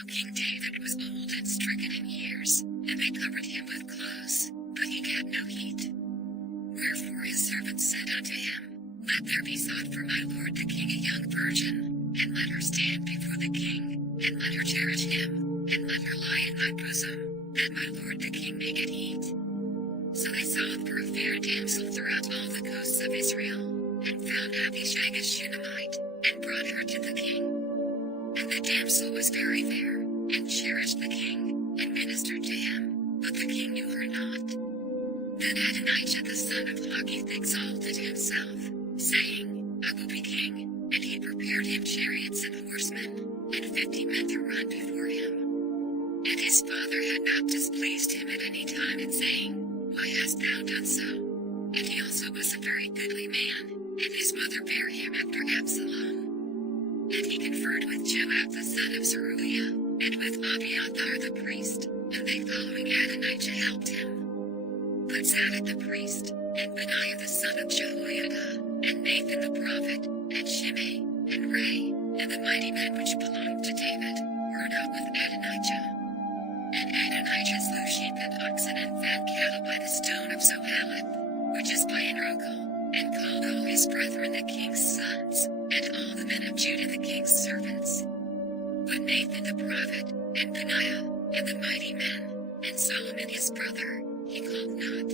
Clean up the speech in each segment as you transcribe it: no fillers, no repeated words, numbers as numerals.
Now King David was old and stricken in years, and they covered him with clothes, but he had no heat. Wherefore his servants said unto him, Let there be sought for my lord the king a young virgin, and let her stand before the king, and let her cherish him, and let her lie in my bosom, that my lord the king may get heat. So they sought for a fair damsel throughout all the coasts of Israel, and found Abishag a Shunammite, and brought her to the king. And the damsel was very fair, and cherished the king, and ministered to him, but the king knew her not. Then Adonijah the son of Haggith exalted himself, saying, I will be king, and he prepared him chariots and horsemen, and 50 men to run before him. And his father had not displeased him at any time in saying, Why hast thou done so? And he also was a very goodly man, and his mother bare him after Absalom. And he conferred with Joab the son of Zeruiah, and with Abiathar the priest, and they following Adonijah helped him. But Zadok the priest, and Benaiah the son of Jehoiada, and Nathan the prophet, and Shimei, and Ray, and the mighty men which belonged to David, were not with Adonijah. And Adonijah slew sheep and oxen and fat cattle by the stone of Zoheleth, which is by Enrogel, and called all his brethren the king's sons, and all the men of Judah the king's servants. But Nathan the prophet, and Benaiah, and the mighty men, and Solomon his brother, he called not.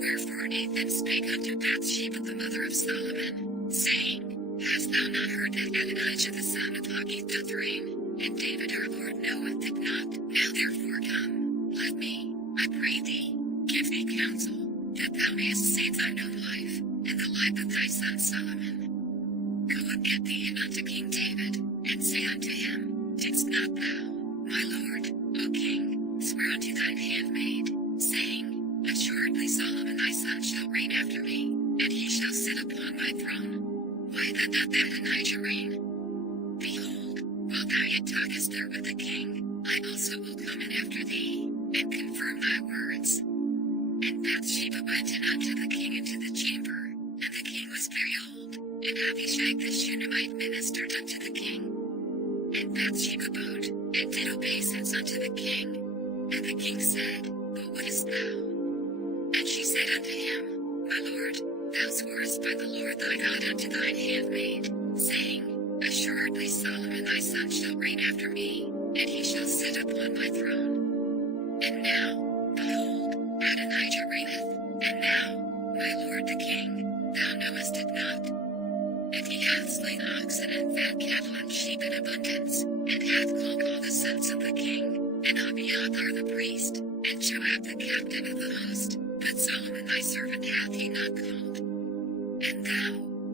Wherefore Nathan spake unto Bathsheba the mother of Solomon, saying, Hast thou not heard that Adonijah the son of Haggith doth reign? And David our Lord knoweth it not. Now therefore come, let me, I pray thee, give thee counsel, that thou mayest save thine own life, and the life of thy son Solomon. Go and get thee in unto King David, and say unto him, Didst not thou, my lord, O king, swear unto thine handmaid, saying, Assuredly Solomon thy son shall reign after me, and he shall sit upon my throne? Why then doth Adonijah reign? Behold, while thou yet talkest there with the king, I also will come in after thee, and confirm thy words. And Bathsheba went in unto the king into the chamber, and the king was very old, and Abishag the Shunammite ministered unto the king. And Bathsheba bowed, and did obeisance unto the king. And the king said, What wouldest thou? And she said unto him, My lord, thou sworest by the Lord thy God unto thine handmaid, saying, Assuredly Solomon thy son shall reign after me, and he shall sit upon my throne. And now, behold, Adonijah reigneth, and now, my lord the king, thou knowest it not. And he hath slain oxen and fat cattle and sheep in abundance, and hath called all the sons of the king, and Abiathar the priest, and Joab the captain of the host, but Solomon thy servant hath he not called. And thou,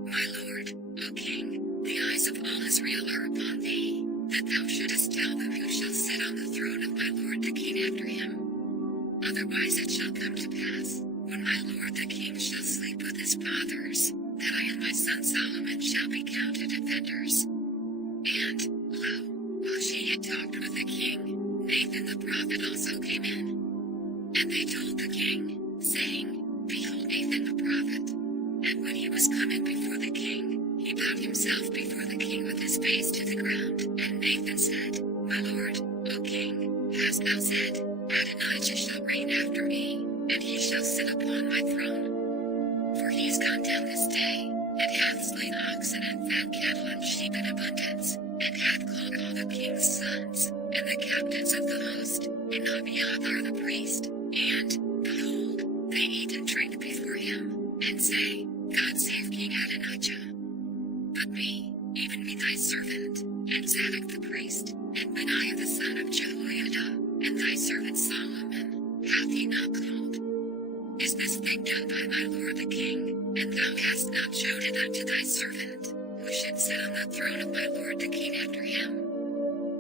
my lord, O king, the eyes of all Israel are upon thee, that thou shouldest tell them who shall sit on the throne of my lord the king after him. Otherwise it shall come to pass, when my lord the king shall sleep with his fathers, that I and my son Solomon shall be counted offenders. And, lo, while she yet talked with the king, Nathan the prophet also came in. And they told the king, saying, Behold Nathan the prophet. And when he was come in before the king, he bowed himself before the king with his face to the ground. And Nathan said, My lord, O king, hast thou said, Adonijah shall reign after me, and he shall sit upon my throne? For he is gone down this day, and hath slain oxen and fat cattle and sheep in abundance, and hath called all the king's sons, and the captains of the host, and Abiathar the priest, and, behold, they eat and drink before him, and say, God save King Adonijah. But me, even me thy servant, and Zadok the priest, and Benaiah the son of Jehoiada, and thy servant Solomon, hath he not called? Is this thing done by my lord the king, and thou hast not showed it unto thy servant, who should sit on the throne of my lord the king after him?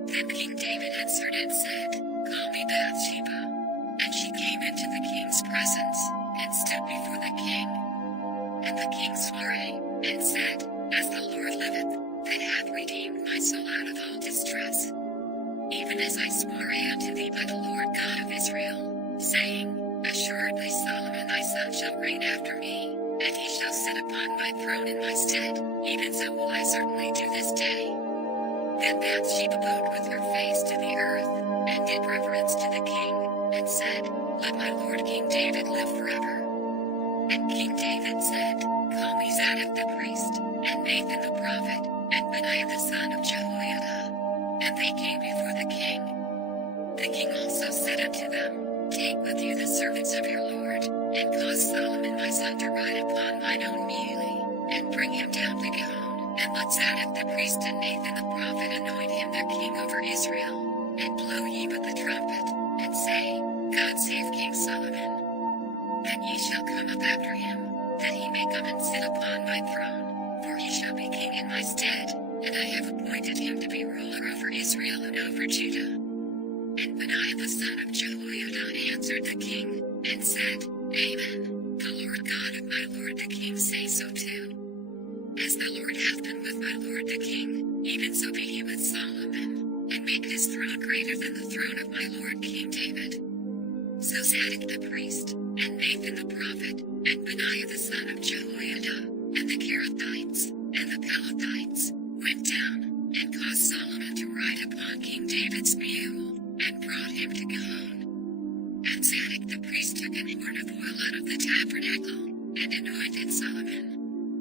Then King David answered and said, Call me Bathsheba. And she came into the king's presence, and stood before the king. And the king swore, and said, As the Lord liveth, that hath redeemed my soul out of all distress, even as I swore unto thee by the Lord God of Israel, saying, Assuredly Solomon thy son shall reign after me, and he shall sit upon my throne in my stead, even so will I certainly do this day. Then Bathsheba bowed with her face to the earth, and did reverence to the king, and said, Let my lord King David live forever. And King David said, Call me Zadok the priest, and Nathan the prophet, and Benaiah the son of Jehoiada. And they came before the king. The king also said unto them, Take with you the servants of your lord, and cause Solomon my son to ride upon mine own mule, and bring him down to Gihon, and let Zadok the priest and Nathan the prophet anoint him their king over Israel, and blow ye with the trumpet, and say, God save King Solomon. Then ye shall come up after him, that he may come and sit upon my throne, for he shall be king in my stead, and I have appointed him to be ruler over Israel and over Judah. And Benaiah the son of Jehoiada answered the king, and said, Amen. The Lord God of my lord the king say so too. As the Lord hath been with my lord the king, even so be he with Solomon, and make his throne greater than the throne of my lord King David. So Zadok the priest, and Nathan the prophet, and Benaiah the son of Jehoiada, and the Cherethites, and the Pelethites, went down, and caused Solomon to ride upon King David's mule, and brought him to Gihon. And Zadok the priest took an horn of oil out of the tabernacle, and anointed Solomon.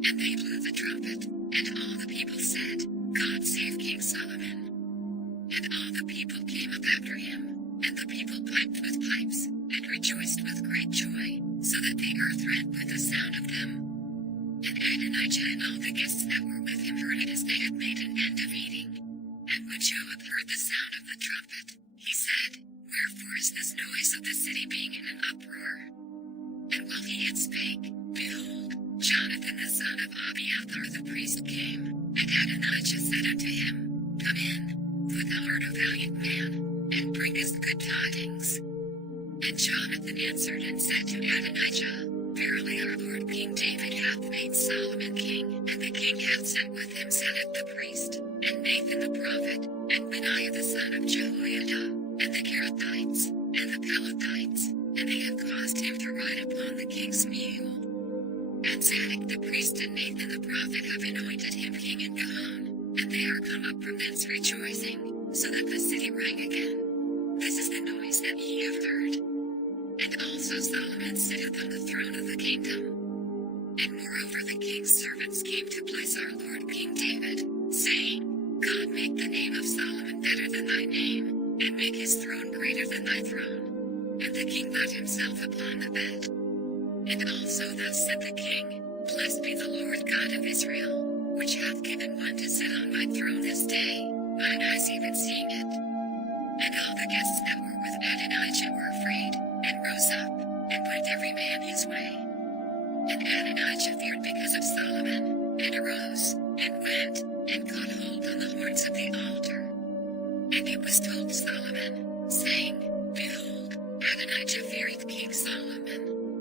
And they blew the trumpet, and all the people said, God save King Solomon. And all the people came up after him, and the people piped with pipes, and rejoiced with great joy, so that the earth rent with the sound of them. And Adonijah and all the guests that were with him heard it as they had made an end of eating. And when Joab heard the sound of the trumpet, he said, Wherefore is this noise of the city being in an uproar? And while he yet spake, behold, Jonathan the son of Abiathar the priest came, and Adonijah said unto him, Come in, for thou art a valiant man, and bringest good tidings. And Jonathan answered and said to Adonijah, Verily our lord King David hath made Solomon king, and the king hath sent with him Zadok the priest, and Nathan the prophet, and Benaiah the son of Jehoiada, and the Cherethites, and the Pelethites, and they have caused him to ride upon the king's mule. And Zadok the priest and Nathan the prophet have anointed him king in Gihon, and they are come up from thence rejoicing, so that the city rang again. This is the noise that ye have heard. And also Solomon sitteth on the throne of the kingdom. And moreover the king's servants came to bless our lord King David, saying, God make the name of Solomon better than thy name, and make his throne greater than thy throne. And the king let himself upon the bed. And also thus said the king, Blessed be the Lord God of Israel, which hath given one to sit on my throne this day, mine eyes even seeing it. And all the guests that were with Adonijah were afraid, and rose up, and went every man his way. And Adonijah feared because of Solomon, and arose, and went, and caught hold on the horns of the altar. And it was told Solomon, saying, Behold, Adonijah feareth King Solomon,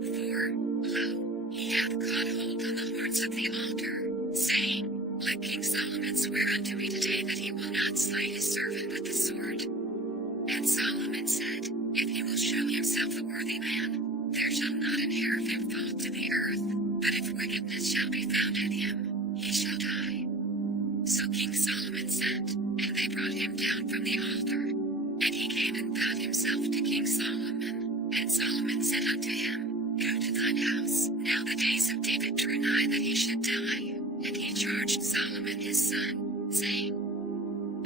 for, lo, he hath caught hold on the horns of the altar, saying, Let King Solomon swear unto me today that he will not slay his servant with the sword. And Solomon said, If he will show himself a worthy man, there shall not an hair of him fall to the earth, but if wickedness shall be found in him, he shall die. So King Solomon sent, and they brought him down from the altar. And he came and bowed himself to King Solomon. And Solomon said unto him, Go to thine house. Now the days of David drew nigh that he should die. And he charged Solomon his son, saying,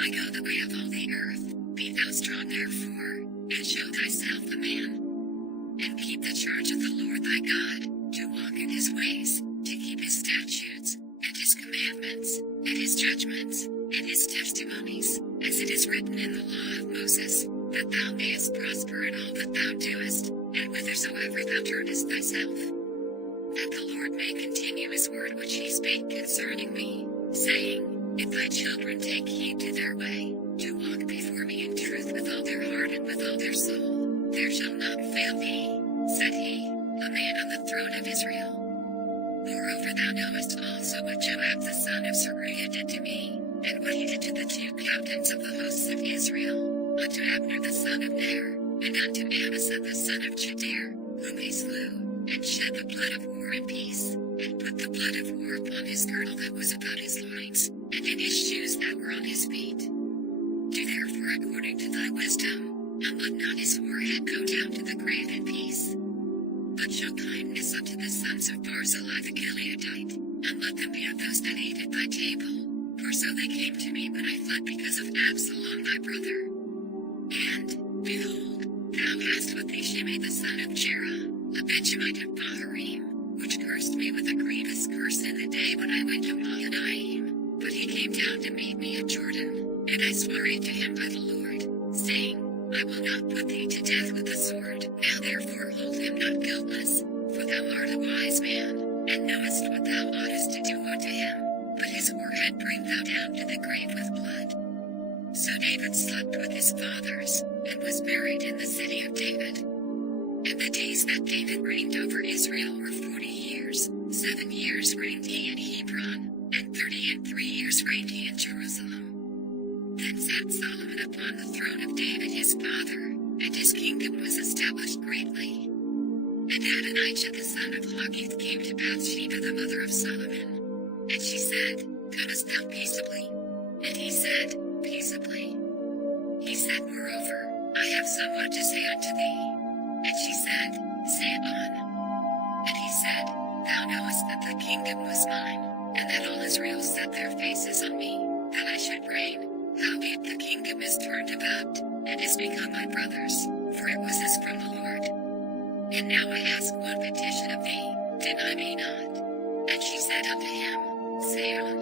I go the way of all the earth. Be thou strong therefore, and show thyself a man. And keep the charge of the Lord thy God, to walk in his ways, to keep his statutes, and his commandments, and his judgments, and his testimonies, as it is written in the law of Moses, that thou mayest prosper in all that thou doest, and whithersoever thou turnest thyself. That the Lord may continue his word which he spake concerning me, saying, If thy children take heed to their way, to walk before me in truth with all their heart and with all their soul, there shall not fail thee, said he, a man on the throne of Israel. Moreover thou knowest also what Joab the son of Zeruiah did to me, and what he did to the two captains of the hosts of Israel, unto Abner the son of Ner, and unto Amasa the son of Jedair, whom he slew, and shed the blood of war in peace, and put the blood of war upon his girdle that was about his loins, and in his shoes that were on his feet. Do therefore according to thy wisdom, and let not his forehead go down to the grave in peace. But show kindness unto the sons of Barzillai the Gileadite, and let them be of those that ate at thy table. For so they came to me, but I fled because of Absalom thy brother. And, behold, thou hast with thee Shimei the son of Jerah, a Benjamite of Baharim, which cursed me with a grievous curse in the day when I went to Mahanaim. But he came down to meet me at Jordan, and I swore to him by the Lord, saying, I will not put thee to death with the sword. Now therefore hold him not guiltless, for thou art a wise man, and knowest what thou oughtest to do unto him. But his forehead bring thou down to the grave with blood. So David slept with his fathers, and was buried in the city of David. And the days that David reigned over Israel were 40 years. 7 years reigned he in Hebron, and 33 years reigned he in Jerusalem. Then sat Solomon upon the throne of David his father, and his kingdom was established greatly. And Adonijah the son of Haggith came to Bathsheba the mother of Solomon. And she said, Comest thou peaceably? And he said, Peaceably. He said moreover, I have somewhat to say unto thee. And she said, Say it on. And he said, Thou knowest that the kingdom was mine, and that all Israel set their faces on me, that I should reign. Howbeit the kingdom is turned about, and is become my brother's, for it was as from the Lord. And now I ask one petition of thee, deny me not. And she said unto him, Say on.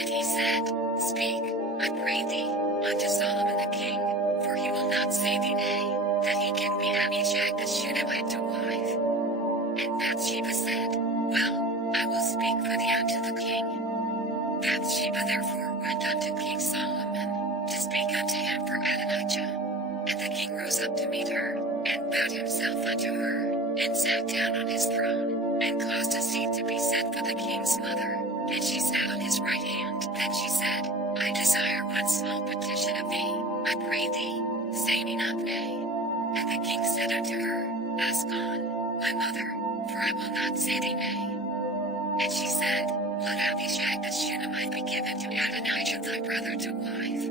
And he said, Speak, I pray thee, unto Solomon the king, for he will not say thee nay, that he give me Abishag the Shunammite to wife. And Bathsheba said, Well, I will speak for thee unto the king. Bathsheba therefore went unto King Solomon, to speak unto him for Adonijah. And the king rose up to meet her, and bowed himself unto her, and sat down on his throne, and caused a seat to be set for the king's mother, and she sat on his right hand. Then she said, I desire one small petition of thee, I pray thee, say me not nay. And the king said unto her, Ask on, my mother, for I will not say thee nay. And she said, Let Abishag the Shunammite be given to Adonijah thy brother to wife.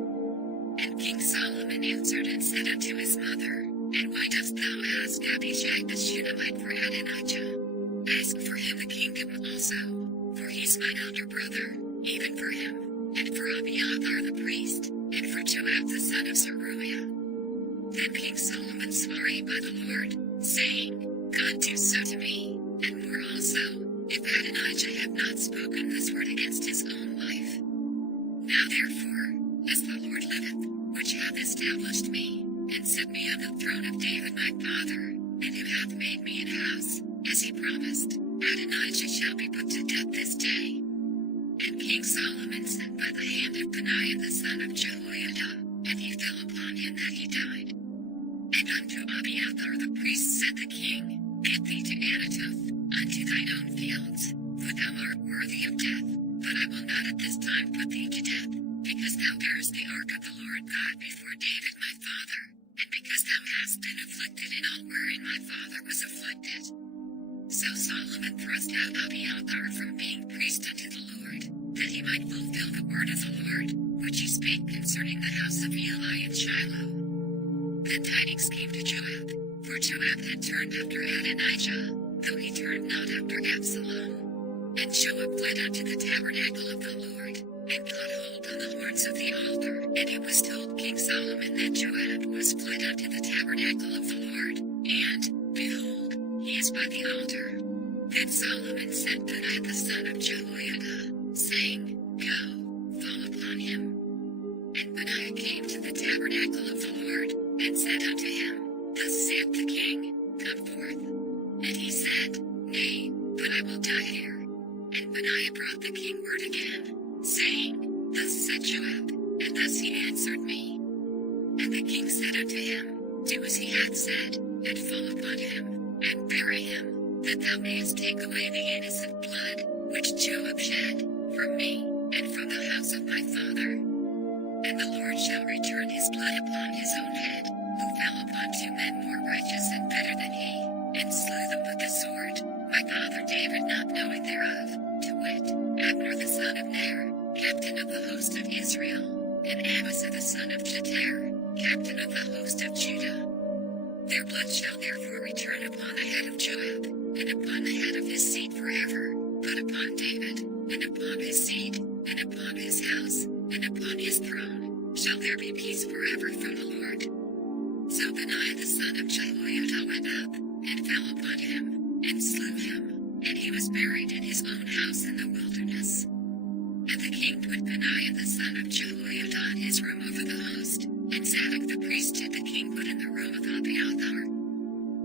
And King Solomon answered and said unto his mother, And why dost thou ask Abishag the Shunammite for Adonijah? Ask for him the kingdom also, for he's mine elder brother, even for him, and for Abiathar the priest, and for Joab the son of Zeruiah. Then King Solomon swore by the Lord, saying, God do so to me, and more also, if Adonijah have not spoken this word against his own life. Now therefore, as the Lord liveth, which hath established me, and set me on the throne of David my father, and who hath made me an house, as he promised, Adonijah shall be put to death this day. And King Solomon sent by the hand of Benaiah the son of Jehoiada, and he fell upon him that he died. And unto Abiathar the priest said the king, Get thee to Anathoth, unto thine own fields, for thou art worthy of death, but I will not at this time put thee to death, because thou bearest the ark of the Lord God before David my father, and because thou hast been afflicted in all wherein my father was afflicted. So Solomon thrust out Abiathar from being priest unto the Lord, that he might fulfill the word of the Lord, which he spake concerning the house of Eli in Shiloh. Then tidings came to Joab, for Joab had turned after Adonijah, though he turned not after Absalom. And Joab fled unto the tabernacle of the Lord, and caught hold on the horns of the altar. And it was told King Solomon that Joab was fled unto the tabernacle of the Lord, and, behold, he is by the altar. Then Solomon sent Benaiah the son of Jehoiada, saying, Go, fall upon him. And Benaiah came to the tabernacle of the Lord, and said unto him, Thus saith the king, Come forth. And he said, Nay, but I will die here. And Benaiah brought the king word again, saying, Thus said Joab, and thus he answered me. And the king said unto him, Do as he hath said, and fall upon him, and bury him, that thou mayest take away the innocent blood, which Joab shed, from me, and from the house of my father. And the Lord shall return his blood upon his own head, who fell upon 2 men more righteous and better than he, and slew them with the sword, my father David not knowing thereof, to wit, Abner the son of Ner, captain of the host of Israel. and Amasa the son of Jeter, captain of the host of Judah. Their blood shall therefore return upon the head of Joab, and upon the head of his seed forever, but upon David, and upon his seed, and upon his house, and upon his throne, shall there be peace forever from the Lord. So Benaiah the son of Jehoiada went up, and fell upon him, and slew him, and he was buried in his own house in the wilderness. And the king put Benaiah the son of Jehoiada in his room over the host, and Zadok the priest did the king put in the room of Abiathar.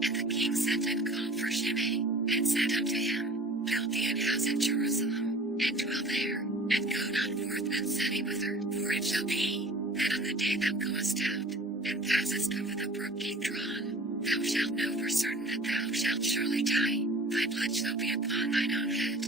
And the king sent and called for Shimei, and said unto him, Build thee an house in Jerusalem, and dwell there, and go not forth thence any whither. For it shall be, that on the day thou goest out, and passest over the brook Kidron, thou shalt know for certain that thou shalt surely die, thy blood shall be upon thine own head.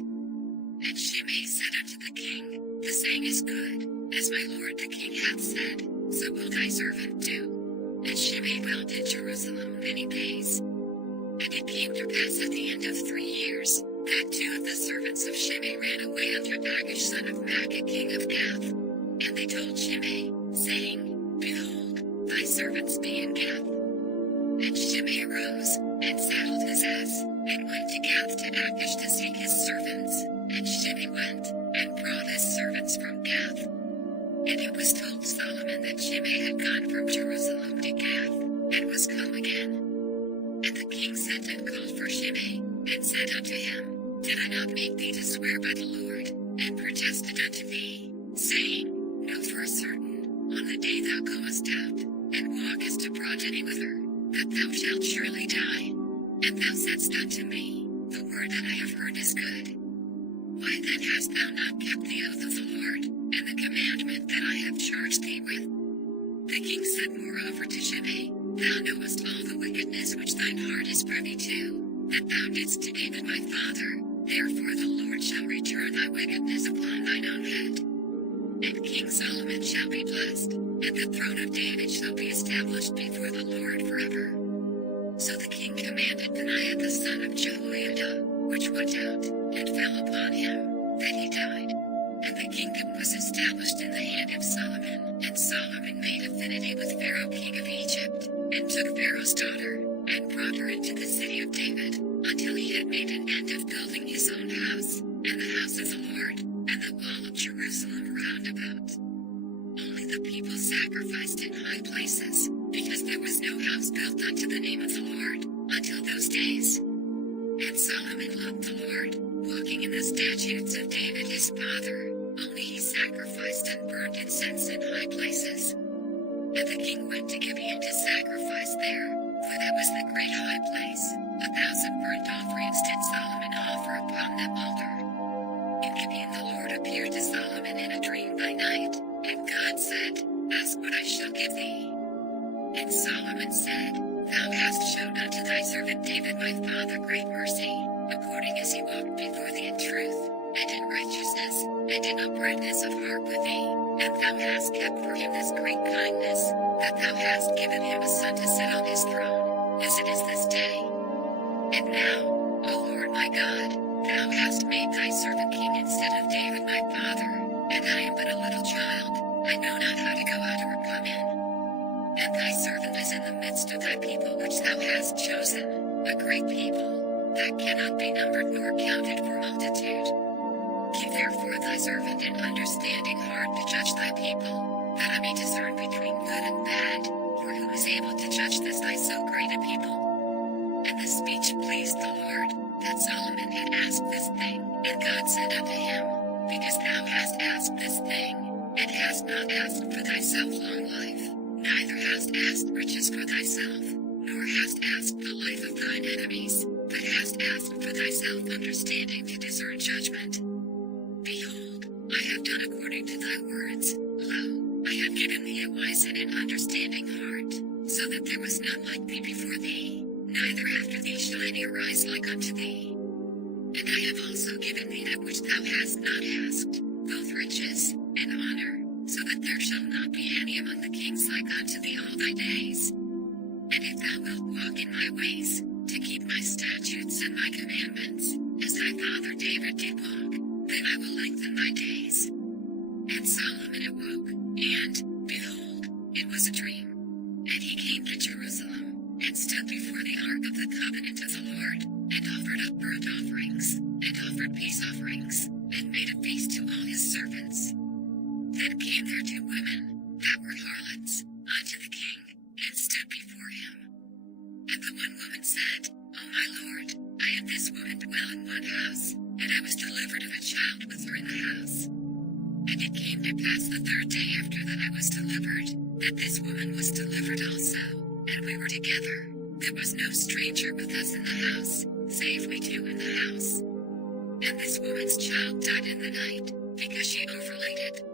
And Shimei said unto the king, The saying is good, as my lord the king hath said, so will thy servant do. And Shimei dwelt in Jerusalem many days. And it came to pass at the end of 3 years, that 2 of the servants of Shimei ran away unto Achish son of Maacah king of Gath. And they told Shimei, saying, Behold, thy servants be in Gath. And Shimei arose, and saddled his ass, and went to Gath to Achish to seek his servants. And Shimei went, and brought his servants from Gath. And it was told Solomon that Shimei had gone from Jerusalem to Gath, and was come again. And the king sent and called for Shimei, and said unto him, Did I not make thee to swear by the Lord, and protested unto thee, saying, Know for certain, on the day thou goest out, and walkest abroad any whither, that thou shalt surely die? And thou saidst unto me, The word that I have heard is good. Why then hast thou not kept the oath of the Lord, and the commandment that I have charged thee with? The king said moreover to Shimei, Thou knowest all the wickedness which thine heart is privy to, that thou didst to David my father, therefore the Lord shall return thy wickedness upon thine own head. And King Solomon shall be blessed, and the throne of David shall be established before the Lord forever. So the king commanded Benaiah the son of Jehoiada, which went out, and fell upon him, that he died. And the kingdom was established in the hand of Solomon, and Solomon made affinity with Pharaoh king of Egypt, and took Pharaoh's daughter, and brought her into the city of David, until he had made an end of building his own house, and the house of the Lord, and the wall of Jerusalem round about. Only the people sacrificed in high places, because there was no house built unto the name of the Lord, until those days. And Solomon loved the Lord, walking in the statutes of David his father, only he sacrificed and burned incense in high places. And the king went to Gibeon to sacrifice there, for that was the great high place. 1,000 burnt offerings did Solomon offer upon that altar. In Gibeon the Lord appeared to Solomon in a dream by night, and God said, Ask what I shall give thee. And Solomon said, Thou hast shown unto thy servant David my father great mercy, according as he walked before thee in truth, and in righteousness, and in uprightness of heart with thee, and thou hast kept for him this great kindness, that thou hast given him a son to sit on his throne, as it is this day. And now, O Lord my God, thou hast made thy servant king instead of David my father, and I am but a little child, I know not how to go out or come in. And thy servant is in the midst of thy people which thou hast chosen, a great people, that cannot be numbered nor counted for multitude. Give therefore thy servant an understanding heart to judge thy people, that I may discern between good and bad, for who is able to judge this thy so great a people? And the speech pleased the Lord, that Solomon had asked this thing, and God said unto him, Because thou hast asked this thing, and hast not asked for thyself long life, neither hast asked riches for thyself, nor hast asked the life of thine enemies, but hast asked for thyself understanding to discern judgment. Behold, I have done according to thy words. Lo, I have given thee a wise and an understanding heart, so that there was none like thee before thee, neither after thee shall any arise like unto thee. And I have also given thee that which thou hast not asked, both riches and honor, so that there shall not be any among the kings like unto thee all thy days. And if thou wilt walk in my ways, to keep my statutes and my commandments, as thy father David did walk, then I will lengthen thy days. And Solomon awoke, and, was a dream. And he came to Jerusalem, and stood before the ark of the covenant of the Lord, and offered up burnt offerings, and offered peace offerings, and made a feast to all his servants. Then came there 2 women, that were harlots, unto the king, and stood before him. And the one woman said, O my lord, I and this woman dwell in one house, and I was delivered of a child with her in the house. And it came to pass the 3rd day after that I was delivered, that this woman was delivered also, and we were together. There was no stranger with us in the house, save we 2 in the house. And this woman's child died in the night, because she overlaid it.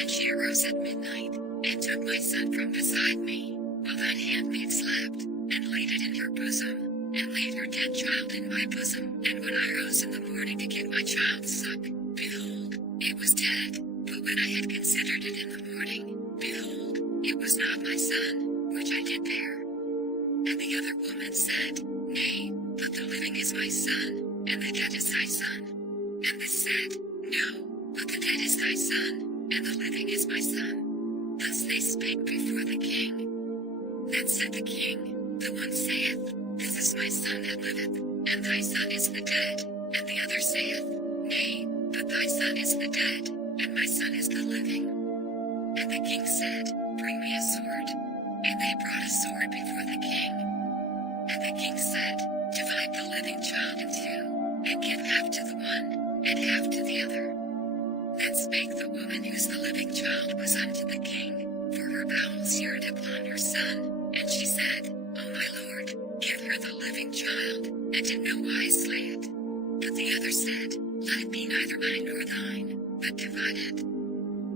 And she arose at midnight, and took my son from beside me, while thine handmaid slept, and laid it in her bosom, and laid her dead child in my bosom. And when I rose in the morning to give my child suck, behold, it was dead. But when I had considered it in the morning, behold, it was not my son, which I did bear. And the other woman said, Nay, but the living is my son, and the dead is thy son. And this said, No, but the dead is thy son, and the living is my son. Thus they spake before the king. Then said the king, The one saith, This is my son that liveth, and thy son is the dead. And the other saith, Nay, but thy son is the dead, and my son is the living. And the king said, Bring me a sword. And they brought a sword before the king. And the king said, Divide the living child in 2, and give half to the one, and half to the other. Then spake the woman whose the living child was unto the king, for her bowels yearned upon her son. And she said, O my lord, give her the living child, and in no wise slay it. But the other said, Let it be neither mine nor thine, but divided.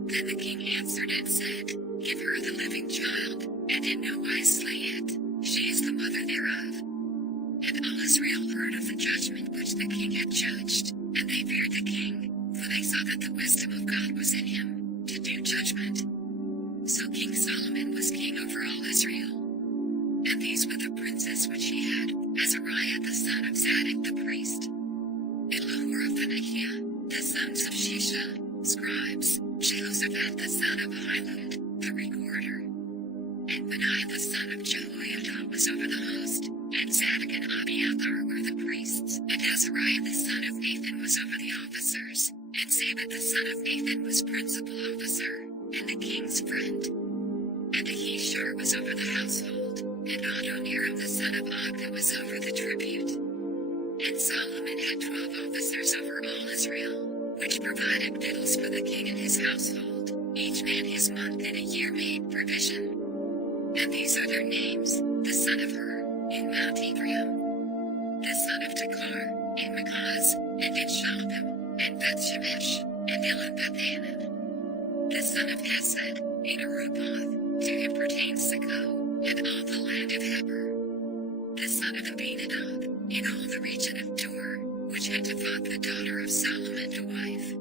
Then the king answered and said, Give her the living child, and in no wise slay it. She is the mother thereof. And all Israel heard of the judgment which the king had judged, and they feared the king, for they saw that the wisdom of God was in him, to do judgment. So King Solomon was king over all Israel. And these were the princes which he had: Azariah the son of Zadok the priest, Elahorephanehiah, the sons of Shisha, scribes, Jehoshaphat the son of Ahilud, the recorder, and Benaiah the son of Jehoiada was over the host, and Zadok and Abiathar were the priests, and Azariah the son of Nathan was over the officers, and Zabad the son of Nathan was principal officer, and the king's friend. And Ahishar was over the household, and Adoniram the son of Og was over the tribute. And Solomon had 12 officers over all Israel, which provided victuals for the king and his household, each man his month in a year made provision. And these are their names: the son of Hur, in Mount Ephraim, the son of Takar, in Makaz, and in Shalbim, and Bethshemesh, and Elon-Bethhanan, the son of Hesed, in Aruboth, to him pertains Sako, and all the land of Heber, the son of Abinadab, in all the region of Dor, which had defied the daughter of Solomon to wife.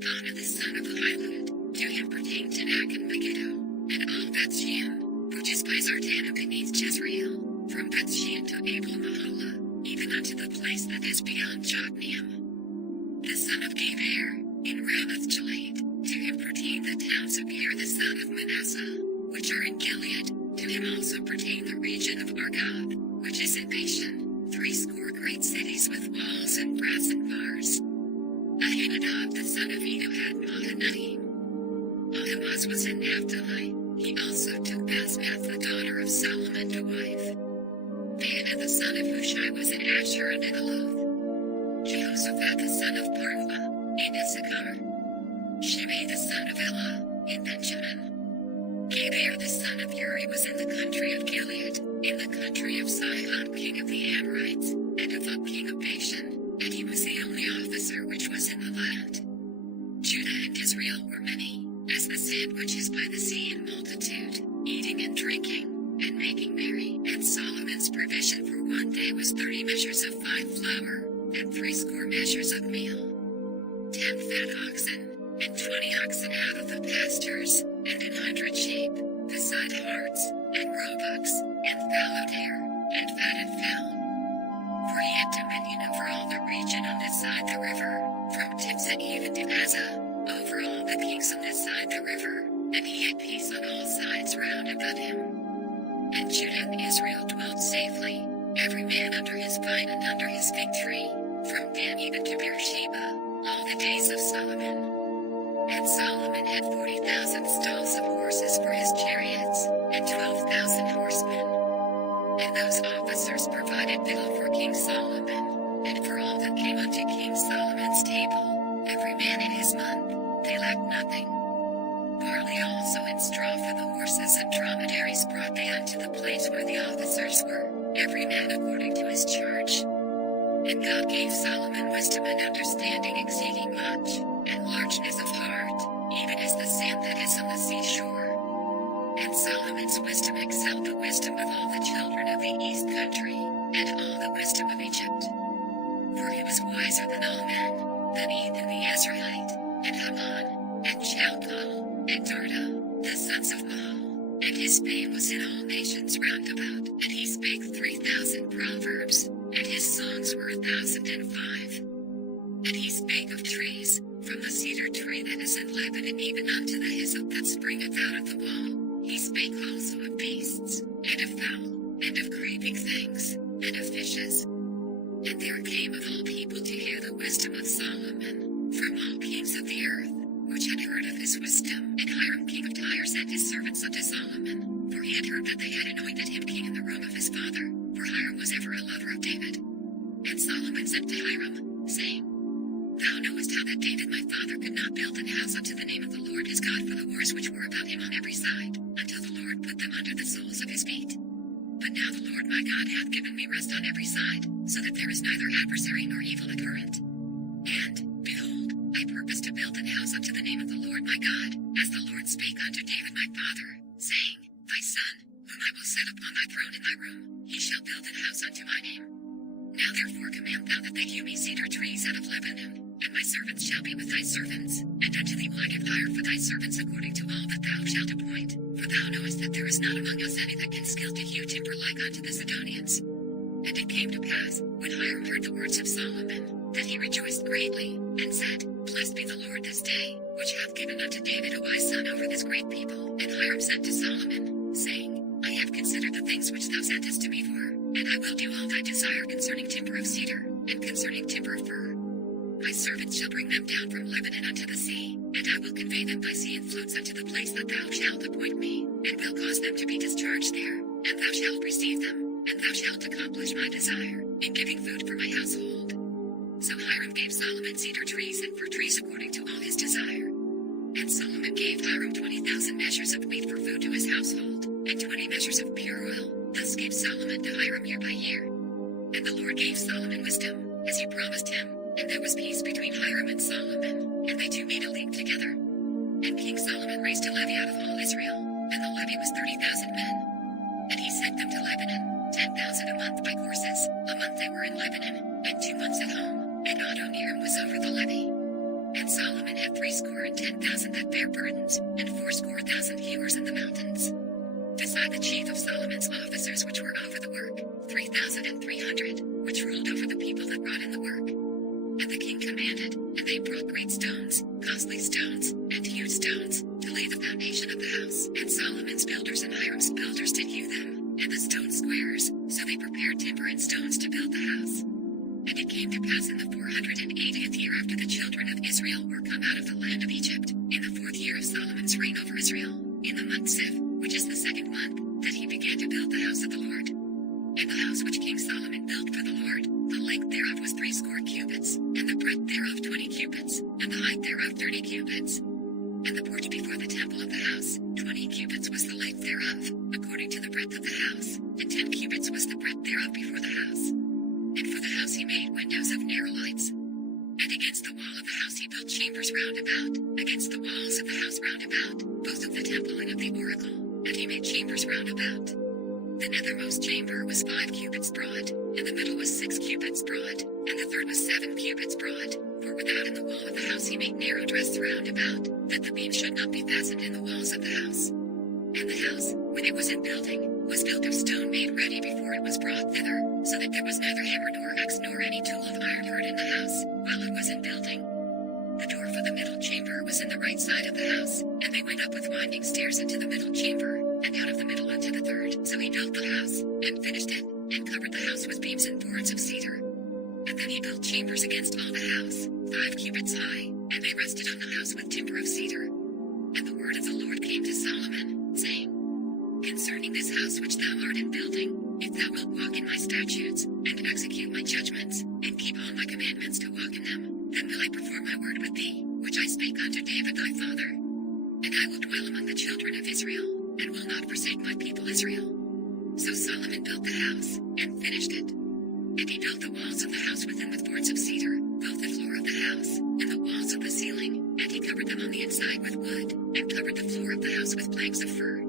Bana the son of Ahilud, to him pertained Tanakh and Megiddo, and all Bethshean, which is by Zartanah beneath Jezreel, from Bethshean to Abel Mahala, even unto the place that is beyond Jokneam. The son of Geber, in Ramoth Gilead, to him pertain the towns of Ir the son of Manasseh, which are in Gilead. To him also pertain the region of Argob, which is in Bashan, 80 great cities with walls and brass and bars. Ahinadab the son of Edo had Mahanaim. Ahimaaz was in Naphtali. He also took Basmath the daughter of Solomon to wife. Baana the son of Hushai was in Asher and in Aloth. Jehoshaphat the son of Parua, in Issachar. Shimei the son of Elah, in Benjamin. Geber the son of Uri was in the country of Gilead, in the country of Sihon king of the Amorites, and of Og king of Bashan, and he was the only officer which was in the land. Judah and Israel were many, as the sand which is by the sea in multitude, eating and drinking, and making merry. And Solomon's provision for one day was 30 measures of fine flour, and 80 measures of meal, 10 fat oxen, and 20 oxen out of the pastures, and 100 sheep, beside harts, and roebucks, and fallowed hare, and fatted fowl. For he had dominion over all the region on this side the river, from Tiphsah even to Gaza, over all the kings on this side the river, and he had peace on all sides round about him. And Judah and Israel dwelt safely, every man under his vine and under his fig tree, from Dan even to Beersheba, all the days of Solomon. And Solomon had 40,000 stalls of horses for his chariots, and 12,000 horsemen. And those officers provided victual for King Solomon, and for all that came unto King Solomon's table, every man in his month, they lacked nothing. Barley also and straw for the horses and dromedaries brought they unto the place where the officers were, every man according to his charge. And God gave Solomon wisdom and understanding exceeding much, and largeness of heart, even as the sand that is on the seashore. And Solomon's wisdom excelled the wisdom of all the children of the east country, and all the wisdom of Egypt. For he was wiser than all men, than Ethan the Ezrahite, and Haman, and Chalcol, and Darda, the sons of Maal. And his fame was in all nations round about, and he spake 3,000 proverbs, and his songs were 1,005. And he spake of trees, from the cedar tree that is in Lebanon even unto the hyssop that springeth out of the wall. He spake also of beasts, and of fowl, and of creeping things, and of fishes. And there came of all people to hear the wisdom of Solomon, from all kings of the earth, which had heard of his wisdom. And Hiram king of Tyre sent his servants unto Solomon, for he had heard that they had anointed him king in the room of his father, for Hiram was ever a lover of David. And Solomon sent to Hiram, saying, Thou knowest how that David my father could not build an house unto the name of the Lord his God for the wars which were about him on every side, until the Lord put them under the soles of his feet. But now the Lord my God hath given me rest on every side, so that there is neither adversary nor evil occurrent. And, behold, I purpose to build an house unto the name of the Lord my God, as the Lord spake unto David my father, saying, Thy son, whom I will set upon thy throne in thy room, he shall build an house unto my name. Now therefore command thou that they hew me cedar trees out of Lebanon, and my servants shall be with thy servants, and unto thee will I give hire for thy servants according to all that thou shalt appoint. For thou knowest that there is not among us any that can skill to hew timber like unto the Sidonians. And it came to pass, when Hiram heard the words of Solomon, that he rejoiced greatly, and said, Blessed be the Lord this day, which hath given unto David a wise son over this great people. And Hiram said to Solomon, saying, I have considered the things which thou sentest to me for, and I will do all thy desire concerning timber of cedar, and concerning timber of fir. My servants shall bring them down from Lebanon unto the sea, and I will convey them by sea and floats unto the place that thou shalt appoint me, and will cause them to be discharged there, and thou shalt receive them, and thou shalt accomplish my desire, in giving food for my household. So Hiram gave Solomon cedar trees and fir trees according to all his desire. And Solomon gave Hiram 20,000 measures of wheat for food to his household, and 20 measures of pure oil. Thus gave Solomon to Hiram year by year. And the Lord gave Solomon wisdom, as he promised him, and there was peace between Hiram and Solomon, and they two made a league together. And King Solomon raised a levy out of all Israel, and the levy was 30,000 men. And he sent them to Lebanon, 10,000 a month by courses. A month they were in Lebanon, and 2 months at home, and Adoniram was over the levy. And Solomon had 70,000 that bare burdens, and 80,000 hewers in the mountains. Beside the chief of Solomon's officers which were over the work, 3,300, which ruled over the people that wrought in the work. And the king commanded, and they brought great stones, costly stones, and hewed stones, to lay the foundation of the house. And Solomon's builders and Hiram's builders did hew them, and the stone squares, so they prepared timber and stones to build the house. And it came to pass in the 480th year after the children of Israel were come out of the land of Egypt, in the 4th year of Solomon's reign over Israel, in the month Sif, which is the 2nd month, that he began to build the house of the Lord. And the house which King Solomon built for the Lord, the length thereof was 80 cubits, and the breadth thereof 20 cubits, and the height thereof 30 cubits. And the porch before the temple of the house, 20 cubits was the length thereof, according to the breadth of the house, and 10 cubits was the breadth thereof before the house. And for the house he made windows of narrow lights. And against the wall of the house he built chambers round about, against the walls of the house round about, both of the temple and of the oracle, and he made chambers round about. The nethermost chamber was 5 cubits broad, and the middle was 6 cubits broad, and the third was 7 cubits broad. For without in the wall of the house he made narrow dress round about, that the beam should not be fastened in the walls of the house. And the house, when it was in building, was built of stone made ready before it was brought thither, so that there was neither hammer nor axe nor any tool of iron heard in the house, while it was in building. The door for the middle chamber was in the right side of the house, and they went up with winding stairs into the middle chamber, and out of the middle unto the third. So he built the house, and finished it, and covered the house with beams and boards of cedar. And then he built chambers against all the house, 5 cubits high, and they rested on the house with timber of cedar. And the word of the Lord came to Solomon, saying, Concerning this house which thou art in building, if thou wilt walk in my statutes, and execute my judgments, and keep all my commandments to walk in them, then will I perform my word with thee, which I spake unto David thy father. And I will dwell among the children of Israel, and will not forsake my people Israel. So Solomon built the house, and finished it. And he built the walls of the house within with boards of cedar, both the floor of the house, and the walls of the ceiling, and he covered them on the inside with wood, and covered the floor of the house with planks of fir.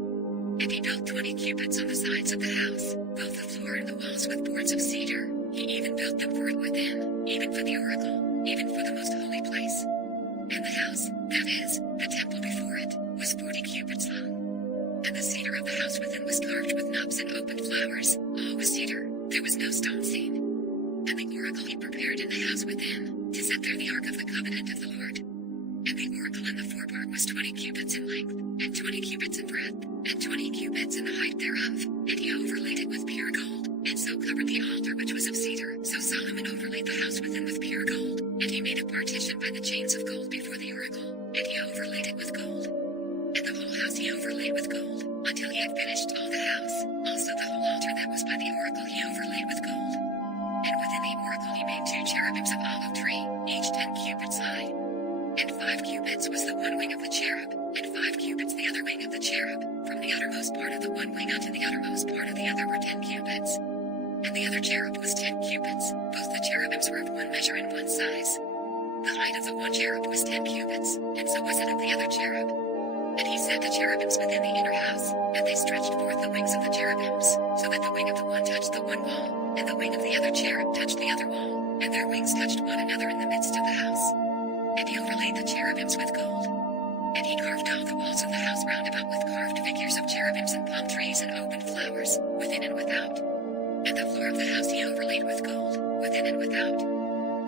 And he built 20 cubits on the sides of the house, both the floor and the walls with boards of cedar. He even built them for it within, even for the oracle, even for the most holy place. And the house, that is, the temple before it, was 40 cubits long. And the cedar of the house within was carved with knops and open flowers, all with cedar, there was no stone seen. And the oracle he prepared in the house within, to set there the ark of the covenant of the Lord. And the oracle in the forepart was 20 cubits in length, and 20 cubits in breadth, and 20 cubits in the height thereof, and he overlaid it with pure gold, and so covered the altar which was of cedar. So Solomon overlaid the house within with pure gold, and he made a partition by the chains of gold before the oracle, and he overlaid it with gold. And the whole house he overlaid with gold, until he had finished all the house. Also the whole altar that was by the oracle he overlaid with gold. And within the oracle he made 2 cherubims of olive tree, each 10 cubits high. And 5 cubits was the one wing of the cherub, and 5 cubits the other wing of the cherub. From the uttermost part of the one wing unto the uttermost part of the other were 10 cubits. And the other cherub was 10 cubits. Both the cherubims were of one measure and one size. The height of the one cherub was 10 cubits, and so was it of the other cherub. And he set the cherubims within the inner house, and they stretched forth the wings of the cherubims, so that the wing of the one touched the one wall, and the wing of the other cherub touched the other wall, and their wings touched one another in the midst of the house. And he overlaid the cherubims with gold. And he carved all the walls of the house round about with carved figures of cherubims and palm trees and open flowers, within and without. And the floor of the house he overlaid with gold, within and without.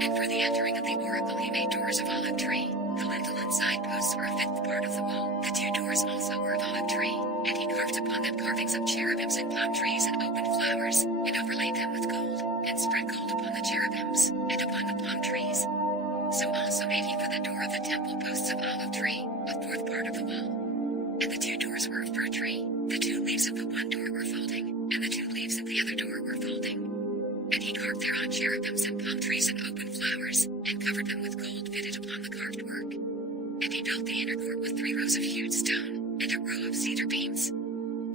And for the entering of the oracle he made doors of olive tree. The lintel and side posts were a 5th part of the wall. The 2 doors also were of olive tree, and he carved upon them carvings of cherubims and palm trees and open flowers, and overlaid them with gold, and spread gold upon the cherubims, and upon the palm trees. So also made he for the door of the temple posts of olive tree, a 4th part of the wall. And the 2 doors were of fir tree. The 2 leaves of the one door were folding, and the 2 leaves of the other door were folding. And he carved thereon cherubims and palm trees and open flowers, and covered them with gold fitted upon the carved work. And he built the inner court with 3 rows of hewed stone, and a row of cedar beams.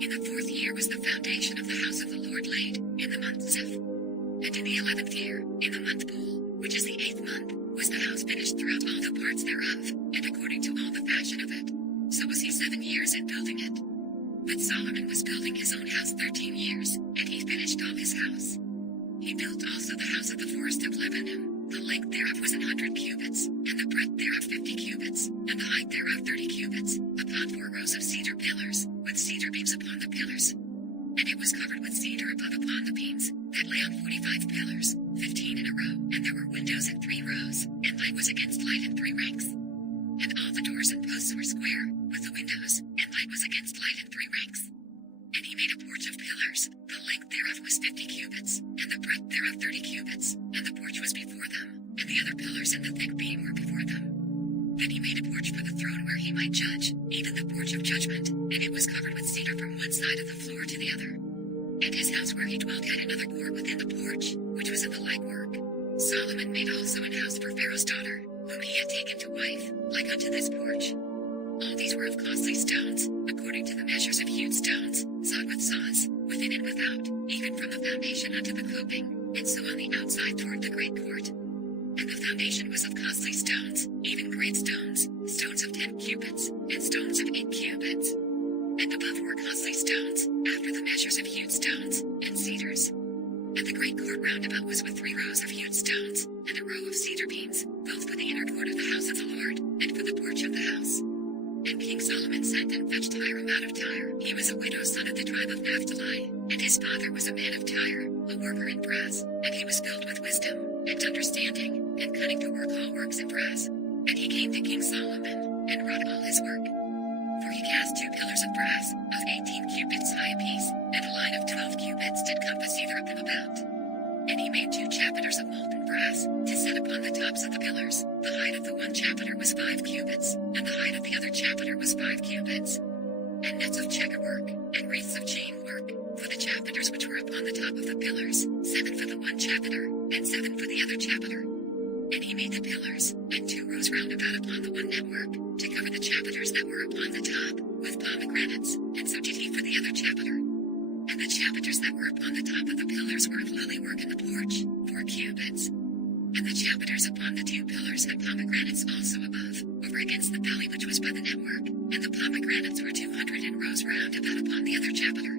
In the 4th year was the foundation of the house of the Lord laid, in the month Ziph. And in the 11th year, in the month Bul, which is the 8th month, was the house finished throughout all the parts thereof, and according to all the fashion of it. So was he 7 years in building it. But Solomon was building his own house 13 years, and he finished all his house. He built also the house of the forest of Lebanon. The length thereof was 100 cubits, and the breadth thereof 50 cubits, and the height thereof 30 cubits, upon 4 rows of cedar pillars, with cedar beams upon the pillars. And it was covered with cedar above upon the beams, that lay on 45 pillars, 15 in a row, and there were windows in 3 rows, and light was against light in 3 ranks. And all the doors and posts were square, with the windows, and light was against light in 3 ranks. And he made a porch of pillars, the length thereof was 50 cubits, and the breadth thereof 30 cubits, and the porch was before them, and the other pillars and the thick beam were before them. Then he made a porch for the throne where he might judge, even the porch of judgment, and it was covered with cedar from one side of the floor to the other. And his house where he dwelt had another court within the porch, which was of the like work. Solomon made also an house for Pharaoh's daughter, whom he had taken to wife, like unto this porch. All these were of costly stones, according to the measures of hewed stones, sawed with saws, within and without, even from the foundation unto the coping, and so on the outside toward the great court. And the foundation was of costly stones, even great stones, stones of 10 cubits, and stones of 8 cubits. And above were costly stones, after the measures of hewed stones, and cedars. And the great court round about was with 3 rows of hewed stones, and a row of cedar beams, both for the inner court of the house of the Lord, and for the porch of the house. And King Solomon sent and fetched Hiram out of Tyre. He was a widow's son of the tribe of Naphtali, and his father was a man of Tyre, a worker in brass, and he was filled with wisdom, and understanding, and cunning to work all works in brass. And he came to King Solomon, and wrought all his work. For he cast 2 pillars of brass, of 18 cubits high apiece, and a line of 12 cubits did compass either of them about. And he made 2 chapiters of molten brass, to set upon the tops of the pillars. The height of the one chapiter was 5 cubits, and the height of the other chapiter was 5 cubits. And nets of checker work, and wreaths of chain work, for the chapiters which were upon the top of the pillars, 7 for the one chapiter, and 7 for the other chapiter. And he made the pillars, and 2 rows round about upon the one network, to cover the chapiters that were upon the top, with pomegranates, and so did he for the other chapiter. And the chapiters that were upon the top of the pillars were of lily work in the porch, 4 cubits. And the chapiters upon the 2 pillars had pomegranates also above, over against the belly which was by the network, and the pomegranates were 200 in rows round about upon the other chapiter.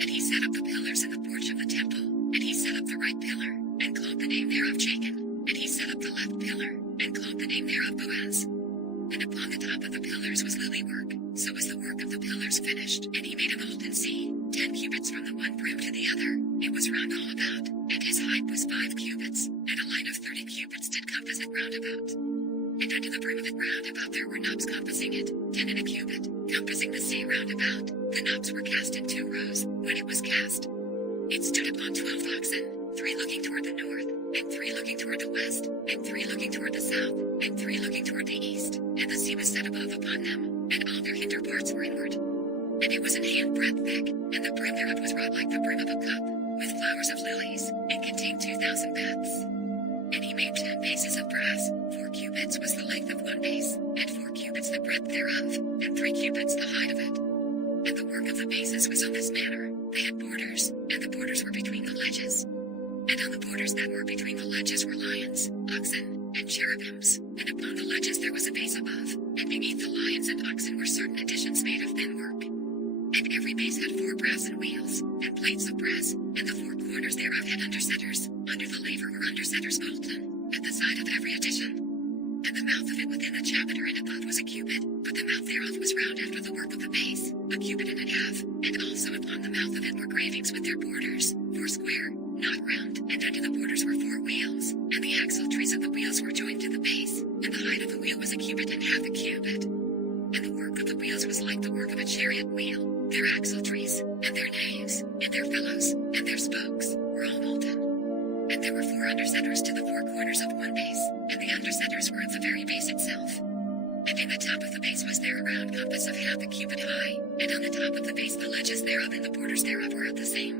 And he set up the pillars in the porch of the temple, and he set up the right pillar, and called the name thereof Jachin, and he set up the left pillar, and called the name thereof Boaz. And upon the top of the pillars was lily work, so was the work of the pillars finished. And he made a molten sea, 10 cubits from the one brim to the other, it was round all about, and his height was 5 cubits, and a line of 30 cubits did compass it round about. And unto the brim of it round about there were knobs compassing it, 10 in a cubit, compassing the sea round about. The knobs were cast in 2 rows, when it was cast. It stood upon 12 oxen, 3 looking toward the north, and 3 looking toward the west, and 3 looking toward the south, and 3 looking toward the east, and the sea was set above upon them, and all their hinder parts were inward. And it was an handbreadth thick, and the brim thereof was wrought like the brim of a cup, with flowers of lilies, and contained 2,000 baths. And he made 10 bases of brass, 4 cubits was the length of one base, and 4 cubits the breadth thereof, and 3 cubits the height of it. And the work of the bases was on this manner, they had borders, and the borders were between the ledges. And on the borders that were between the ledges were lions, oxen, and cherubims, and upon the ledges there was a base above, and beneath the lions and oxen were certain additions made of thin work. And every base had 4 brassen wheels, and plates of brass, and the 4 corners thereof had undersetters, under the laver were undersetters molten, at the side of every addition. And the mouth of it within the chapiter and above was a cubit, but the mouth thereof was round after the work of the base, a cubit and a half, and also upon the mouth of it were gravings with their borders, 4 square, not round, and under the borders were 4 wheels, and the axletrees of the wheels were joined to the base, and the height of the wheel was a cubit and half a cubit. And the work of the wheels was like the work of a chariot wheel, their axletrees, and their naves, and their felloes, and their spokes, were all molten. And there were 4 undersetters to the 4 corners of one base, and the undersetters were of the very base itself. And in the top of the base was there a round compass of half a cubit high, and on the top of the base the ledges thereof and the borders thereof were of the same.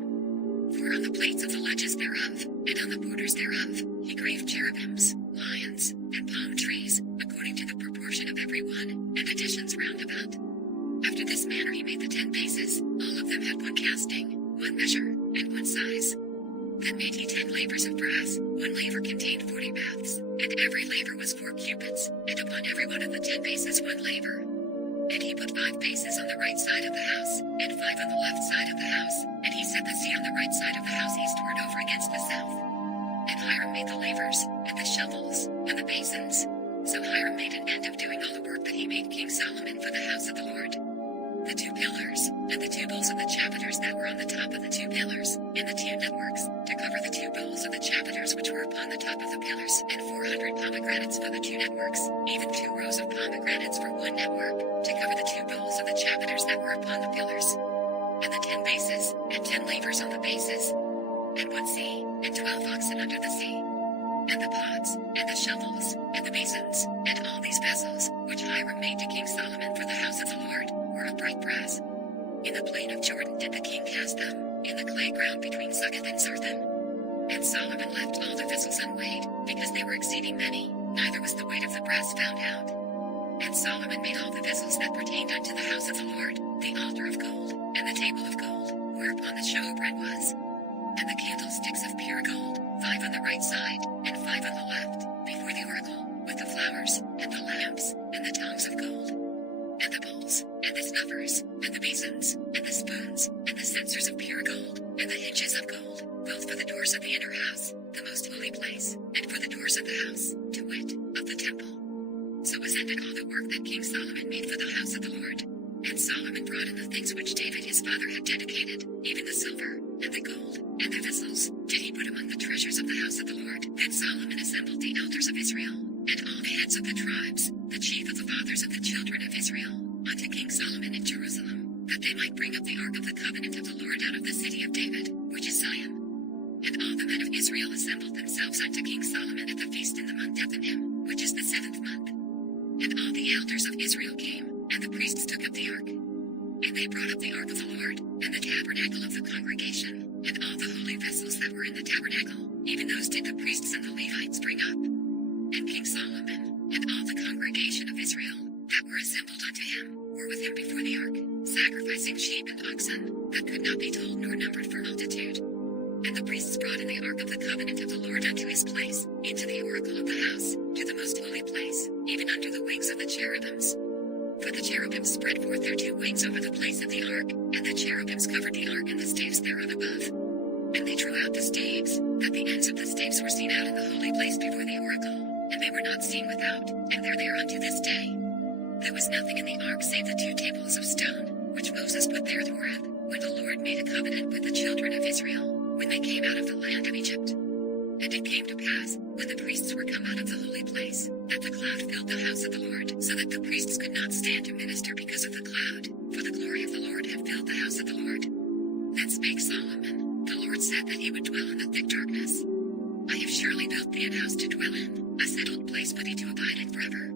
For on the plates of the ledges thereof, and on the borders thereof, he graved cherubims, lions, and palm trees, according to the proportion of every one, and additions round about. After this manner he made the 10 bases, all of them had 1 casting, 1 measure, and 1 size. Then made he 10 lavers of brass, 1 laver contained 40 baths, and every laver was 4 cubits, and upon every one of the 10 bases 1 laver. And he put 5 bases on the right side of the house, and 5 on the left side of the house, and he set the sea on the right side of the house eastward over against the south. And Hiram made the lavers, and the shovels, and the basins. So Hiram made an end of doing all the work that he made King Solomon for the house of the Lord. The 2 pillars, and the 2 bowls of the chapiters that were on the top of the 2 pillars, and the 2 networks, to cover the 2 bowls of the chapiters which were upon the top of the pillars, and 400 pomegranates for the 2 networks, even 2 rows of pomegranates for 1 network, to cover the 2 bowls of the chapiters that were upon the pillars, and the 10 bases, and 10 lavers on the bases, and 1 sea, and 12 oxen under the sea, and the pots, and the shovels, and the basins, and all these vessels, which Hiram made to King Solomon for the house of the Lord, were of bright brass. In the plain of Jordan did the king cast them, in the clay ground between Succoth and Zarthim. And Solomon left all the vessels unweighed, because they were exceeding many, neither was the weight of the brass found out. And Solomon made all the vessels that pertained unto the house of the Lord, the altar of gold, and the table of gold, whereupon the showbread was, and the candlesticks of pure gold, 5 on the right side, and 5 on the left, before the oracle, with the flowers, and the lamps, and the tongs of gold, and the bowls, and the snuffers, and the basins, and the spoons, and the censers of pure gold, and the hinges of gold, both for the doors of the inner house, the most holy place, and for the doors of the house, to wit, of the temple. So was ended all the work that King Solomon made for the house of the Lord. And Solomon brought in the things which David his father had dedicated, even the silver, and the gold, and the vessels, did he put among the treasures of the house of the Lord. Then Solomon assembled the elders of Israel, and all the heads of the tribes, the chief of the fathers of the children of Israel, unto King Solomon in Jerusalem, that they might bring up the ark of the covenant of the Lord out of the city of David, which is Zion. And all the men of Israel assembled themselves unto King Solomon at the feast in the month Ethanim, which is the 7th month. And all the elders of Israel came, and the priests took up the ark. And they brought up the ark of the Lord, and the tabernacle of the congregation, and all the holy vessels that were in the tabernacle, even those did the priests and the Levites bring up. And King Solomon, and all the congregation of Israel, that were assembled unto him, were with him before the ark, sacrificing sheep and oxen, that could not be told nor numbered for multitude. And the priests brought in the ark of the covenant of the Lord unto his place, into the oracle of the house, to the most holy place, even under the wings of the cherubims. For the cherubims spread forth their 2 wings over the place of the ark, and the cherubims covered the ark and the staves thereof above. And they drew out the staves, that the ends of the staves were seen out in the holy place before the oracle, and they were not seen without, and there they are unto this day. There was nothing in the ark save the 2 tables of stone, which Moses put there at Horeb, when the Lord made a covenant with the children of Israel, when they came out of the land of Egypt. And it came to pass, when the priests were come out of the holy place, that the cloud filled the house of the Lord, so that the priests could not stand to minister because of the cloud, for the glory of the Lord had filled the house of the Lord. Then spake Solomon, the Lord said that he would dwell in the thick darkness. I have surely built thee an house to dwell in, a settled place for thee to abide in forever.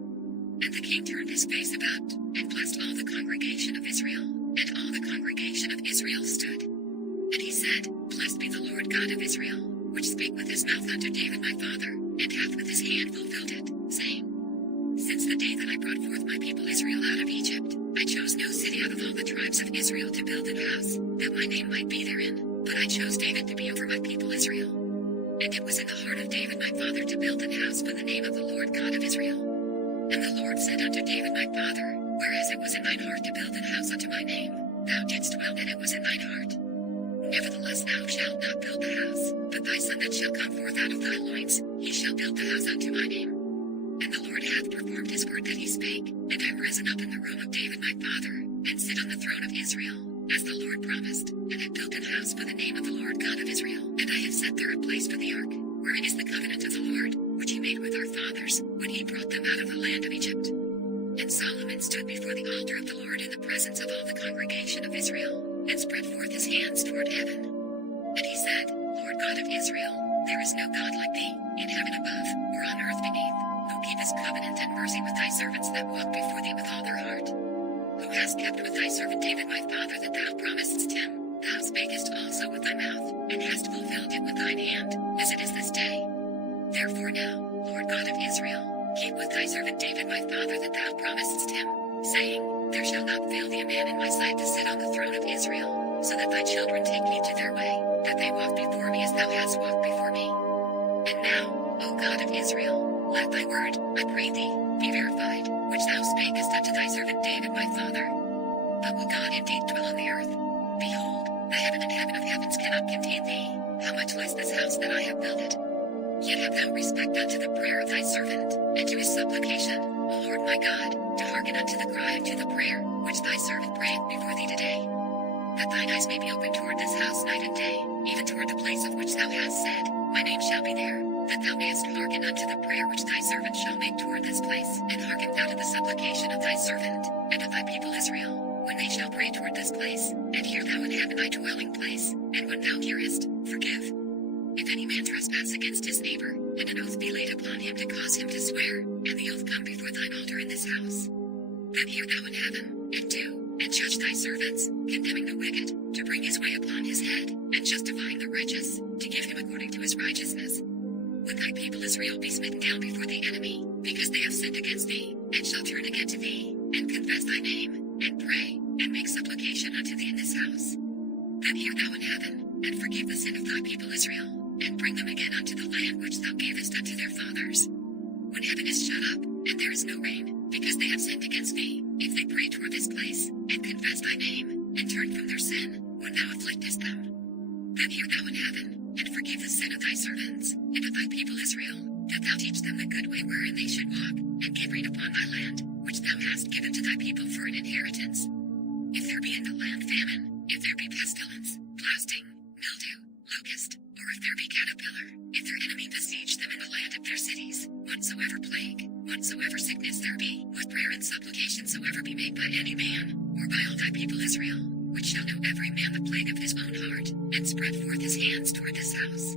And the king turned his face about, and blessed all the congregation of Israel, and all the congregation of Israel stood. And he said, Blessed be the Lord God of Israel, which spake with his mouth unto David my father, and hath with his hand fulfilled it, saying, Since the day that I brought forth my people Israel out of Egypt, I chose no city out of all the tribes of Israel to build an house, that my name might be therein, but I chose David to be over my people Israel. And it was in the heart of David my father to build an house for the name of the Lord God of Israel. And the Lord said unto David my father, Whereas it was in thine heart to build an house unto my name, thou didst well, and it was in thine heart. Nevertheless thou shalt not build the house, but thy son that shall come forth out of thy loins, he shall build the house unto my name. And the Lord hath performed his word that he spake, and I am risen up in the room of David my father, and sit on the throne of Israel, as the Lord promised, and have built an house for the name of the Lord God of Israel. And I have set there a place for the ark, wherein is the covenant of the Lord, which he made with our fathers, when he brought them out of the land of Egypt. And Solomon stood before the altar of the Lord in the presence of all the congregation of Israel, and spread forth his hands toward heaven. And he said, Lord God of Israel, there is no God like thee, in heaven above, or on earth beneath, who keepest covenant and mercy with thy servants that walk before thee with all their heart. Who hast kept with thy servant David my father that thou promisedst him, thou spakest also with thy mouth, and hast fulfilled it with thine hand, as it is this day. Therefore now, Lord God of Israel, keep with thy servant David my father that thou promisedst him, saying, There shall not fail thee a man in my sight to sit on the throne of Israel, so that thy children take heed to their way, that they walk before me as thou hast walked before me. And now, O God of Israel, let thy word, I pray thee, be verified, which thou spakest unto thy servant David my father. But will God indeed dwell on the earth? Behold, the heaven and heaven of heavens cannot contain thee, how much less this house that I have builded. Yet have thou respect unto the prayer of thy servant, and to his supplication, O Lord my God, to hearken unto the cry and to the prayer, which thy servant prayeth before thee today. That thine eyes may be open toward this house night and day, even toward the place of which thou hast said, My name shall be there, that thou mayest hearken unto the prayer which thy servant shall make toward this place, and hearken thou to the supplication of thy servant, and of thy people Israel, when they shall pray toward this place, and hear thou in heaven thy dwelling place, and when thou hearest, forgive. If any man trespass against his neighbor, and an oath be laid upon him to cause him to swear, and the oath come before thine altar in this house, then hear thou in heaven, and do, and judge thy servants, condemning the wicked, to bring his way upon his head, and justifying the righteous, to give him according to his righteousness. When thy people Israel be smitten down before the enemy, because they have sinned against thee, and shall turn again to thee, and confess thy name, and pray, and make supplication unto thee in this house, then hear thou in heaven, and forgive the sin of thy people Israel, and bring them again unto the land which thou gavest unto their fathers. When heaven is shut up, and there is no rain, because they have sinned against thee, if they pray toward this place, and confess thy name, and turn from their sin, when thou afflictest them, then hear thou in heaven, and forgive the sin of thy servants, and of thy people Israel, that thou teach them the good way wherein they should walk, and give rain upon thy land, which thou hast given to thy people for an inheritance. If there be in the land famine, if there be pestilence, blasting, mildew, locust, or if there be caterpillar, if their enemy besiege them in the land of their cities, whatsoever plague, whatsoever sickness there be, what prayer and supplication soever be made by any man, or by all thy people Israel, which shall know every man the plague of his own heart, and spread forth his hands toward this house.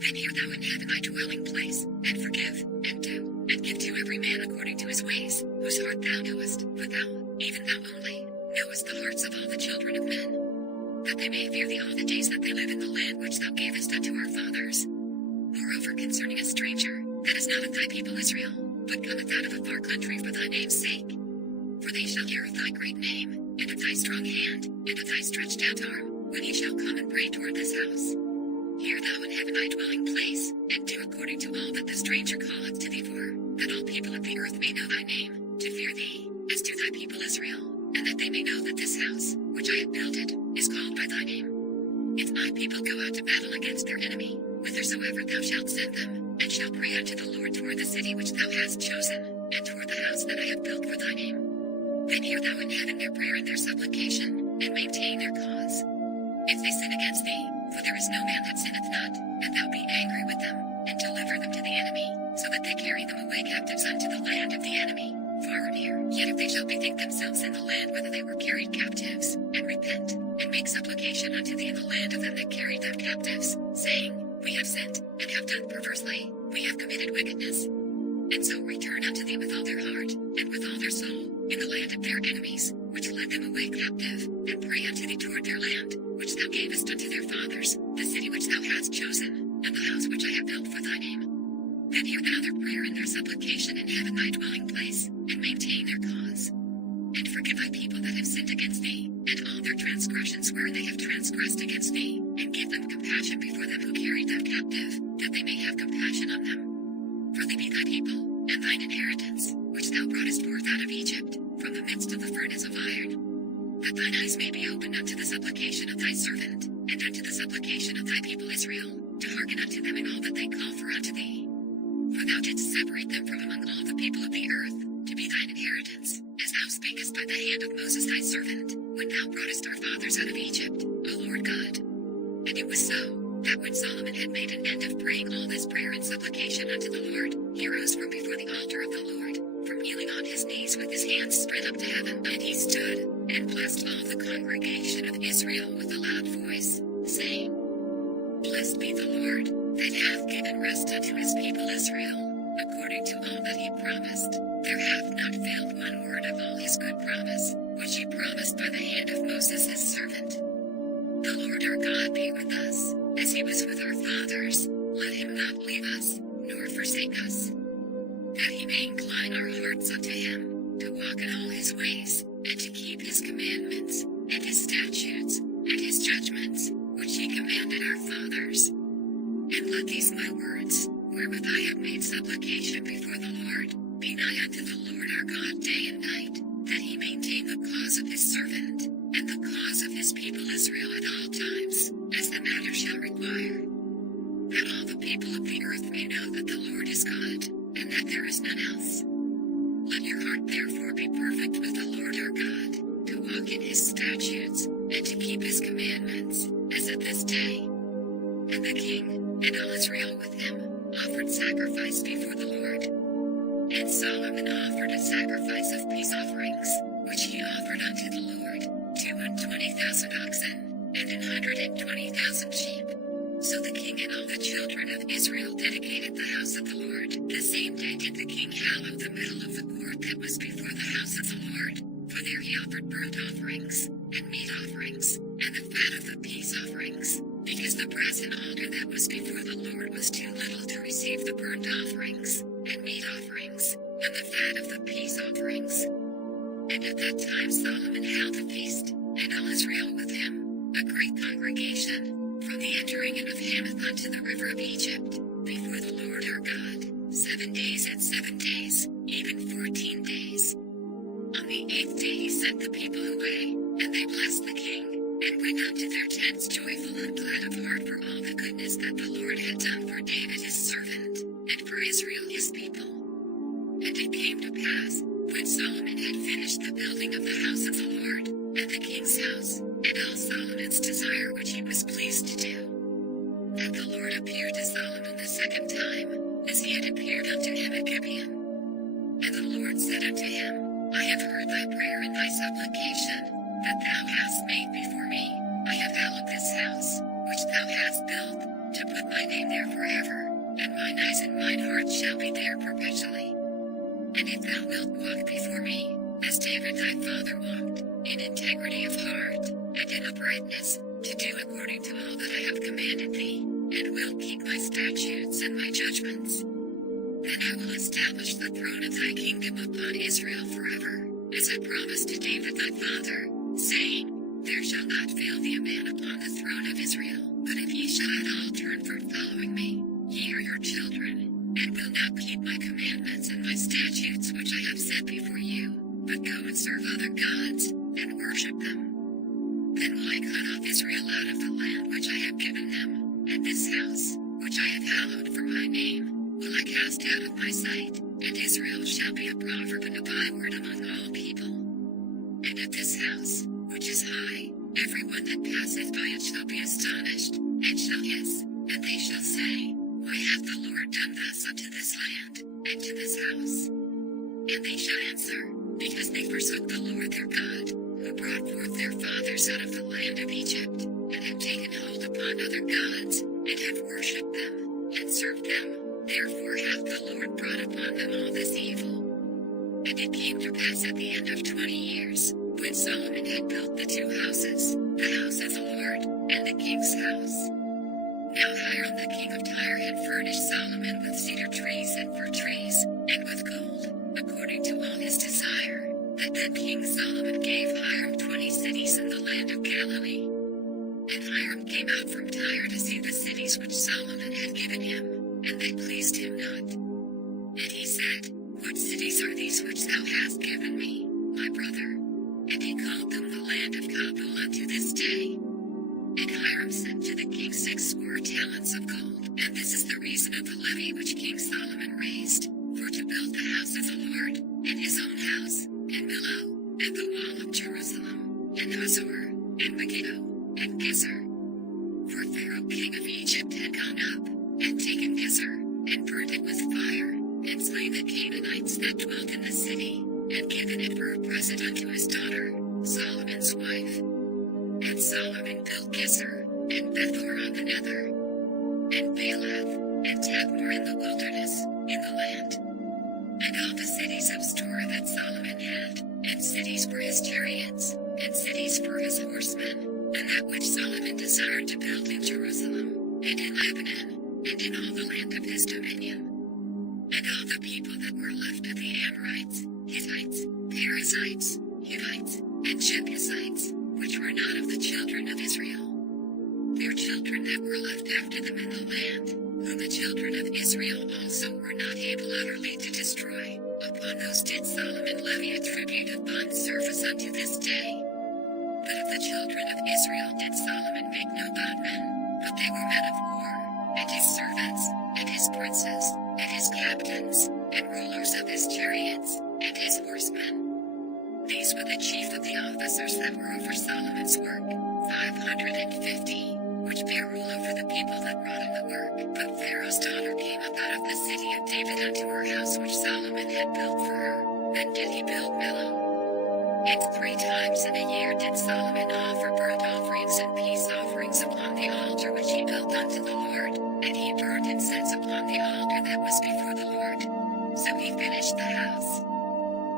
Then hear thou in heaven thy dwelling place, and forgive, and do, and give to every man according to his ways, whose heart thou knowest, for thou, even thou only, knowest the hearts of all the children of men, that they may fear thee all the days that they live in the land which thou gavest unto our fathers. Moreover concerning a stranger, that is not of thy people Israel, but cometh out of a far country for thy name's sake. For they shall hear of thy great name, and of thy strong hand, and of thy stretched out arm, when he shall come and pray toward this house. Hear thou in heaven thy dwelling place, and do according to all that the stranger calleth to thee for, that all people of the earth may know thy name, to fear thee, as do thy people Israel, and that they may know that this house, which I have builded, is called by thy name. If my people go out to battle against their enemy, whithersoever thou shalt send them, and shall pray unto the Lord toward the city which thou hast chosen, and toward the house that I have built for thy name, then hear thou in heaven their prayer and their supplication, and maintain their cause. If they sin against thee, for there is no man that sinneth not, and thou be angry with them, and deliver them to the enemy, so that they carry them away captives unto the land of the enemy, far or near. Yet if they shall bethink themselves in the land whither they were carried captives, and repent, and make supplication unto thee in the land of them that carried them captives, saying, We have sinned, and have done perversely, we have committed wickedness, and so return unto thee with all their heart, and with all their soul, in the land of their enemies, which led them away captive, and pray unto thee toward their land, which thou gavest unto their fathers, the city which thou hast chosen, and the house which I have built for thy name. Then hear thou their prayer and their supplication in heaven thy dwelling place, and maintain their cause. And forgive thy people that have sinned against thee, and all their transgressions wherein they have transgressed against thee, and give them compassion before them who carried them captive, that they may have compassion on them. For they be thy people, and thine inheritance, which thou broughtest forth out of Egypt, from the midst of the furnace of iron, that thine eyes may be opened unto the supplication of thy servant, and unto the supplication of thy people Israel, to hearken unto them in all that they call for unto thee. For thou didst separate them from among all the people of the earth, to be thine inheritance, as thou spakest by the hand of Moses thy servant, when thou broughtest our fathers out of Egypt, O Lord God. And it was so, that when Solomon had made an end of praying all this prayer and supplication unto the Lord, he rose from before the altar of the Lord, from kneeling on his knees with his hands spread up to heaven, and he stood, and blessed all the congregation of Israel with a loud voice, saying, Blessed be the Lord, that hath given rest unto his people Israel, according to all that he promised. There hath not failed one word of all his good promise, which he promised by the hand of Moses his servant. The Lord our God be with us, as he was with our fathers. Let him not leave us, nor forsake us, that he may incline our hearts unto him, to walk in all his ways, and to keep his commandments, and his statutes, and his judgments, which he commanded our fathers. And let these my words, wherewith I have made supplication before the Lord, be nigh unto the Lord our God day and night, that he maintain the cause of his servant, and the cause of his people Israel at all times, as the matter shall require. That all the people of the earth may know that the Lord is God, and that there is none else. Let your heart therefore be perfect with the Lord our God, to walk in his statutes, and to keep his commandments, as at this day. And the king, and all Israel with him, offered sacrifice before the Lord. And Solomon offered a sacrifice of peace offerings, which he offered unto the Lord, 220,000 oxen, and 120,000 sheep. So the king and all the children of Israel dedicated the house of the Lord. The same day did the king hallow the middle of the court that was before the house of the Lord, for there he offered burnt offerings, and meat offerings, and the fat of the peace offerings, because the brazen altar that was before the Lord was too little to receive the burnt offerings, and meat offerings, and the fat of the peace offerings. And at that time Solomon held a feast, and all Israel with him, a great congregation, from the entering in of Hamath unto the river of Egypt, before the Lord our God, 7 days and 7 days, even 14 days. On the 8th day he sent the people away, and they blessed the king, and went unto their tents joyful and glad of heart for all the goodness that the Lord had done for David his servant, and for Israel his people. And it came to pass, when Solomon had finished the building of the house of the Lord, and the king's house, and all Solomon's desire which he was pleased to do, appeared to Solomon the second time, as he had appeared unto him at Gibeon. And the Lord said unto him, I have heard thy prayer and thy supplication, that thou hast made before me. I have hallowed this house, which thou hast built, to put my name there forever, and mine eyes and mine heart shall be there perpetually. And if thou wilt walk before me, as David thy father walked, in integrity of heart, and in uprightness, to do according to all that I have commanded thee, and wilt keep my statutes and my judgments, then I will establish the throne of thy kingdom upon Israel forever, as I promised to David thy father, saying, There shall not fail thee a man upon the throne of Israel. But if ye shall at all turn from following me, ye or your children, and will not keep my commandments and my statutes which I have set before you, but go and serve other gods, and worship them, then will I cut off Israel out of the land which I have given them, and this house, which I have hallowed for my name, will I cast out of my sight, and Israel shall be a proverb and a byword among all people. And of this house, which is high, everyone that passeth by it shall be astonished, and shall hiss, and they shall say, Why hath the Lord done thus unto this land, and to this house? And they shall answer, Because they forsook the Lord their God, who brought forth their fathers out of the land of Egypt, and have taken hold upon other gods, and have worshipped them, and served them. Therefore hath the Lord brought upon them all this evil. And it came to pass at the end of 20 years, when Solomon had built the two houses, the house of the Lord, and the king's house. Now Hiram the king of Tyre had furnished Solomon with cedar trees and fir trees, and with gold, according to all his desire, that then King Solomon gave Hiram 20 cities in the land of Galilee. And Hiram came out from Tyre to see the cities which Solomon had given him, and they pleased him not. And he said, What cities are these which thou hast given me, my brother? And he called them the land of Kabul unto this day. And Hiram sent to the king 60 talents of gold. And this is the reason of the levy which King Solomon raised, for to build the house of the Lord, and his own house, and Millo, and the wall of Jerusalem, and Hazor, and Megiddo, and Gezer. For Pharaoh king of Egypt had gone up, and taken Gezer, and burnt it with fire, and slain the Canaanites that dwelt in the city, and given it for a present unto his daughter, Solomon's wife. And Solomon built Gezer, and Bethor on the nether, and Baalath, and Tabnor in the wilderness, in the land. And all the cities of store that Solomon had, and cities for his chariots, and cities for his horsemen, and that which Solomon desired to build in Jerusalem, and in Lebanon, and in all the land of his dominion. And all the people that were left of the Amorites, Hittites, Perizzites, Hivites, and Jebusites, which were not of the children of Israel. Their children that were left after them in the land, whom the children of Israel also were not able utterly to destroy, upon those did Solomon levy a tribute of bond service unto this day. But of the children of Israel did Solomon make no bondmen, but they were men of war, and his servants, and his princes, and his captains, and rulers of his chariots, and his horsemen. These were the chief of the officers that were over Solomon's work, 550, which bare rule over the people that wrought in the work. But Pharaoh's daughter came up out of the city of David unto her house which Solomon had built for her. Then did he build Millo. And 3 times in a year did Solomon offer burnt offerings and peace offerings upon the altar which he built unto the Lord, and he burned incense upon the altar that was before the Lord. So he finished the house.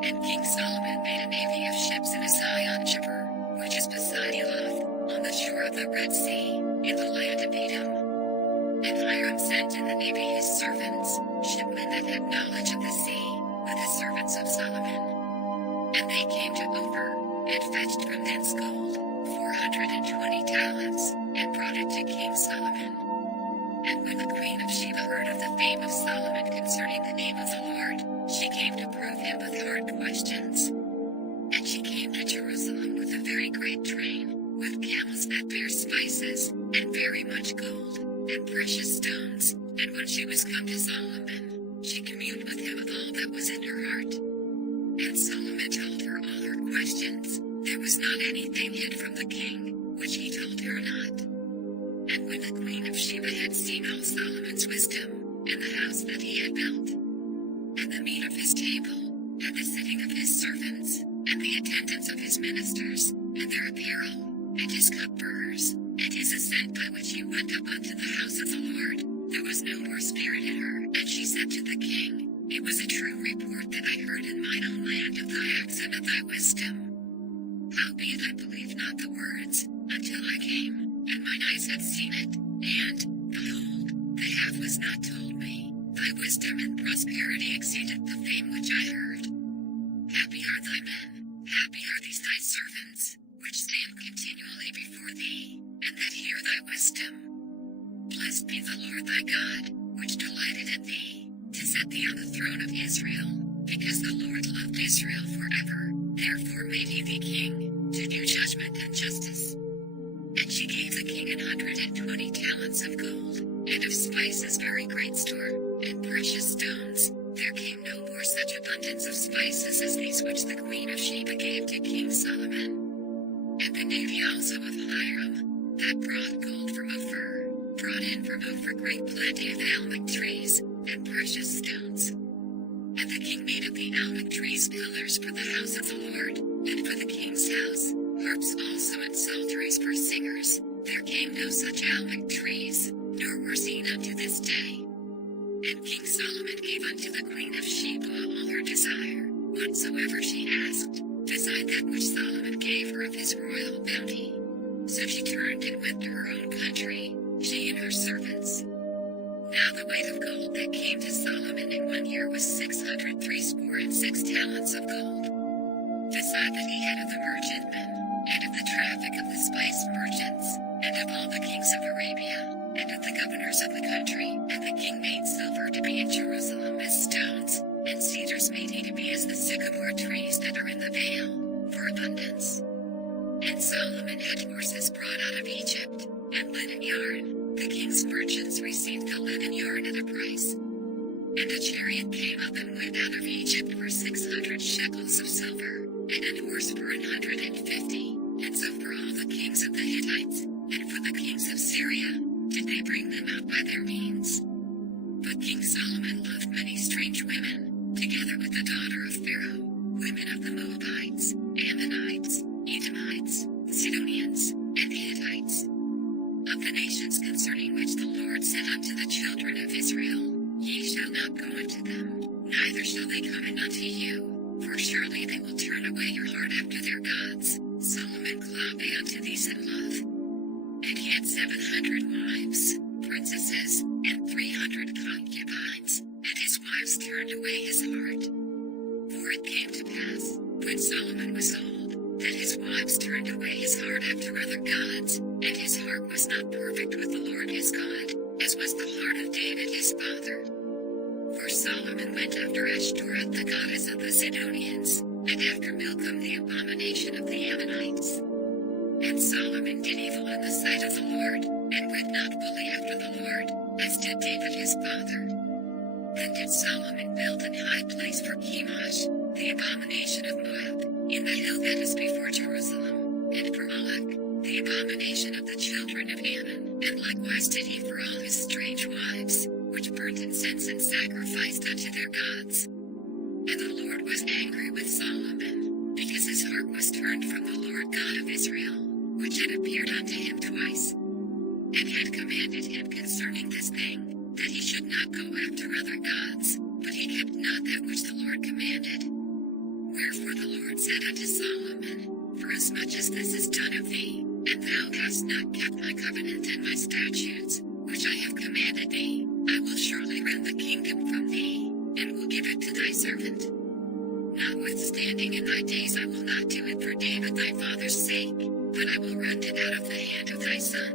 And King Solomon made a navy of ships in Zion-Geber, which is beside Eloth, on the shore of the Red Sea, in the land of Edom. And Hiram sent in the navy his servants, shipmen that had knowledge of the sea, with the servants of Solomon. And they came to Ophir, and fetched from thence gold, 420 talents, and brought it to King Solomon. And when the queen of Sheba heard of the fame of Solomon concerning the name of the Lord, she came to prove him with hard questions. And she came to Jerusalem with a very great train, with camels that bare spices, and very much gold, and precious stones. And when she was come to Solomon, she communed with him of all that was in her heart. And Solomon told her all her questions. There was not anything hid from the king, which he told her not. And When the queen of Sheba had seen all Solomon's wisdom, and the house that he had built, and the meat of his table, and the sitting of his servants, and the attendance of his ministers, and their apparel, and his cupbearers, and his ascent by which he went up unto the house of the Lord, there was no more spirit in her. And she said to the king, It was a true report that I heard in mine own land of thy acts and of thy wisdom. Howbeit I believed not the words, until I came, and mine eyes had seen it, and, behold, the half was not told me. Thy wisdom and prosperity exceeded the fame which I heard. Happy are thy men, happy are these thy servants, which stand continually before thee, and that hear thy wisdom. Blessed be the Lord thy God, which delighted in thee, to set thee on the throne of Israel, because the Lord loved Israel forever, therefore made he thee king, to do judgment and justice. And she gave the king 120 talents of gold, and of spices very great store, and precious stones. There came no more such abundance of spices as these which the queen of Sheba gave to King Solomon. And the navy also of Hiram, that brought gold from Ophir, brought in from Ophir great plenty of almug trees, and precious stones. And the king made of the almug trees pillars for the house of the Lord, and for the king's house, harps also and psalteries for singers. There came no such almug trees, nor were seen unto this day. And King Solomon gave unto the queen of Sheba all her desire, whatsoever she asked, beside that which Solomon gave her of his royal bounty. So she turned and went to her own country, she and her servants. Now the weight of gold that came to Solomon in 1 year was 666 talents of gold. Beside that he had of the merchantmen, and of the traffic of the spice merchants, and of all the kings of Arabia, and of the governors of the country. And the king made silver to be in Jerusalem as stones, and cedars made he to be as the sycamore trees that are in the vale, for abundance. And Solomon had horses brought out of Egypt, and linen yarn. The king's merchants received the linen yarn at a price. And a chariot came up and went out of Egypt for 600 shekels of silver, and an horse for 150. And so for all the kings of the Hittites, and for the kings of Syria, did they bring them out by their means. But King Solomon loved many strange women, together with the daughter of Pharaoh, women of the Moabites, Ammonites, Edomites, Sidonians, and Hittites. Of the nations concerning which the Lord said unto the children of Israel, Ye shall not go unto them, neither shall they come in unto you, for surely they will turn away your heart after their gods. Solomon clave unto these in love. And he had 700 wives, princesses, and 300 concubines, and his wives turned away his heart. For it came to pass, when Solomon was old, that his wives turned away his heart after other gods, and his heart was not perfect with the Lord his God, as was the heart of David his father. For Solomon went after Ashtoreth the goddess of the Sidonians, and after Milcom the abomination of the Ammonites. And Solomon did evil in the sight of the Lord, and went not fully after the Lord, as did David his father. Then did Solomon build an high place for Chemosh, the abomination of Moab, in the hill that is before Jerusalem, and for Moloch, the abomination of the children of Ammon. And likewise did he for all his strange wives, which burnt incense and sacrificed unto their gods. And the Lord was angry with Solomon, because his heart was turned from the Lord God of Israel, which had appeared unto him twice, and had commanded him concerning this thing, that he should not go after other gods, but he kept not that which the Lord commanded. Wherefore the Lord said unto Solomon, Forasmuch as this is done of thee, and thou hast not kept my covenant and my statutes, which I have commanded thee, I will surely rend the kingdom from thee, and will give it to thy servant. Notwithstanding in thy days I will not do it for David thy father's sake, but I will rend it out of the hand of thy son.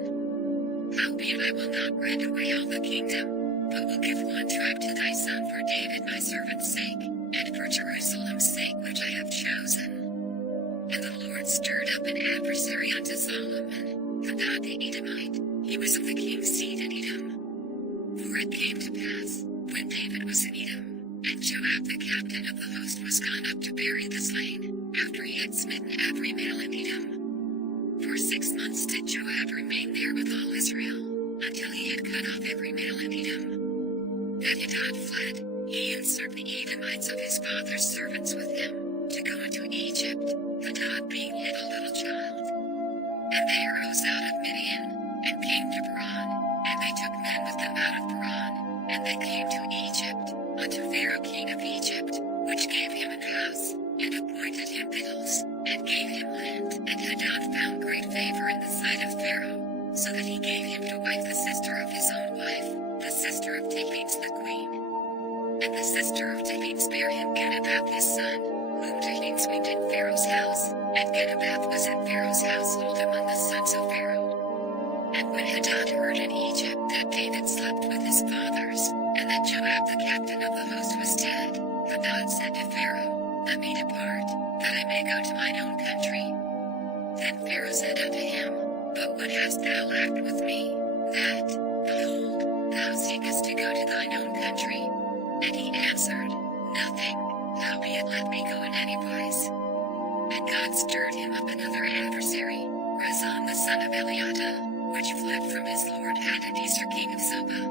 Howbeit I will not rend away all the kingdom, but will give one tribe to thy son for David my servant's sake, and for Jerusalem's sake which I have chosen. And the Lord stirred up an adversary unto Solomon, Hadad the Edomite. He was of the king's seed in Edom. For it came to pass, when David was in Edom, and Joab the captain of the host was gone up to bury the slain, after he had smitten every male in Edom. For 6 months did Joab remain there with all Israel. had cut off every male in Edom. Then Hadad fled, he and certain Edomites of his father's servants with him, to go into Egypt, Hadad being yet a little child. And they arose out of Midian, and came to Paran, and they took men with them out of Paran, and they came to Egypt, unto Pharaoh king of Egypt, which gave him an house, and appointed him victuals, and gave him land. And Hadad found great favor in the sight of Pharaoh, so that he gave him to wife the sister of his own wife, the sister of Tahpenes the queen. And the sister of Tahpenes bare him Genubath his son, whom Tahpenes weaned in Pharaoh's house, and Genubath was in Pharaoh's household among the sons of Pharaoh. And when Hadad heard in Egypt that David slept with his fathers, and that Joab the captain of the host was dead, Hadad said to Pharaoh, Let me depart, that I may go to mine own country. Then Pharaoh said unto him, But what hast thou lacked with me, that, behold, thou seekest to go to thine own country? And he answered, Nothing, howbeit let me go in any wise. And God stirred him up another adversary, Rezon the son of Eliada, which fled from his lord Hadadezer king of Zobah.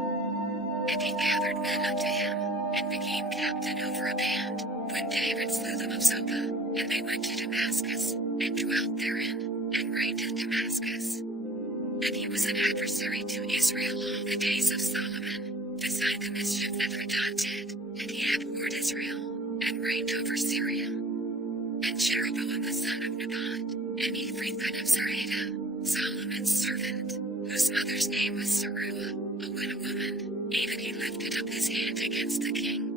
And he gathered men unto him, and became captain over a band, when David slew them of Zobah, and they went to Damascus, and dwelt therein, and reigned in Damascus. And he was an adversary to Israel all the days of Solomon, beside the mischief that Hadad did, and he abhorred Israel, and reigned over Syria. And Jeroboam the son of Nebat, and Ephrathite of Zereda, Solomon's servant, whose mother's name was Zeruiah, a widow woman, even he lifted up his hand against the king.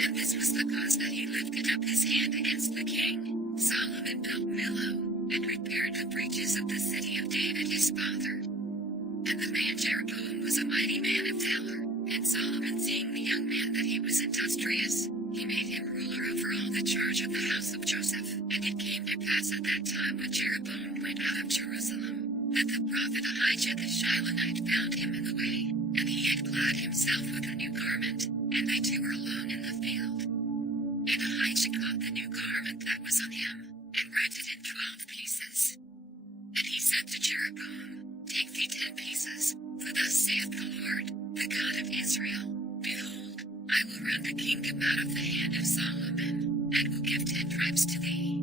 And this was the cause that he lifted up his hand against the king. Solomon built Millo, and repaired the breaches of the city of David his father. And the man Jeroboam was a mighty man of valor, and Solomon seeing the young man that he was industrious, he made him ruler over all the charge of the house of Joseph. And it came to pass at that time when Jeroboam went out of Jerusalem, that the prophet Ahijah the Shilonite found him in the way, and he had clad himself with a new garment, and they two were alone in the field. And Ahijah caught the new garment that was on him, and rent it in 12 pieces. And he said to Jeroboam, Take thee 10 pieces, for thus saith the Lord, the God of Israel, Behold, I will rend the kingdom out of the hand of Solomon, and will give 10 tribes to thee.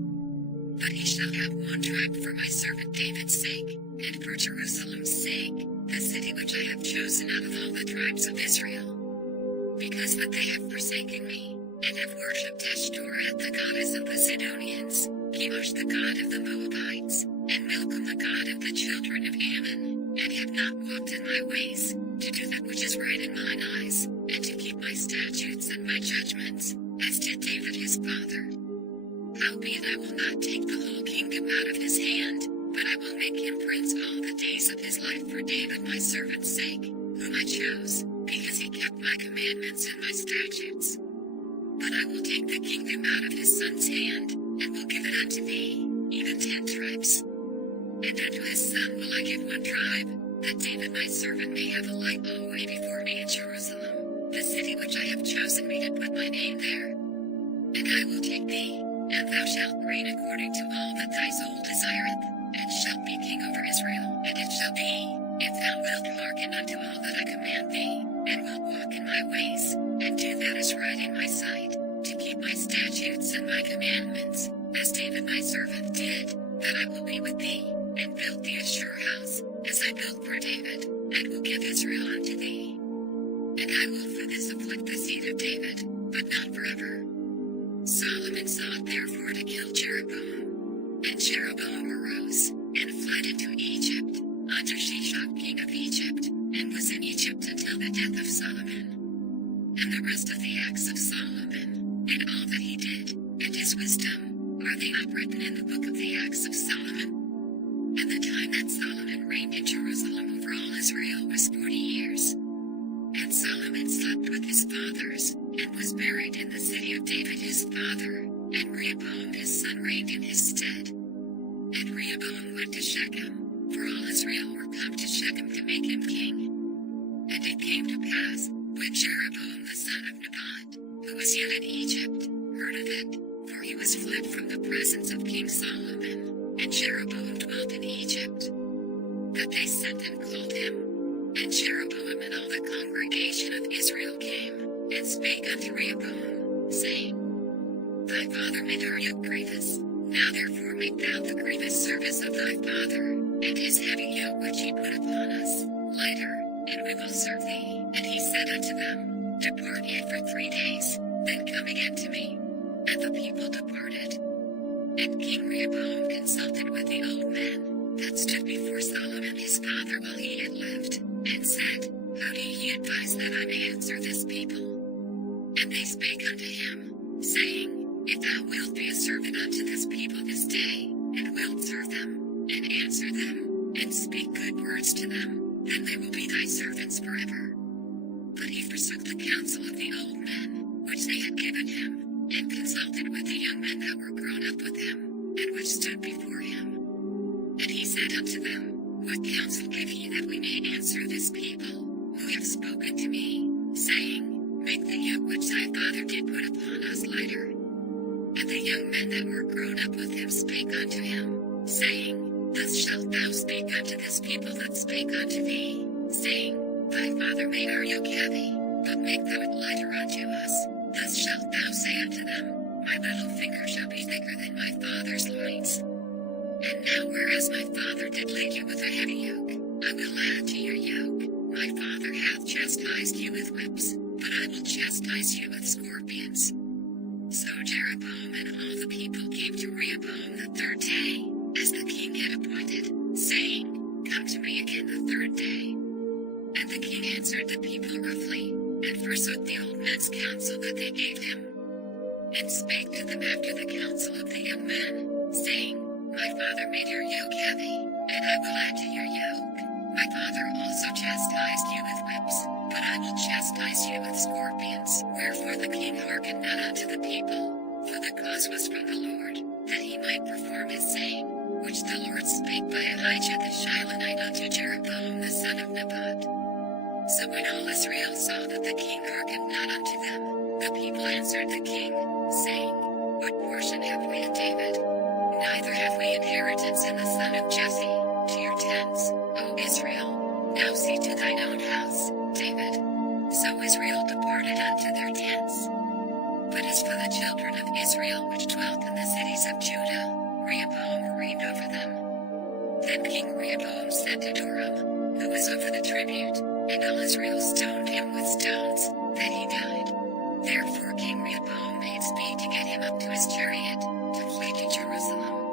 But he shall have 1 tribe for my servant David's sake, and for Jerusalem's sake, the city which I have chosen out of all the tribes of Israel. Because that they have forsaken me, and have worshipped Ashtoreth the goddess of the Sidonians, Chemosh the god of the Moabites, and Milcom the god of the children of Ammon, and have not walked in my ways, to do that which is right in mine eyes, and to keep my statutes and my judgments, as did David his father. Howbeit I will not take the whole kingdom out of his hand, but I will make him prince all the days of his life for David my servant's sake, whom I chose, because he kept my commandments and my statutes. But I will take the kingdom out of his son's hand, and will give it unto thee, even 10 tribes. And unto his son will I give 1 tribe, that David my servant may have a light always before me in Jerusalem, the city which I have chosen me to put my name there. And I will take thee, and thou shalt reign according to all that thy soul desireth, and shalt be king over Israel. And it shall be, if thou wilt hearken unto all that I command thee, and wilt walk in my ways, and do that is right in my sight, to keep my statutes and my commandments, as David my servant did, that I will be with thee, and build thee a sure house, as I built for David, and will give Israel unto thee. And I will for this afflict the seed of David, but not forever. Solomon sought therefore to kill Jeroboam. And Jeroboam arose, and fled into Egypt, unto Shishak king of Egypt, and was in Egypt until the death of Solomon. And the rest of the acts of Solomon, and all that he did, and his wisdom, are they not written in the book of the acts of Solomon? And the time that Solomon reigned in Jerusalem over all Israel was 40 years. And Solomon slept with his fathers, and was buried in the city of David his father, and Rehoboam his son reigned in his stead. And Rehoboam went to Shechem, for all Israel were come to Shechem to make him king. And it came to pass, when Jeroboam the son of Nebat, who was yet in Egypt, heard of it, for he was fled from the presence of King Solomon, and Jeroboam dwelt in Egypt, that they sent and called him. And Jeroboam congregation of Israel came, and spake unto Rehoboam, saying, Thy father made our yoke grievous. Now therefore make thou the grievous service of thy father, and his heavy yoke which he put upon us, lighter, and we will serve thee. And he said unto them, Depart ye for 3 days, then come again to me. And the people departed. And King Rehoboam consulted with the old men that stood before Solomon his father while he yet lived, and said, How do ye advise that I may answer this people? And they spake unto him, saying, If thou wilt be a servant unto this people this day, and wilt serve them, and answer them, and speak good words to them, then they will be thy servants forever. But he forsook the counsel of the old men, which they had given him, and consulted with the young men that were grown up with him, and which stood before him. And he said unto them, What counsel give ye that we may answer this people, who have spoken to me, saying, Make the yoke which thy father did put upon us lighter? And the young men that were grown up with him spake unto him, saying, Thus shalt thou speak unto this people that spake unto thee, saying, Thy father made our yoke heavy, but make thou it lighter unto us. Thus shalt thou say unto them, My little finger shall be thicker than my father's loins. And now whereas my father did lead you with a heavy yoke, I will add to your yoke. My father hath chastised you with whips, but I will chastise you with scorpions. So Jeroboam and all the people came to Rehoboam the 3rd day, as the king had appointed, saying, Come to me again the 3rd day. And the king answered the people roughly, and forsook the old men's counsel that they gave him, and spake to them after the counsel of the young men, saying, My father made your yoke heavy, and I will add to your yoke. My father also chastised you with whips, but I will chastise you with scorpions. Wherefore the king hearkened not unto the people, for the cause was from the Lord, that he might perform his saying, which the Lord spake by Elijah the Shilonite unto Jeroboam the son of Nebat. So when all Israel saw that the king hearkened not unto them, the people answered the king, saying, What portion have we in David? Neither have we inheritance in the son of Jesse. To your tents, O Israel. Now see to thine own house, David. So Israel departed unto their tents. But as for the children of Israel which dwelt in the cities of Judah, Rehoboam reigned over them. Then King Rehoboam sent to Therap, who was over the tribute, and all Israel stoned him with stones, that he died. Therefore King Rehoboam made speed to get him up to his chariot, to flee to Jerusalem.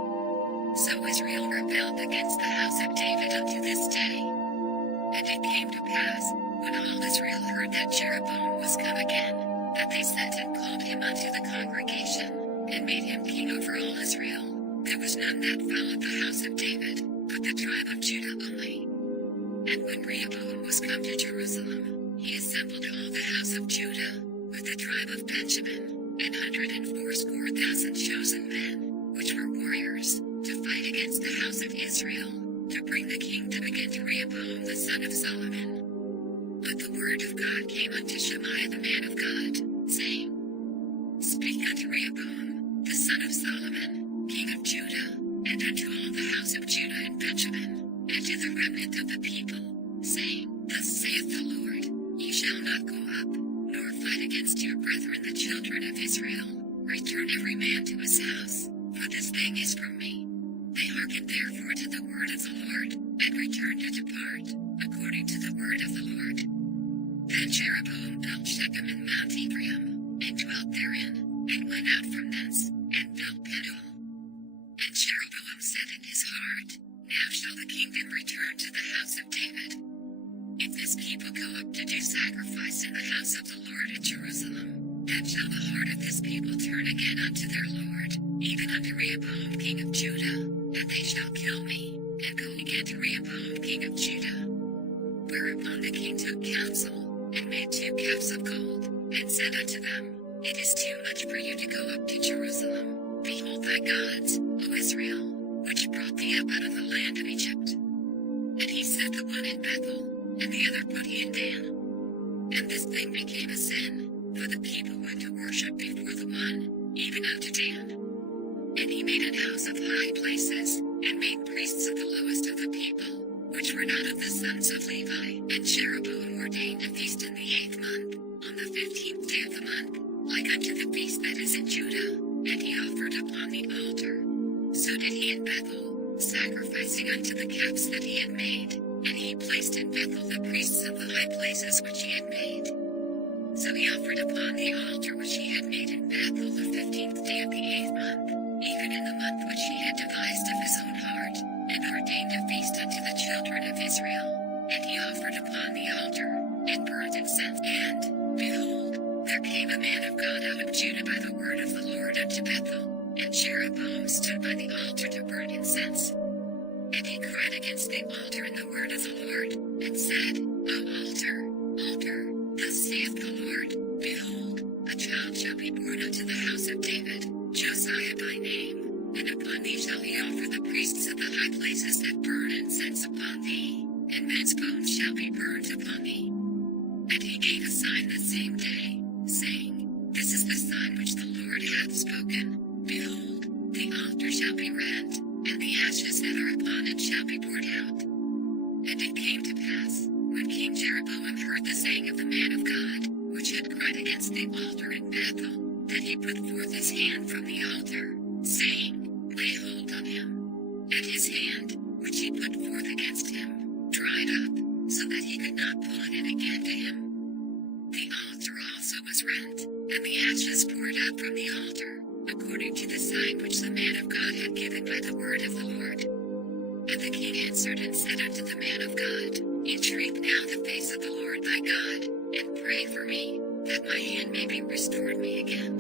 So Israel rebelled against the house of David unto this day. And it came to pass, when all Israel heard that Jeroboam was come again, that they sent and called him unto the congregation, and made him king over all Israel. There was none that followed the house of David, but the tribe of Judah only. And when Rehoboam was come to Jerusalem, he assembled all the house of Judah, with the tribe of Benjamin, 180,000 chosen men, which were warriors, to fight against the house of Israel, to bring the kingdom again to Rehoboam the son of Solomon. But the word of God came unto Shemaiah the man of God, saying, Speak unto Rehoboam, the son of Solomon, king of Judah, and unto all the house of Judah and Benjamin, and to the remnant of the people, saying, Thus saith the Lord, Ye shall not go up, nor fight against your brethren the children of Israel. Return every man to his house, for this thing is from me. They hearkened therefore to the word of the Lord, and returned to depart, according to the word of the Lord. Then Jeroboam built Shechem in Mount Ephraim, and dwelt therein, and went out from thence, and built Penuel. And Jeroboam said in his heart, Now shall the kingdom return to the house of David. If this people go up to do sacrifice in the house of the Lord at Jerusalem, then shall the heart of this people turn again unto their Lord, even unto Rehoboam king of Judah, and they shall kill me, and go again to Rehoboam king of Judah. Whereupon the king took counsel, and made 2 calves of gold, and said unto them, It is too much for you to go up to Jerusalem. Behold thy gods, O Israel, which brought thee up out of the land of Egypt. And he set the one in Bethel, and the other put he in Dan. And this thing became a sin, for the people went to worship before the one, even unto Dan. And he made an house of high places, and made priests of the lowest of the people, which were not of the sons of Levi. And Jeroboam ordained a feast in the 8th month, on the 15th day of the month, like unto the feast that is in Judah, and he offered upon the altar. So did he in Bethel, sacrificing unto the calves that he had made, and he placed in Bethel the priests of the high places which he had made. So he offered upon the altar which he had made in Bethel the 15th day of the 8th month, even in the month which he had devised of his own heart, and ordained a feast unto the children of Israel. And he offered upon the altar, and burnt incense. And, behold, there came a man of God out of Judah by the word of the Lord unto Bethel, and Jeroboam stood by the altar to burn incense. And he cried against the altar in the word of the Lord, and said, O altar, altar, thus saith the Lord, behold, a child shall be born unto the house of David, Josiah by name, and upon thee shall he offer the priests of the high places that burn incense upon thee, and men's bones shall be burnt upon thee. And he gave a sign the same day, saying, This is the sign which the Lord hath spoken, behold, the altar shall be rent, and the ashes that are upon it shall be poured out. And it came to pass, when King Jeroboam heard the saying of the man of God, which had cried against the altar in Bethel, that he put forth his hand from the altar, saying, Lay hold on him. And his hand, which he put forth against him, dried up, so that he could not pull it in again to him. The altar also was rent, and the ashes poured out from the altar, according to the sign which the man of God had given by the word of the Lord. And the king answered and said unto the man of God, Entreat now the face of the Lord thy God, and pray for me, that my hand may be restored me again.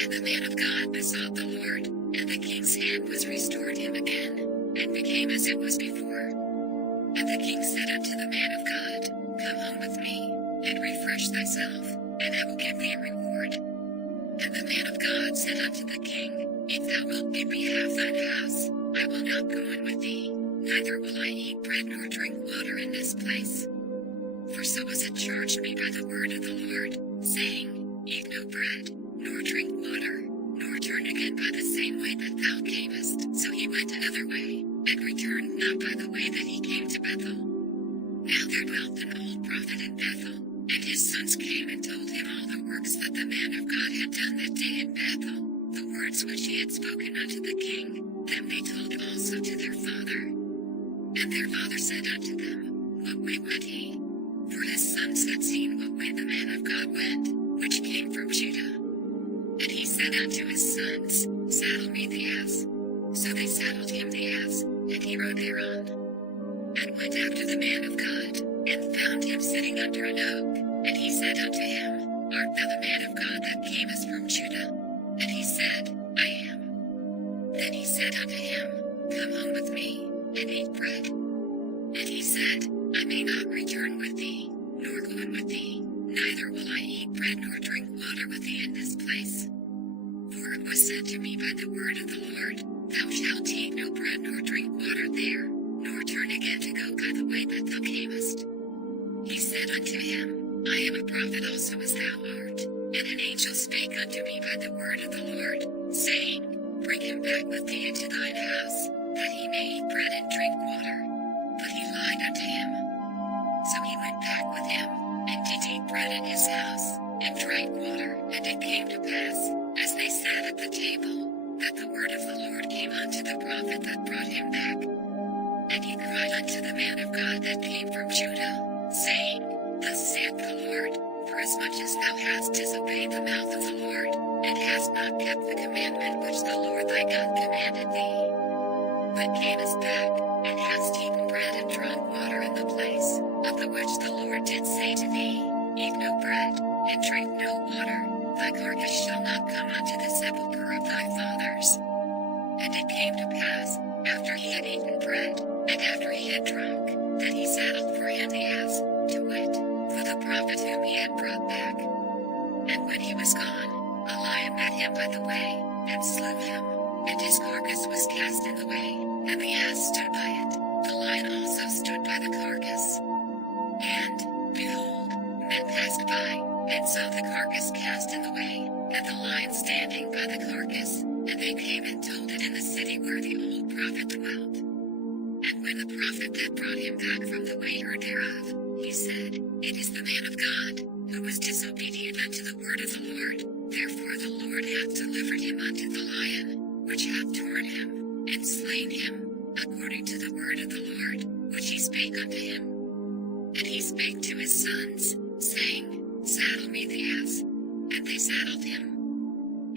And the man of God besought the Lord, and the king's hand was restored him again, and became as it was before. And the king said unto the man of God, Come home with me, and refresh thyself, and I will give thee a reward. And the man of God said unto the king, If thou wilt give me half thine house, I will not go in with thee, neither will I eat bread nor drink water in this place. For so was it charged me by the word of the Lord, saying, Eat no bread, nor drink water, nor turn again by the same way that thou camest. So he went another way, and returned not by the way that he came to Bethel. Now there dwelt an old prophet in Bethel, and his sons came and told him all the works that the man of God had done that day in Bethel, the words which he had spoken unto the king, them they told also to their father. And their father said unto them, What way went he? For his sons had seen what way the man of God went, which came from Judah. And he said unto his sons, Saddle me the ass. So they saddled him the ass, and he rode thereon, and went after the man of God, and found him sitting under an oak. And he said unto him, Art thou the man of God that camest from Judah? And he said, I am. Then he said unto him, Come home with me, and eat bread. And he said, I may not return with thee, nor go in with thee, neither will I eat bread nor drink water with thee in this place. For it was said to me by the word of the Lord, Thou shalt eat no bread nor drink water there, nor turn again to go by the way that thou camest. He said unto him, I am a prophet also as thou art. And an angel spake unto me by the word of the Lord, saying, Bring him back with thee into thine house, that he may eat bread and drink water. But he lied unto him. So he went back with him, and did eat bread in his house, and drank water. And it came to pass, as they sat at the table, that the word of the Lord came unto the prophet that brought him back. And he cried unto the man of God that came from Judah, saying, Thus saith the Lord, Forasmuch as thou hast disobeyed the mouth of the Lord, and hast not kept the commandment which the Lord thy God commanded thee, but camest back, and hast eaten bread and drunk water in the place, of the which the Lord did say to thee, Eat no bread, and drink no water, thy carcass shall not come unto the sepulchre of thy fathers. And it came to pass, after he had eaten bread, and after he had drunk, that he saddled for him the ass, to wit, for the prophet whom he had brought back. And when he was gone, a lion met him by the way, and slew him, and his carcass was cast in the way, and the ass stood by it, the lion also stood by the carcass. And, behold, men passed by, and saw the carcass cast in the way, and the lion standing by the carcass, and they came and told it in the city where the old prophet dwelt. And when the prophet that brought him back from the way heard thereof, he said, It is the man of God, who was disobedient unto the word of the Lord. Therefore the Lord hath delivered him unto the lion, which hath torn him, and slain him, according to the word of the Lord, which he spake unto him. And he spake to his sons, saying, Saddle me the ass. And they saddled him.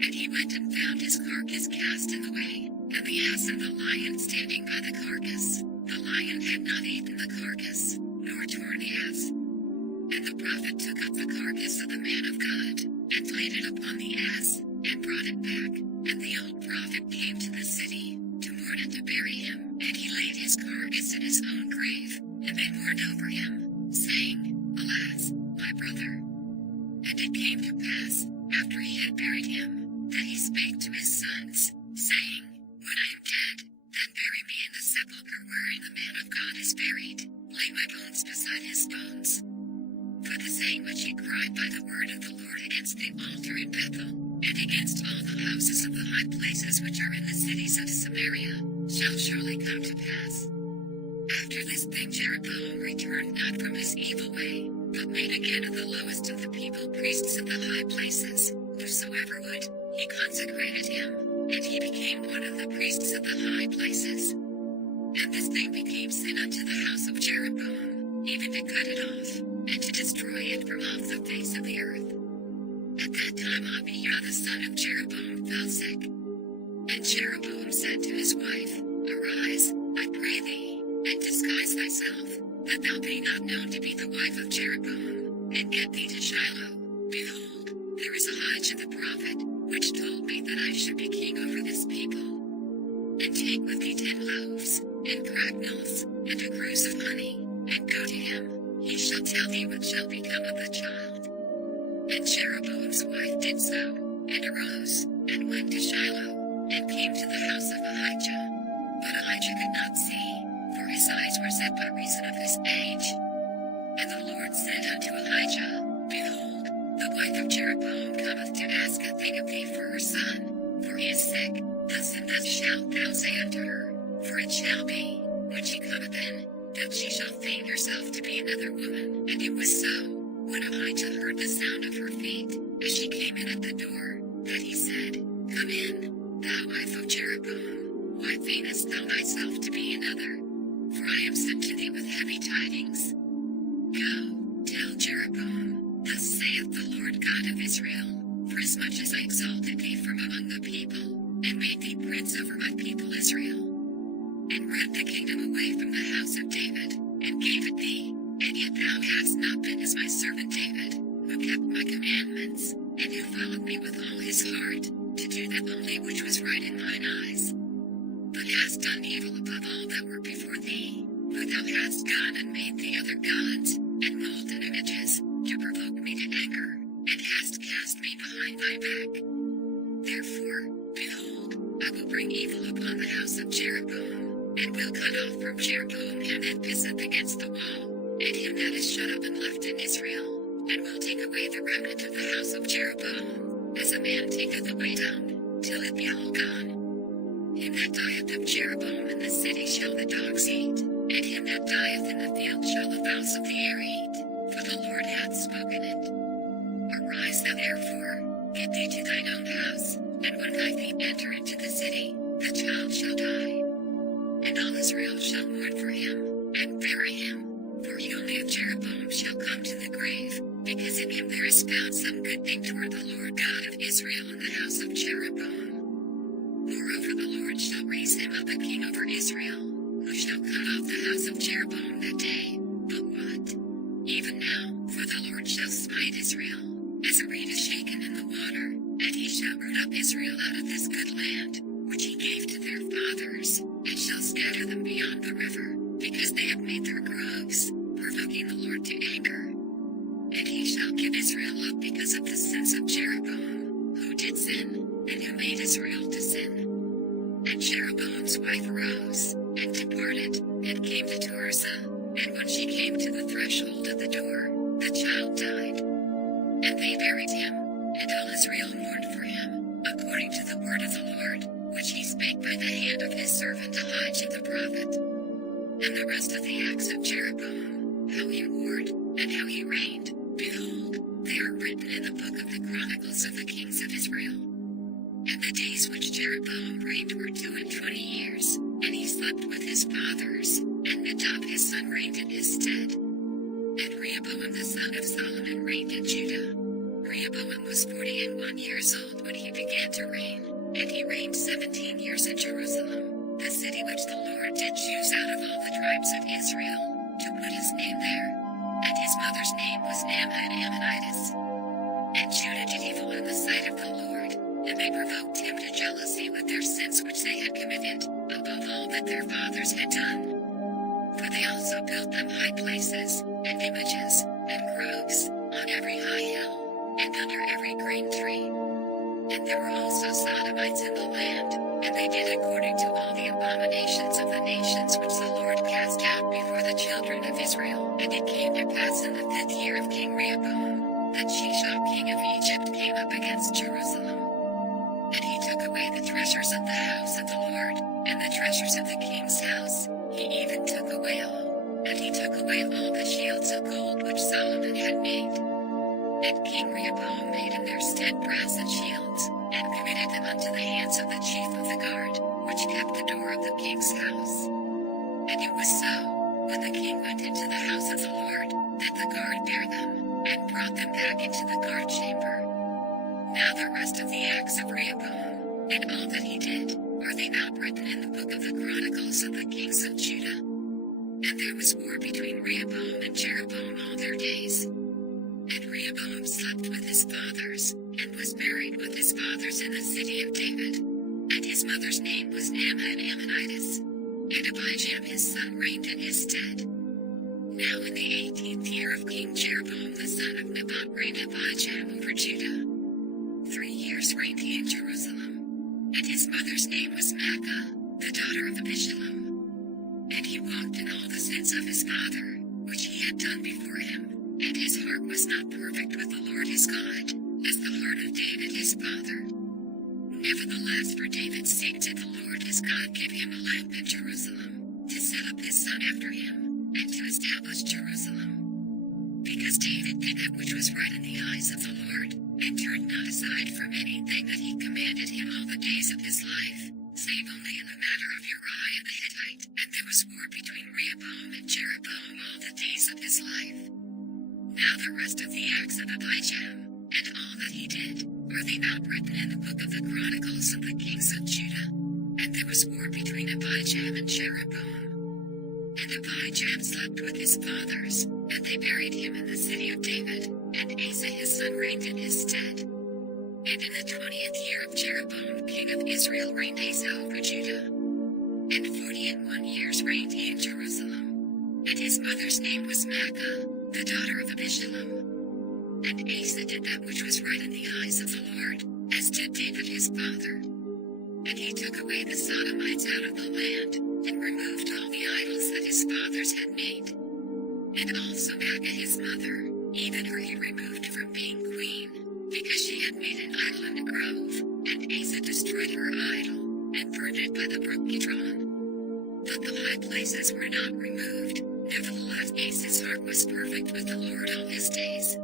And he went and found his carcass cast in the way, and the ass and the lion standing by the carcass. The lion had not eaten the carcass, nor torn the ass. And the prophet took up the carcass of the man of God, and laid it upon the ass, and brought it back. And the old prophet came to the city, to mourn and to bury him. And he laid his carcass in his own grave, and they mourned over him, saying, Alas, my brother. And it came to pass, after he had buried him, that he spake to his sons, saying, When I am dead, then bury me in the sepulchre wherein the man of God is buried. Lay my bones beside his bones. For the saying which he cried by the word of the Lord against the altar in Bethel, and against all the houses of the high places which are in the cities of Samaria, shall surely come to pass. After this thing Jeroboam returned not from his evil way, but made again of the lowest of the people priests of the high places. Whosoever would, he consecrated him, and he became one of the priests of the high places. And this thing became sin unto the house of Jeroboam, even to cut it off, and to destroy it from off the face of the earth. At that time Abijah the son of Jeroboam fell sick. And Jeroboam said to his wife, Arise, I pray thee, and disguise thyself, that thou be not known to be the wife of Jeroboam, and get thee to Shiloh. Behold, there is Ahijah the prophet, which told me that I should be king over this people. And take with thee 10 loaves, and cracknels, and a cruse of honey, and go to him. He shall tell thee what shall become of the child. And Jeroboam's wife did so, and arose, and went to Shiloh, and came to the house of Ahijah. But Ahijah could not see, for his eyes were set by reason of his age. And the Lord said unto Ahijah, Behold, the wife of Jeroboam cometh to ask a thing of thee for her son, for he is sick. Thus and thus shalt thou say unto her, for it shall be, when she cometh in, that she shall feign herself to be another woman. And it was so, when Ahijah heard the sound of her feet, as she came in at the door, that he said, Come in, thou wife of Jeroboam, why feignest thou thyself to be another? For I am sent to thee with heavy tidings. Go, tell Jeroboam, thus saith the Lord God of Israel, forasmuch as I exalted thee from among the people, and made thee prince over my people Israel, and rent the kingdom away from the house of David, and gave it thee, and yet thou hast not been as my servant David, who kept my commandments, and who followed me with all his heart, to do that only which was right in mine eyes. But hast done evil above all that were before thee, for thou hast gone and made thee other gods, and molten images, to provoke me to anger, and hast cast me behind thy back. Therefore, behold, I will bring evil upon the house of Jeroboam, and will cut off from Jeroboam him that pisseth against the wall, and him that is shut up and left in Israel, and will take away the remnant of the house of Jeroboam, as a man taketh away dung, till it be all gone. Him that dieth of Jeroboam in the city shall the dogs eat, and him that dieth in the field shall the fowls of the air eat, for the Lord hath spoken it. Arise thou therefore, get thee to thine own house, and when thy feet enter into the city, the child shall die. And all Israel shall mourn for him, and bury him, for he only of Jeroboam shall come to the grave, because in him there is found some good thing toward the Lord God of Israel in the house of Jeroboam. Moreover the Lord shall raise him up a king over Israel, who shall cut off the house of Jeroboam that day. But what? Even now, for the Lord shall smite Israel, as a reed is shaken in the water, and he shall root up Israel out of this good land, which he gave to their fathers, and shall scatter them beyond the river, because they have made their groves, provoking the Lord to anger. And he shall give Israel up because of the sins of Jeroboam, who did sin, and who made Israel to sin. And Jeroboam's wife arose, and departed, and came to Tirzah, and when she came to the threshold of the door, the child died. And they buried him, and all Israel mourned for him, according to the word of the Lord, which he spake by the hand of his servant Ahijah the prophet. And the rest of the acts of Jeroboam, how he warred, and how he reigned, behold, they are written in the book of the Chronicles of the kings of Israel. And the days which Jeroboam reigned were 22 years, and he slept with his fathers, and Nadab his son reigned in his stead. And Rehoboam the son of Solomon reigned in Judah. Rehoboam was 41 years old when he began to reign, and he reigned 17 years in Jerusalem, the city which the Lord did choose out of all the tribes of Israel, to put his name there. And his mother's name was Ammonitess. And Judah did evil in the sight of the Lord, and they provoked him to jealousy with their sins which they had committed, above all that their fathers had done. For they also built them high places, and images, and groves, on every high hill, and under every green tree. And there were also Sodomites in the land, and they did according to all the abominations of the nations which the Lord cast out before the children of Israel. And it came to pass in the 5th year of King Rehoboam, that Shishak king of Egypt came up against Jerusalem. And he took away the treasures of the house of the Lord, and the treasures of the king's house, he even took away all. And he took away all the shields of gold which Solomon had made. And King Rehoboam made in their stead brazen shields, and committed them unto the hands of the chief of the guard, which kept the door of the king's house. And it was so, when the king went into the house of the Lord, that the guard bare them, and brought them back into the guard chamber. Now the rest of the acts of Rehoboam, and all that he did, are they not written in the book of the Chronicles of the kings of Judah? And there was war between Rehoboam and Jeroboam all their days. And Rehoboam slept with his fathers, and was buried with his fathers in the city of David. And his mother's name was Ammonitess. And Abijam his son reigned in his stead. Now in the 18th year of King Jeroboam the son of Nebat reigned Abijam over Judah. 3 years reigned he in Jerusalem. And his mother's name was Maacah, the daughter of Abishalom. And he walked in all the sins of his father, which he had done before him. And his heart was not perfect with the Lord his God, as the heart of David his father. Nevertheless for David's sake did the Lord his God give him a lamp in Jerusalem, to set up his son after him, and to establish Jerusalem. Because David did that which was right in the eyes of the Lord, and turned not aside from anything that he commanded him all the days of his life, save only in the matter of Uriah the Hittite. And there was war between Rehoboam and Jeroboam all the days of his life. Now the rest of the acts of Abijam, and all that he did, are they not written in the book of the Chronicles of the kings of Judah? And there was war between Abijam and Jeroboam. And Abijam slept with his fathers, and they buried him in the city of David, and Asa his son reigned in his stead. And in the 20th year of Jeroboam king of Israel reigned Asa over Judah. And 41 years reigned he in Jerusalem. And his mother's name was Maacah, the daughter of Abishalom. And Asa did that which was right in the eyes of the Lord, as did David his father. And he took away the Sodomites out of the land, and removed all the idols that his fathers had made. And also Maacah his mother, even her he removed from being queen, because she had made an idol in a grove, and Asa destroyed her idol, and burned it by the brook Kidron. But the high places were not removed. Nevertheless Asa's heart was perfect with the Lord all his days.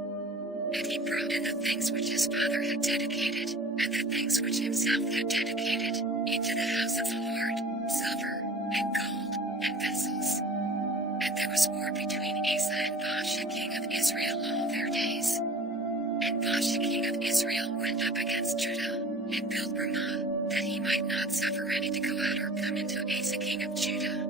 And he brought in the things which his father had dedicated, and the things which himself had dedicated, into the house of the Lord, silver, and gold, and vessels. And there was war between Asa and Baasha king of Israel all their days. And Baasha king of Israel went up against Judah, and built Ramah, that he might not suffer any to go out or come into Asa king of Judah.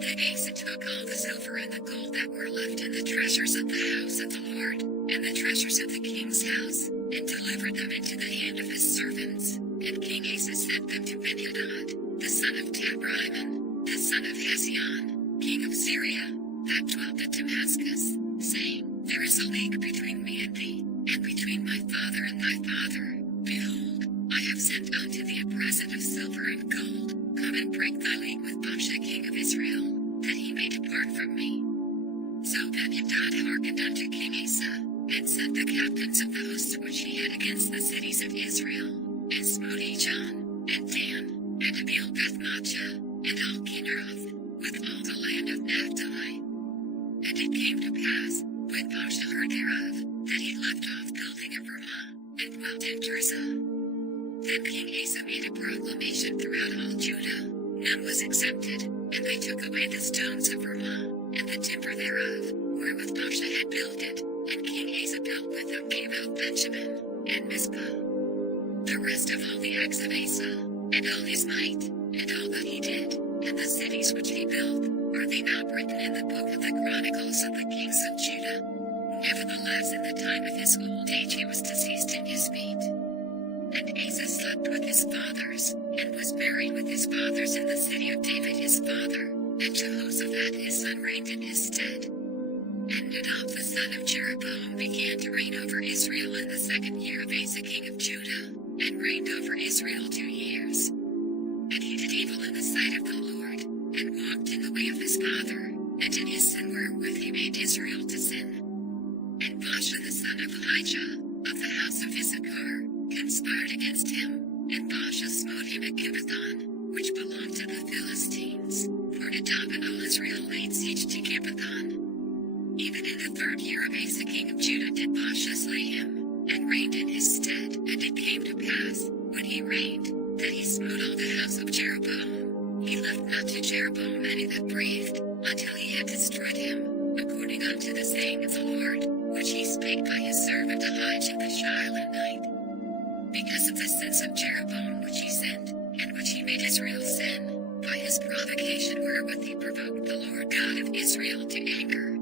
Then Asa took all the silver and the gold that were left in the treasures of the house of the Lord, and the treasures of the king's house, and delivered them into the hand of his servants. And King Asa sent them to Ben-Hadad, the son of Tabrimmon, the son of Hezion, king of Syria, that dwelt at Damascus, saying, There is a league between me and thee, and between my father and thy father. Behold, I have sent unto thee a present of silver and gold. Come and break thy league with Baasha king of Israel, that he may depart from me. So Ben-Hadad hearkened unto King Asa, and sent the captains of the hosts which he had against the cities of Israel, and smote Ijon, and Dan, and Abeel Bethmaachah, and all Kinneroth, with all the land of Naphtali. And it came to pass, when Baasha heard thereof, that he left off building at Ramah, and dwelt in Tirzah. Then King Asa made a proclamation throughout all Judah, none was exempted, and they took away the stones of Ramah, and the timber thereof, wherewith Baasha had builded, and King Asa built with them gave out Benjamin, and Mizpah. The rest of all the acts of Asa, and all his might, and all that he did, and the cities which he built, are they not written in the book of the Chronicles of the kings of Judah? Nevertheless in the time of his old age he was deceased in his feet. And Asa slept with his fathers, and was buried with his fathers in the city of David his father, and Jehoshaphat his son reigned in his stead. And Nadab the son of Jeroboam began to reign over Israel in the 2nd year of Asa king of Judah, and reigned over Israel 2 years. And he did evil in the sight of the Lord, and walked in the way of his father, and in his sin wherewith he made Israel to sin. And Baasha the son of Ahijah, of the house of Issachar, conspired against him, and Baasha smote him at Gibbethon, which belonged to the Philistines, for Nadab and all Israel laid siege to Gibbethon. Even in the 3rd year of Asa king of Judah did Baasha slay him, and reigned in his stead. And it came to pass, when he reigned, that he smote all the house of Jeroboam. He left not to Jeroboam any that breathed, until he had destroyed him, according unto the saying of the Lord, which he spake by his servant Ahijah the Shilonite. Because of the sins of Jeroboam which he sinned, and which he made Israel sin, by his provocation wherewith he provoked the Lord God of Israel to anger.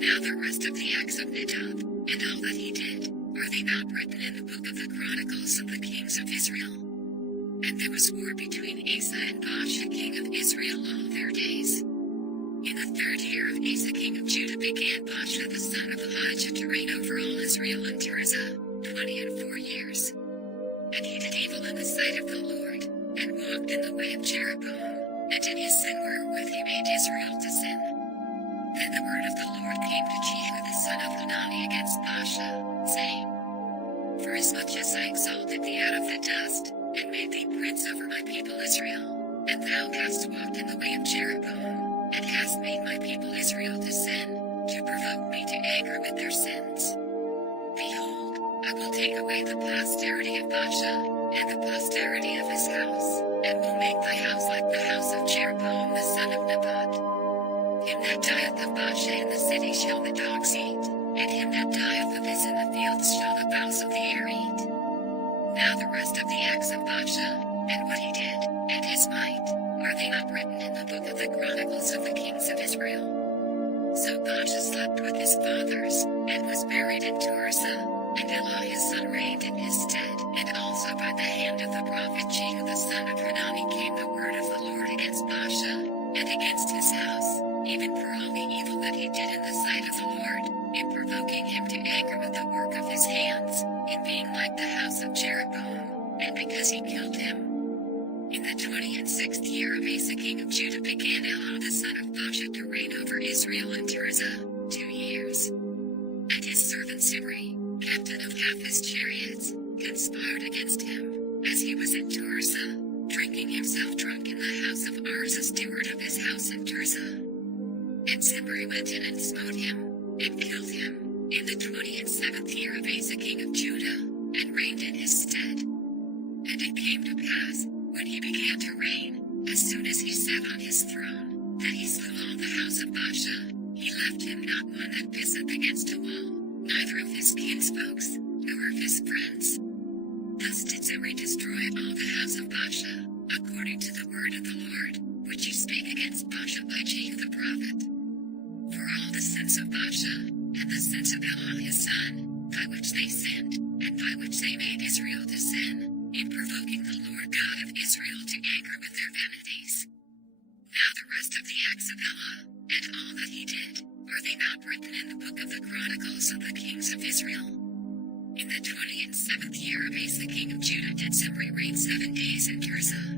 Now the rest of the acts of Nadab, and all that he did, are they not written in the book of the Chronicles of the kings of Israel? And there was war between Asa and Baasha king of Israel all their days. In the 3rd year of Asa king of Judah began Baasha the son of Ahijah to reign over all Israel in Tirzah, 24 years. And he did evil in the sight of the Lord, and walked in the way of Jeroboam, and in his sin wherewith he made Israel to sin. Then the word of the Lord came to Jehu the son of Hanani against Baasha, saying, Forasmuch as I exalted thee out of the dust, and made thee prince over my people Israel, and thou hast walked in the way of Jeroboam, and hast made my people Israel to sin, to provoke me to anger with their sins. Behold, I will take away the posterity of Baasha, and the posterity of his house, and will make thy house like the house of Jeroboam the son of Nebat. Him that dieth of Baasha in the city shall the dogs eat, and him that dieth of his in the fields shall the fowls of the air eat. Now the rest of the acts of Baasha, and what he did, and his might, are they not written in the book of the Chronicles of the kings of Israel? So Baasha slept with his fathers, and was buried in Tirzah, and Elah his son reigned in his stead. And also by the hand of the prophet Jehu the son of Hanani came the word of the Lord against Baasha, and against his house, even for all the evil that he did in the sight of the Lord, in provoking him to anger with the work of his hands, in being like the house of Jeroboam, and because he killed him. In the 26th year of Asa king of Judah began Elah the son of Baasha to reign over Israel in Tirzah, 2 years. And his servant Zimri, captain of half his chariots, conspired against him, as he was in Tirzah, drinking himself drunk in the house of Arza steward of his house in Tirzah. And Zimri went in and smote him, and killed him, in the 27th year of Asa king of Judah, and reigned in his stead. And it came to pass, when he began to reign, as soon as he sat on his throne, that he slew all the house of Baasha. He left him not one that pisseth against a wall, neither of his kinsfolks, nor of his friends. Thus did Zimri destroy all the house of Baasha, according to the word of the Lord, which he spake against Baasha by Jehu the prophet. For all the sins of Baasha, and the sins of Elah his son, by which they sinned, and by which they made Israel to sin, in provoking the Lord God of Israel to anger with their vanities. Now the rest of the acts of Elah, and all that he did, are they not written in the book of the Chronicles of the kings of Israel? In the 27th year of Asa king of Judah did Zimri reign 7 days in Tirzah.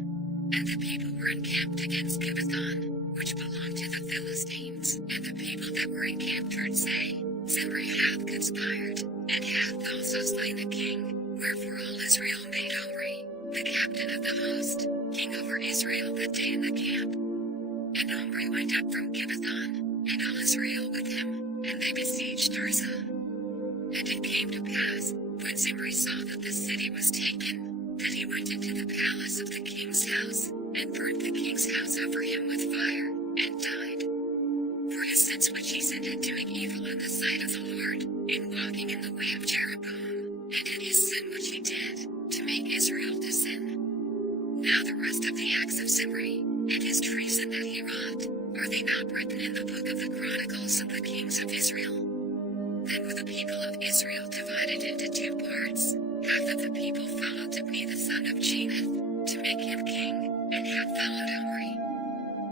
And the people were encamped against Gibbethon, which belonged to the Philistines. And the people that were encamped heard say, Zimri hath conspired, and hath also slain the king. Wherefore all Israel made Omri, the captain of the host, king over Israel that day in the camp. And Omri went up from Gibbethon, and all Israel with him, and they besieged Tirzah. And it came to pass, when Zimri saw that the city was taken, that he went into the palace of the king's house, and burnt the king's house over him with fire, and died. For his sins which he sinned in doing evil in the sight of the Lord, in walking in the way of Jeroboam, and in his sin which he did, to make Israel to sin. Now the rest of the acts of Zimri, and his treason that he wrought, are they not written in the book of the Chronicles of the kings of Israel? Then were the people of Israel divided into two parts. Half of the people followed Tibni the son of Chenath, to make him king, and half followed Omri.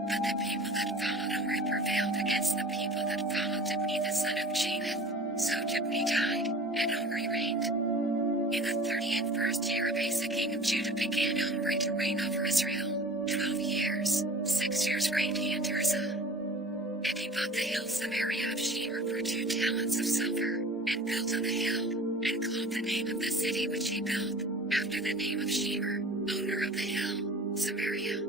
But the people that followed Omri prevailed against the people that followed Tibni the son of Chenath. So Tibni died, and Omri reigned. In the 31st year of Asa king of Judah began Omri to reign over Israel, 12 years, 6 years reigned he in Tirzah. And he bought the hill Samaria of Shemer for 2 talents of silver, and built on the hill, and called the name of the city which he built, after the name of Shemer, owner of the hill, Samaria.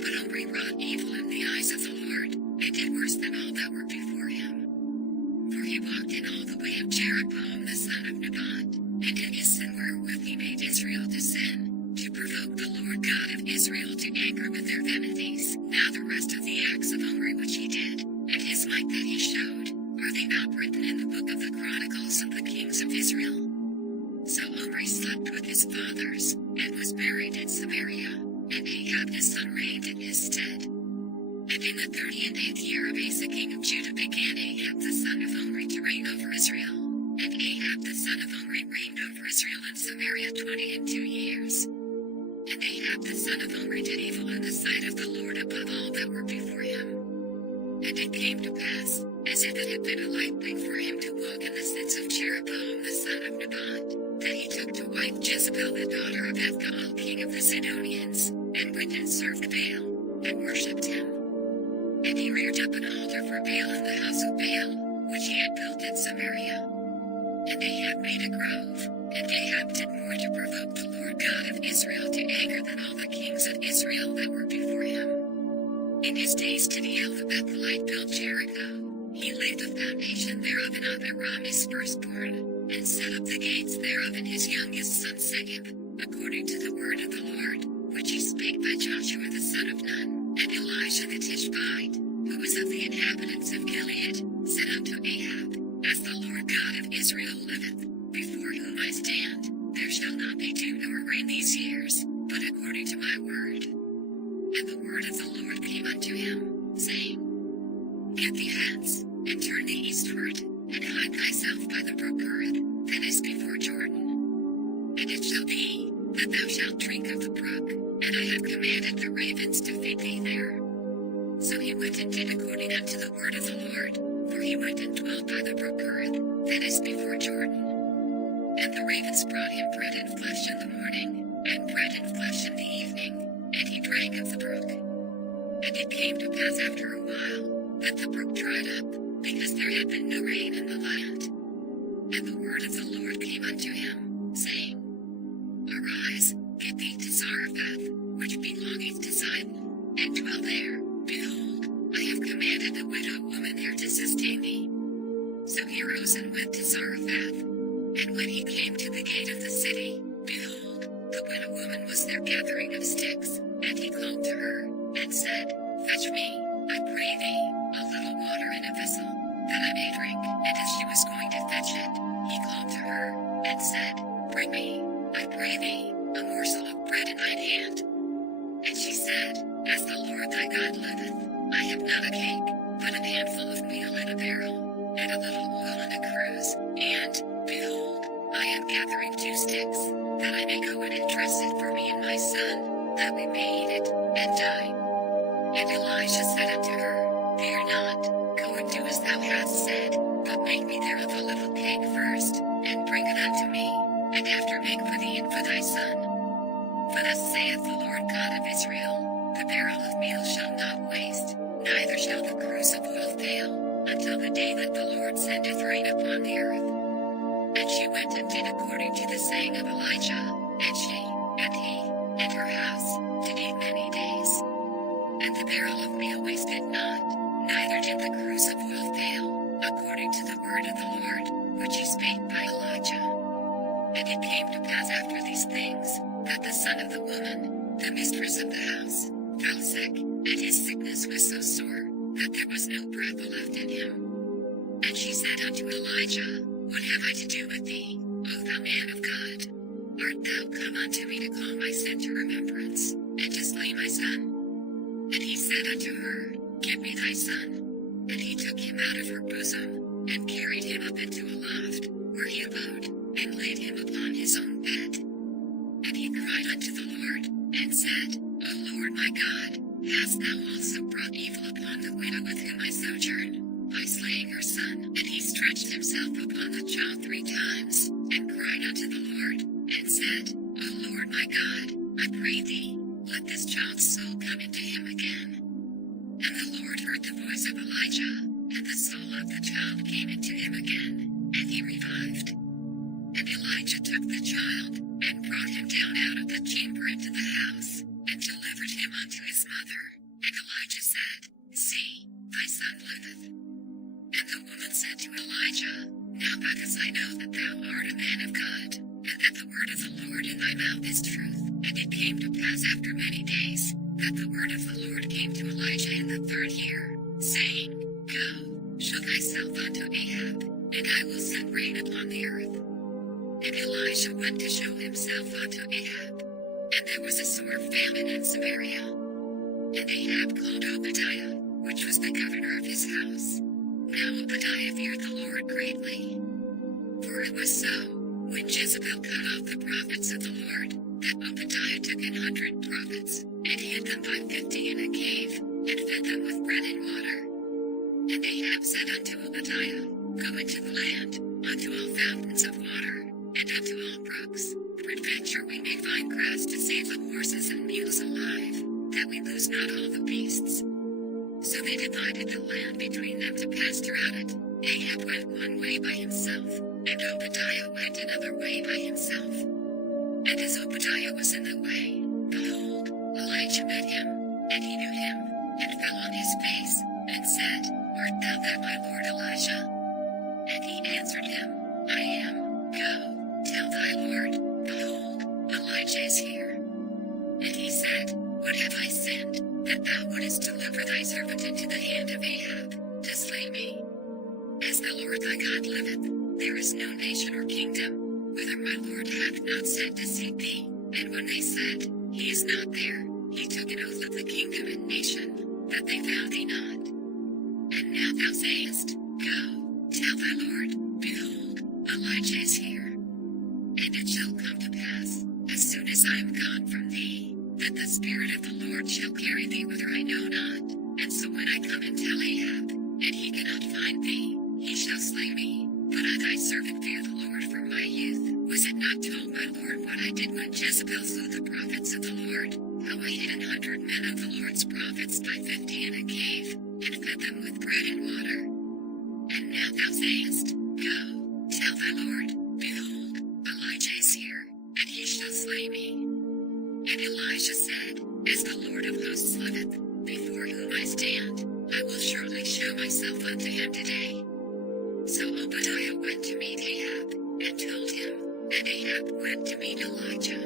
But Omri wrought evil in the eyes of the Lord, and did worse than all that were before him. For he walked in all the way of Jeroboam the son of Nebat, and in his sin wherewith he made Israel to sin, to provoke the Lord God of Israel to anger with their vanities. Now the rest of the acts of Omri which he did, and his might that he showed, are they not written in the book of the Chronicles of the kings of Israel? So Omri slept with his fathers, and was buried in Samaria, and Ahab his son reigned in his stead. And in the 38th year of Asa king of Judah began Ahab the son of Omri to reign over Israel. And Ahab the son of Omri reigned over Israel in Samaria 22 years. And Ahab the son of Omri did evil in the sight of the Lord above all that were before him. And it came to pass, as if it had been a light thing for him to walk in the sins of Jeroboam the son of Nebat, that he took to wife Jezebel the daughter of Ethbaal king of the Sidonians, and went and served Baal, and worshipped him. And he reared up an altar for Baal in the house of Baal, which he had built in Samaria. And Ahab made a grove, and Ahab did more to provoke the Lord God of Israel to anger than all the kings of Israel that were before him. In his days did he the Bethelite build Jericho. He laid the foundation thereof in Abiram his firstborn, and set up the gates thereof in his youngest son Segub, according to the word of the Lord, which he spake by Joshua the son of Nun. And Elisha the Tishbite, who was of the inhabitants of Gilead, said unto Ahab, As the Lord God of Israel liveth, before whom I stand, there shall not be dew nor rain these years, but according to my word. And the word of the Lord came unto him, saying, Get thee hence, and turn thee eastward, and hide thyself by the brook Kerith, that is before Jordan. And it shall be, that thou shalt drink of the brook, and I have commanded the ravens to feed thee there. So he went and did according unto the word of the Lord, for he went and dwelt by the brook Kerith, that is before Jordan. And the ravens brought him bread and flesh in the morning, and bread and flesh in the evening, and he drank of the brook. And it came to pass after a while, that the brook dried up, because there had been no rain in the land. And the word of the Lord came unto him, saying, Arise, get thee to Zarephath, which belongeth to Sidon, and dwell there. Behold, I have commanded the widow woman there to sustain thee. So he rose and went to Zarephath. And when he came to the gate of the city, behold, the widow woman was there gathering of sticks, and he called to her, and said, Fetch me, I pray thee, a little water in a vessel, that I may drink. And as she was going to fetch it, he called to her, and said, Bring me, I pray thee, a morsel of bread in thine hand. And she said, As the Lord thy God liveth, I have not a cake, but an handful of meal in a barrel, and a little oil in a cruse, and, behold, I am gathering 2 sticks, that I may go and dress it for me and my son, that we may eat it, and die. And Elisha said unto her, Fear not, go and do as thou hast said, but make me thereof a little cake first, and bring it unto me, and after make for thee and for thy son. For thus saith the Lord God of Israel, The barrel of meal shall not waste, neither shall the cruse of oil fail, until the day that the Lord sendeth rain upon the earth. And she went and did according to the saying of Elijah, and she, and he, and her house, did eat many days. and the barrel of meal wasted not, neither did the cruse of oil fail, according to the word of the Lord, which he spake by Elijah. And it came to pass after these things, that the son of the woman, the mistress of the house, fell sick, and his sickness was so sore, that there was no breath left in him. And she said unto Elijah, What have I to do with thee, O thou man of God? Art thou come unto me to call my sin to remembrance, and to slay my son? And he said unto her, Give me thy son. And he took him out of her bosom, and carried him up into a loft, where he abode, and laid him upon his own bed. And he cried unto the Lord, and said, O Lord my God, hast thou also brought evil upon the widow with whom I sojourn, by slaying her son? And he stretched himself upon the child 3 times, and cried unto the Lord, and said, O Lord my God, I pray thee, let this child's soul come into him again. And the Lord heard the voice of Elijah, and the soul of the child came into him again, and he revived. And Elijah took the child, and brought him down out of the chamber into the house, and delivered him unto his mother. And Elijah said, See, thy son liveth. And the woman said to Elijah, Now because I know that thou art a man of God, and that the word of the Lord in thy mouth is truth. And it came to pass after many days, that the word of the Lord came to Elijah in the 3rd year, saying, Go, show thyself unto Ahab, and I will send rain upon the earth. And Elijah went to show himself unto Ahab. And there was a sore famine in Samaria. And Ahab called Obadiah, which was the governor of his house. Now Obadiah feared the Lord greatly. For it was so, when Jezebel cut off the prophets of the Lord, that Obadiah took 100 prophets, and hid them by 50 in a cave, and fed them with bread and water. And Ahab said unto Obadiah, Go into the land, unto all fountains of water, and unto all brooks, peradventure we may find grass to save the horses and mules alive, that we lose not all the beasts. So they divided the land between them to pasture out it. Ahab went one way by himself, and Obadiah went another way by himself. And as Obadiah was in the way, behold, Elijah met him, and he knew him, and fell on his face, and said, Art thou that my lord Elijah? And he answered him, I am. Go, tell thy lord, behold, Elijah is here. And he said, What have I sinned, that thou wouldest deliver thy servant into the hand of Ahab, to slay me? As the Lord thy God liveth, there is no nation or kingdom, whither my Lord hath not sent to seek thee. And when they said, He is not there, he took an oath of the kingdom and nation, that they found thee not. And now thou sayest, Go, tell thy Lord, behold, Elijah is here. And it shall come to pass, as soon as I am gone from thee, that the Spirit of the Lord shall carry thee whither I know not. And so when I come and tell Ahab, and he cannot find thee, he shall slay me. But I thy servant fear the Lord from my youth. Was it not told my Lord what I did when Jezebel slew the prophets of the Lord? How I hid 100 men of the Lord's prophets by 50 in a cave, and fed them with bread and water. And now thou sayest, Go, tell thy Lord, behold, Elijah is here, and he shall slay me. And Elijah said, As the Lord of hosts liveth, before whom I stand, I will surely show myself unto him today. So Obadiah went to meet Ahab, and told him, and Ahab went to meet Elijah.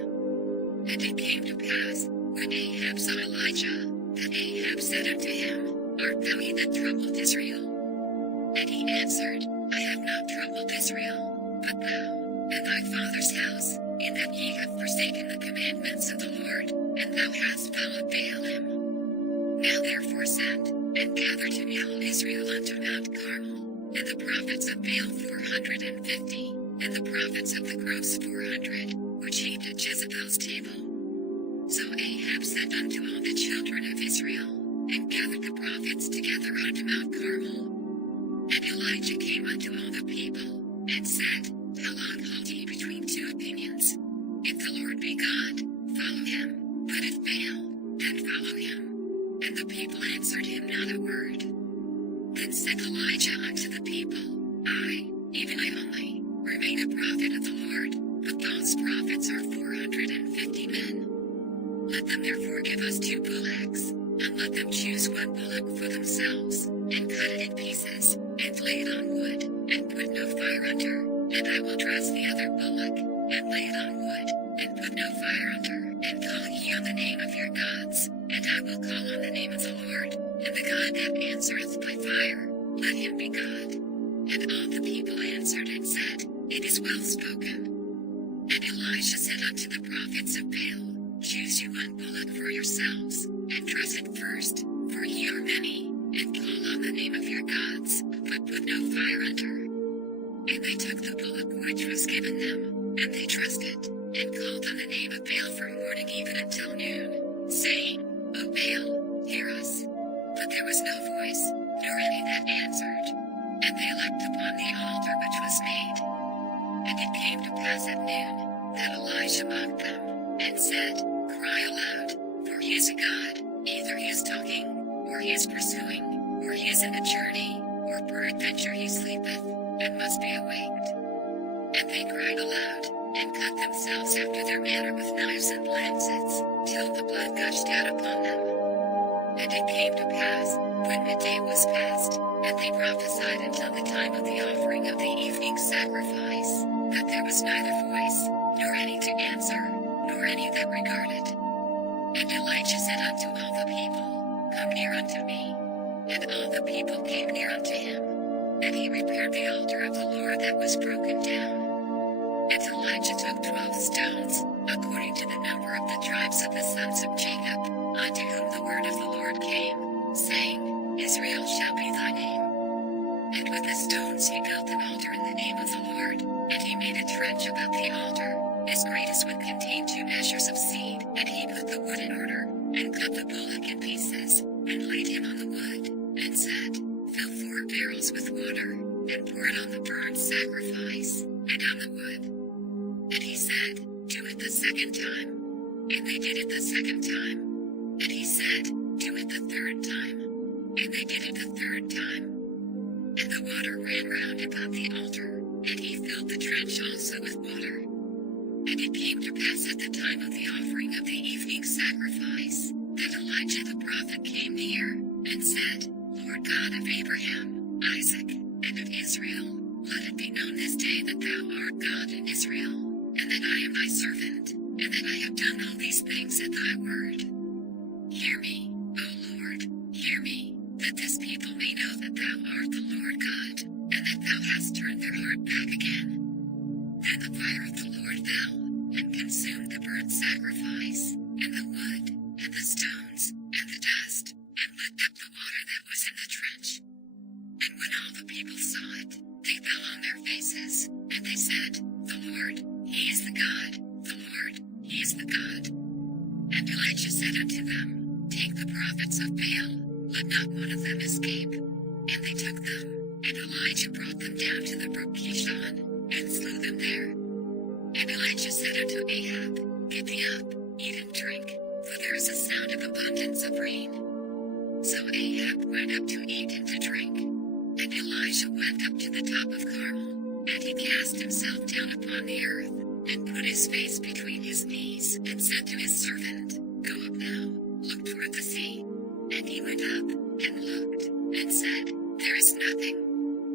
And it came to pass, when Ahab saw Elijah, that Ahab said unto him, Art thou he that troubled Israel? And he answered, I have not troubled Israel, but thou, and thy father's house, in that ye have forsaken the commandments of the Lord, and thou hast followed Baalim. Now therefore send, and gather to me all Israel unto Mount Carmel, and the prophets of Baal 450, and the prophets of the groves 400, which heaped at Jezebel's table. So Ahab sent unto all the children of Israel, and gathered the prophets together unto Mount Carmel. And Elijah came unto all the people, and said, How long halt ye between 2 opinions? If the Lord be God, follow him, but if Baal, then follow him. And the people answered him not a word. Then said Elijah unto the people, I, even I only, remain a prophet of the Lord, but those prophets are 450 men. Let them therefore give us 2 bullocks, and let them choose one bullock for themselves, and cut it in pieces, and lay it on wood, and put no fire under, and I will dress the other bullock, and lay it on wood, and put no fire under, and call ye on the name of your gods, and I will call on the name of the Lord, and the God that answereth by fire, let him be God. And all the people answered and said, It is well spoken. And Elijah said unto the prophets of Baal, Choose you one bullock for yourselves, and dress it first, for ye are many, and call on the name of your gods, but put no fire under. And they took the bullock which was given them, and they dressed it, and called on the name of Baal from morning even until noon, saying, O Baal, hear us. But there was no voice, nor any that answered. And they leapt upon the altar which was made. And it came to pass at noon, that Elijah mocked them, and said, Cry aloud, for he is a god, either he is talking, or he is pursuing, or he is in a journey, or peradventure he sleepeth, and must be awaked. And they cried aloud, and cut themselves after their manner with knives and lancets, till the blood gushed out upon them. And it came to pass, when midday was past, and they prophesied until the time of the offering of the evening sacrifice, that there was neither voice, nor any to answer, nor any that regarded. And Elijah said unto all the people, Come near unto me. And all the people came near unto him. And he repaired the altar of the Lord that was broken down. And Elijah took 12 stones, according to the number of the tribes of the sons of Jacob, unto whom the word of the Lord came, saying, Israel shall be thy name. And with the stones he built an altar in the name of the Lord, and he made a trench about the altar, as great as would contain 2 measures of seed, and he put the wood in order, and cut the bullock in pieces, and laid him on the wood, and said, Fill 4 barrels with water, and pour it on the burnt sacrifice, and on the wood. And he said, Do it the second time. And they did it the second time. And he said, Do it the third time. And they did it the third time. And the water ran round about the altar, and he filled the trench also with water. And it came to pass at the time of the offering of the evening sacrifice, that Elijah the prophet came near, and said, Lord God of Abraham, Isaac, and of Israel, let it be known this day that thou art God in Israel, and that I am thy servant, and that I have done all these things at thy word. Hear me, O Lord, hear me, that this people may know that thou art the Lord God, and that thou hast turned their heart back again. Then the fire of the Lord fell, and consumed the burnt sacrifice, and the wood, and the stones, and the dust, and licked up the water that was in the trench. And when all the people saw it, they fell on their faces, and they said, The Lord, he is the God, the Lord, he is the God. And Elijah said unto them, Take the prophets of Baal, let not one of them escape. And they took them, and Elijah brought them down to the brook Kishon, and slew them there. And Elijah said unto Ahab, Get thee up, eat and drink, for there is a sound of abundance of rain. So Ahab went up to eat and to drink. And Elijah went up to the top of Carmel, and he cast himself down upon the earth, and put his face between his knees, and said to his servant, Go up now, look toward the sea. And he went up, and looked, and said, There is nothing.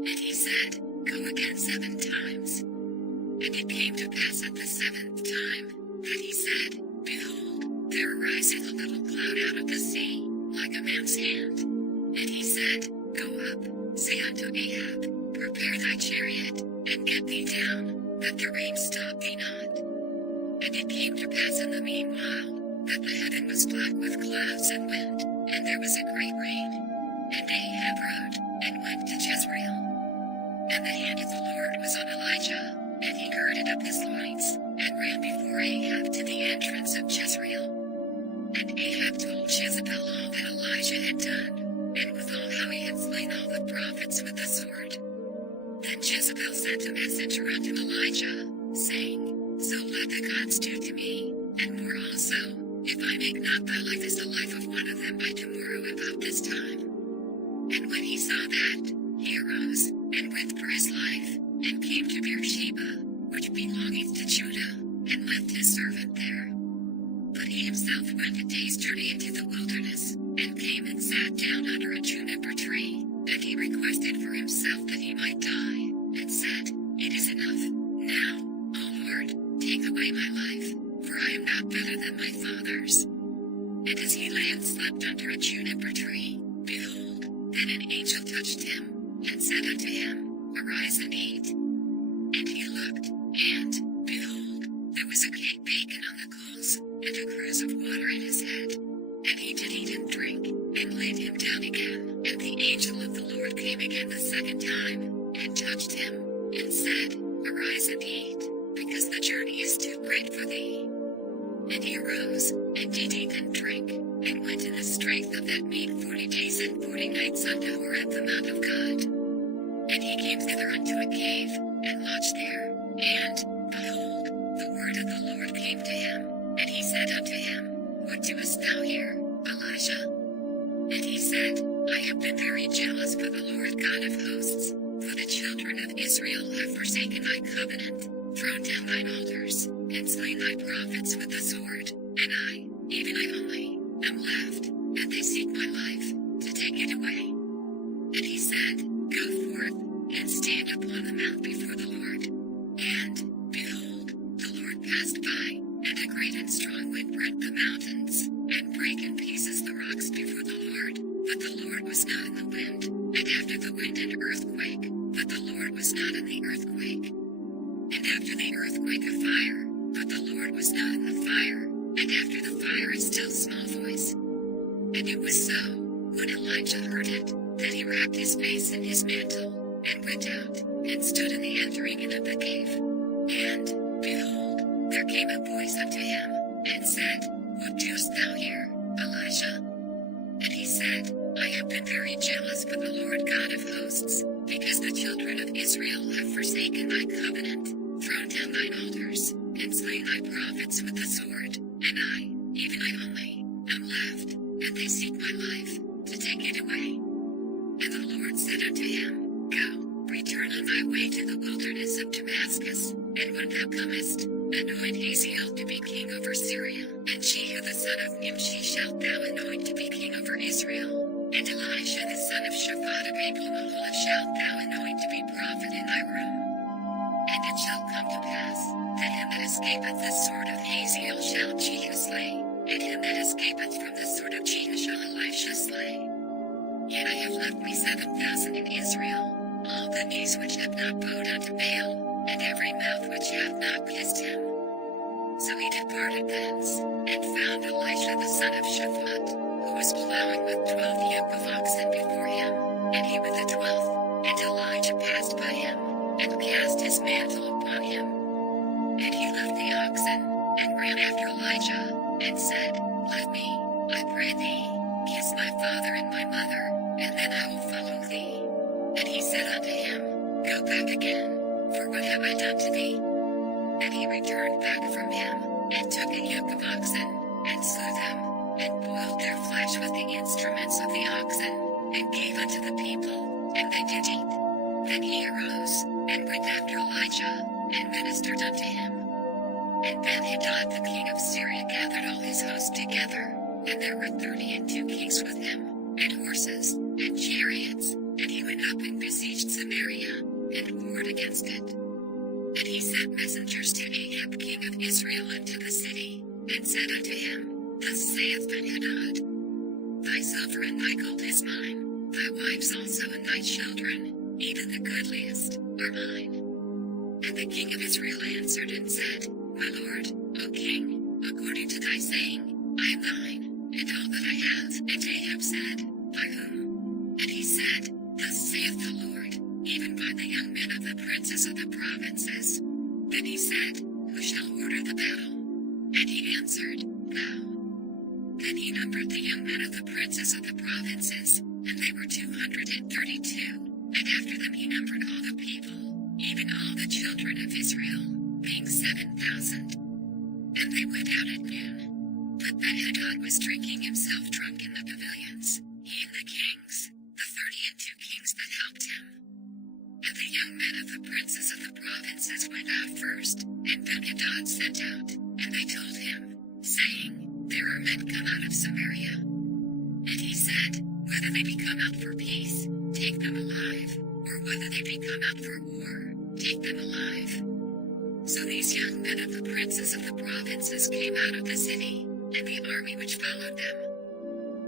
And he said, Go again 7 times. And it came to pass at the 7th time, that he said, Behold, there ariseth a little cloud out of the sea, like a man's hand. And he said, Go up, say unto Ahab, Prepare thy chariot, and get thee down, that the rain stop thee not. And it came to pass in the meanwhile, that the heaven was black with clouds and wind, and there was a great rain. And Ahab rode, and went to Jezreel. And the hand of the Lord was on Elijah, and he girded up his loins, and ran before Ahab to the entrance of Jezreel. And Ahab told Jezebel all that Elijah had done, and withal how he had slain all the prophets with the sword. Then Jezebel sent a messenger unto Elijah, saying, So let the gods do to me, and more also, if I make not thy life as the life of one of them by tomorrow about this time. And when he saw that, he arose, and went for his life, and came to Beersheba, which belongeth to Judah, and left his servant there. But he himself went a day's journey into the wilderness, and came and sat down under a juniper tree, and he requested for himself that he might die, and said, It is enough. Now, O Lord, take away my life, for I am not better than my fathers. And as he lay and slept under a juniper tree, behold, then an angel touched him, and said unto him, Arise and eat. And he looked, and, behold, there was a cake baken on the coals, and a cruse of water in his head. And he did eat and drink, and laid him down again. And the angel of the Lord came again the second time, and touched him, and said, Arise and eat, because the journey is too great for thee. And he arose, and did eat and drink, and went in the strength of that meat 40 days and 40 nights unto Horeb the mount of God. And he came thither unto a cave, and lodged there. And, behold, the word of the Lord came to him, and he said unto him, What doest thou here, Elijah? And he said, I have been very jealous for the Lord God of hosts, for the children of Israel have forsaken thy covenant, thrown down thine altars, and slain thy prophets with the sword, and I, even I only, am left, and they seek my life, to take it away. And he said, Go forth, and stand upon the mount before the Lord. And, behold, the Lord passed by, and a great and strong wind rent the mountains, and brake in pieces the rocks before the Lord, but the Lord was not in the wind, and after the wind an earthquake, but the Lord was not in the earthquake. And after the earthquake a fire, but the Lord was not in the fire, and after the fire a still small voice. And it was so, when Elijah heard it, that he wrapped his face in his mantle, and went out, and stood in the entering in of the cave. And, behold, there came a voice unto him, and said, What doest thou here, Elijah? And he said, I have been very jealous for the Lord God of hosts, because the children of Israel have forsaken thy covenant, thrown down thine altars, and slain thy prophets with the sword, and I, even I only, am left, and they seek my life, to take it away. And the Lord said unto him, Go, return on thy way to the wilderness of Damascus, and when thou comest, anoint Hazael to be king over Syria, and Jehu the son of Nimshi shalt thou anoint to be king over Israel. And Elisha the son of Shaphat of Abel-Meholah shalt thou anoint to be prophet in thy room. And it shall come to pass, that him that escapeth the sword of Hazael shall Jehu slay, and him that escapeth from the sword of Jehu shall Elisha slay. Yet I have left me 7,000 in Israel, all the knees which have not bowed unto Baal, and every mouth which hath not kissed him. So he departed thence, and found Elisha the son of Shaphat, who was plowing with 12 yoke of oxen before him, and he with the 12th, and Elijah passed by him, and cast his mantle upon him. And he left the oxen, and ran after Elijah, and said, Let me, I pray thee, kiss my father and my mother, and then I will follow thee. And he said unto him, Go back again, for what have I done to thee? And he returned back from him, and took a yoke of oxen, and slew them, and boiled their flesh with the instruments of the oxen, and gave unto the people, and they did eat. Then he arose, and went after Elijah, and ministered unto him. And Ben-Hadad the king of Syria gathered all his host together, and there were 32 kings with him, and horses, and chariots, and he went up and besieged Samaria, and warred against it. And he sent messengers to Ahab king of Israel unto the city, and said unto him, Thus saith Ben-Hadad, Thy silver and thy gold is mine, thy wives also and thy children, even the goodliest, are mine. And the king of Israel answered and said, My lord, O king, according to thy saying, I am thine, and all that I have. And Ahab said, By whom? And he said, Thus saith the Lord, even by the young men of the princes of the provinces. Then he said, Who shall order the battle? And he answered, Thou. Then he numbered the young men of the princes of the provinces, and they were 232. And after them he numbered all the people, even all the children of Israel, being 7,000. And they went out at noon. But Ben-Hadad was drinking himself drunk in the pavilions, he and the kings, the 32 kings that helped him. And the young men of the princes of the provinces went out first, and Ben-Hadad sent out, and they told him, saying, There are men come out of Samaria. And he said, whether they be come out for peace, take them alive, or whether they be come out for war, take them alive. So these young men of the princes of the provinces came out of the city, and the army which followed them.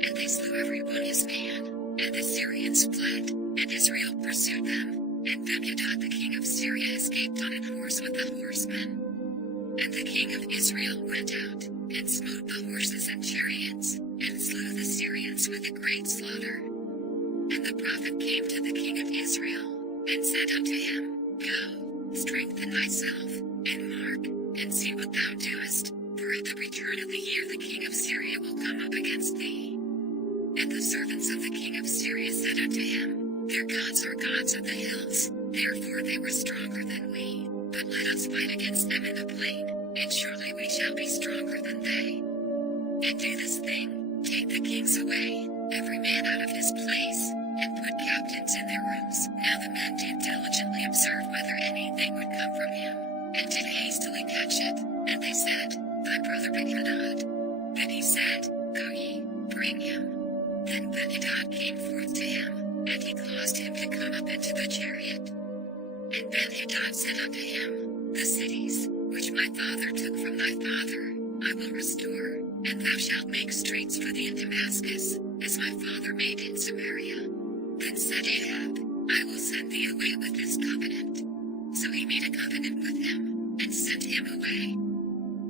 And they slew every one his man, and the Syrians fled, and Israel pursued them. And Ben-Hadad the king of Syria escaped on an horse with the horsemen. And the king of Israel went out, and smote the horses and chariots, and slew the Syrians with a great slaughter. And the prophet came to the king of Israel, and said unto him, Go, strengthen thyself, and mark, and see what thou doest, for at the return of the year the king of Syria will come up against thee. And the servants of the king of Syria said unto him, Their gods are gods of the hills, therefore they were stronger than we. But let us fight against them in the plain, and surely we shall be stronger than they. And do this thing, take the kings away, every man out of his place, and put captains in their rooms. Now the men did diligently observe whether anything would come from him, and did hastily catch it. And they said, Thy brother Ben-Hadad. Then he said, Go ye, bring him. Then Ben-Hadad came forth to him, and he caused him to come up into the chariot. And Ben-Hadad said unto him, The cities, which my father took from thy father, I will restore, and thou shalt make streets for thee in Damascus, as my father made in Samaria. Then said Ahab, I will send thee away with this covenant. So he made a covenant with him, and sent him away.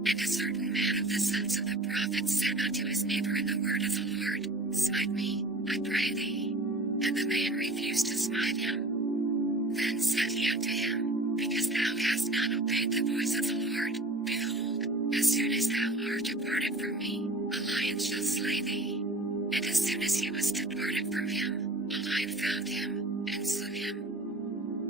And a certain man of the sons of the prophets said unto his neighbor in the word of the Lord, Smite me, I pray thee. And the man refused to smite him. Then said he unto him, Because thou hast not obeyed the voice of the Lord, behold, as soon as thou art departed from me, a lion shall slay thee. And as soon as he was departed from him, a lion found him, and slew him.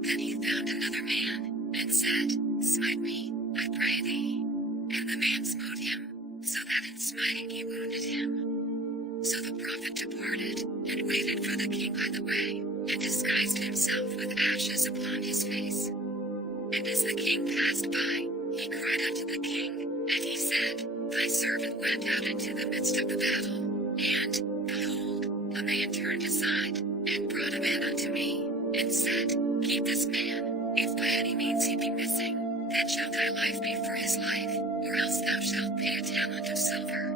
Then he found another man, and said, Smite me, I pray thee. And the man smote him, so that in smiting he wounded him. So the prophet departed, and waited for the king by the way, and disguised himself with ashes upon his face. And as the king passed by, he cried unto the king, and he said, Thy servant went out into the midst of the battle, and, behold, a man turned aside, and brought a man unto me, and said, Keep this man, if by any means he be missing, then shall thy life be for his life, or else thou shalt pay a talent of silver.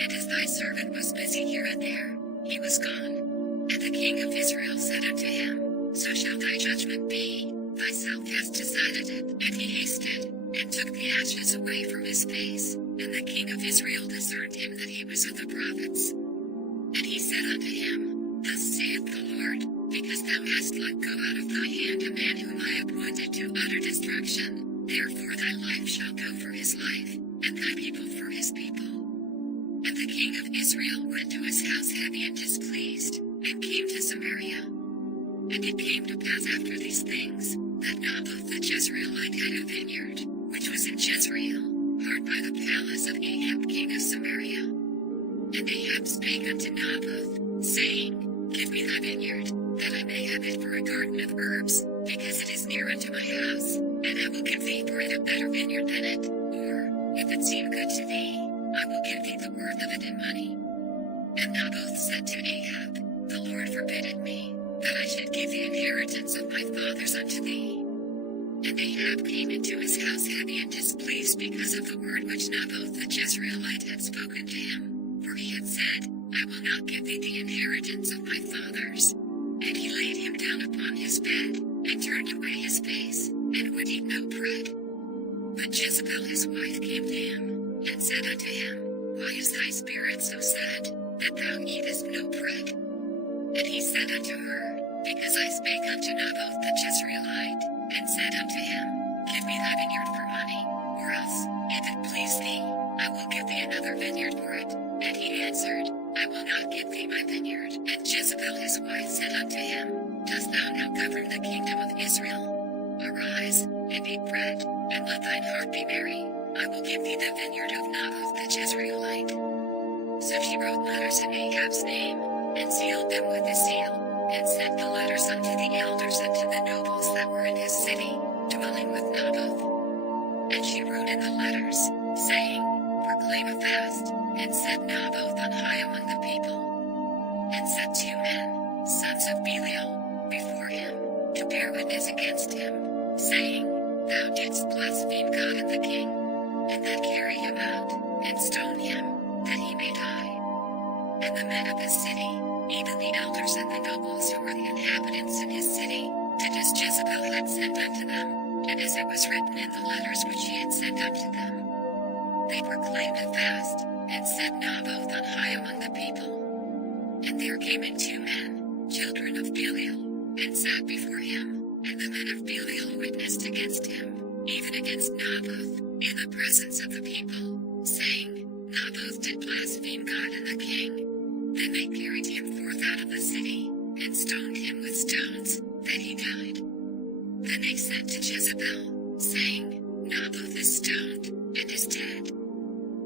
And as thy servant was busy here and there, he was gone. And the king of Israel said unto him, So shall thy judgment be, thyself hast decided it. And he hasted, and took the ashes away from his face. And the king of Israel discerned him that he was of the prophets. And he said unto him, Thus saith the Lord, because thou hast let go out of thy hand a man whom I appointed to utter destruction, therefore thy life shall go for his life, and thy people for his people. And the king of Israel went to his house heavy and displeased, and came to Samaria. And it came to pass after these things, that Naboth the Jezreelite had a vineyard, which was in Jezreel, hard by the palace of Ahab king of Samaria. And Ahab spake unto Naboth, saying, Give me thy vineyard, that I may have it for a garden of herbs, because it is near unto my house, and I will give thee for it a better vineyard than it, or, if it seem good to thee, I will give thee the worth of it in money. And Naboth said to Ahab, The Lord forbid me, that I should give the inheritance of my fathers unto thee. And Ahab came into his house heavy and displeased because of the word which Naboth the Jezreelite had spoken to him, for he had said, I will not give thee the inheritance of my fathers. And he laid him down upon his bed, and turned away his face, and would eat no bread. But Jezebel his wife came to him, and said unto him, Why is thy spirit so sad, that thou eatest no bread? And he said unto her, Because I spake unto Naboth the Jezreelite, and said unto him, Give me thy vineyard for money, or else, if it please thee, I will give thee another vineyard for it. And he answered, I will not give thee my vineyard. And Jezebel his wife said unto him, Dost thou now govern the kingdom of Israel? Arise, and eat bread, and let thine heart be merry. I will give thee the vineyard of Naboth the Jezreelite. So she wrote letters in Ahab's name, and sealed them with a seal, and sent the letters unto the elders and to the nobles that were in his city, dwelling with Naboth. And she wrote in the letters, saying, Proclaim a fast, and set Naboth on high among the people. sons of Belial before him, to bear witness against him, saying, Thou didst blaspheme God and the king, and then carry him out, and stone him, that he may die. And the men of his city, even the elders and the nobles who were the inhabitants in his city, did as Jezebel had sent unto them, and as it was written in the letters which she had sent unto them. They proclaimed a fast, and set Naboth on high among the people. And there came in 2 men, children of Belial, and sat before him, and the men of Belial witnessed against him, even against Naboth, in the presence of the people, saying, Naboth did blaspheme God and the king. Then they carried him forth out of the city, and stoned him with stones, that he died. Then they sent to Jezebel, saying, Naboth is stoned, and is dead.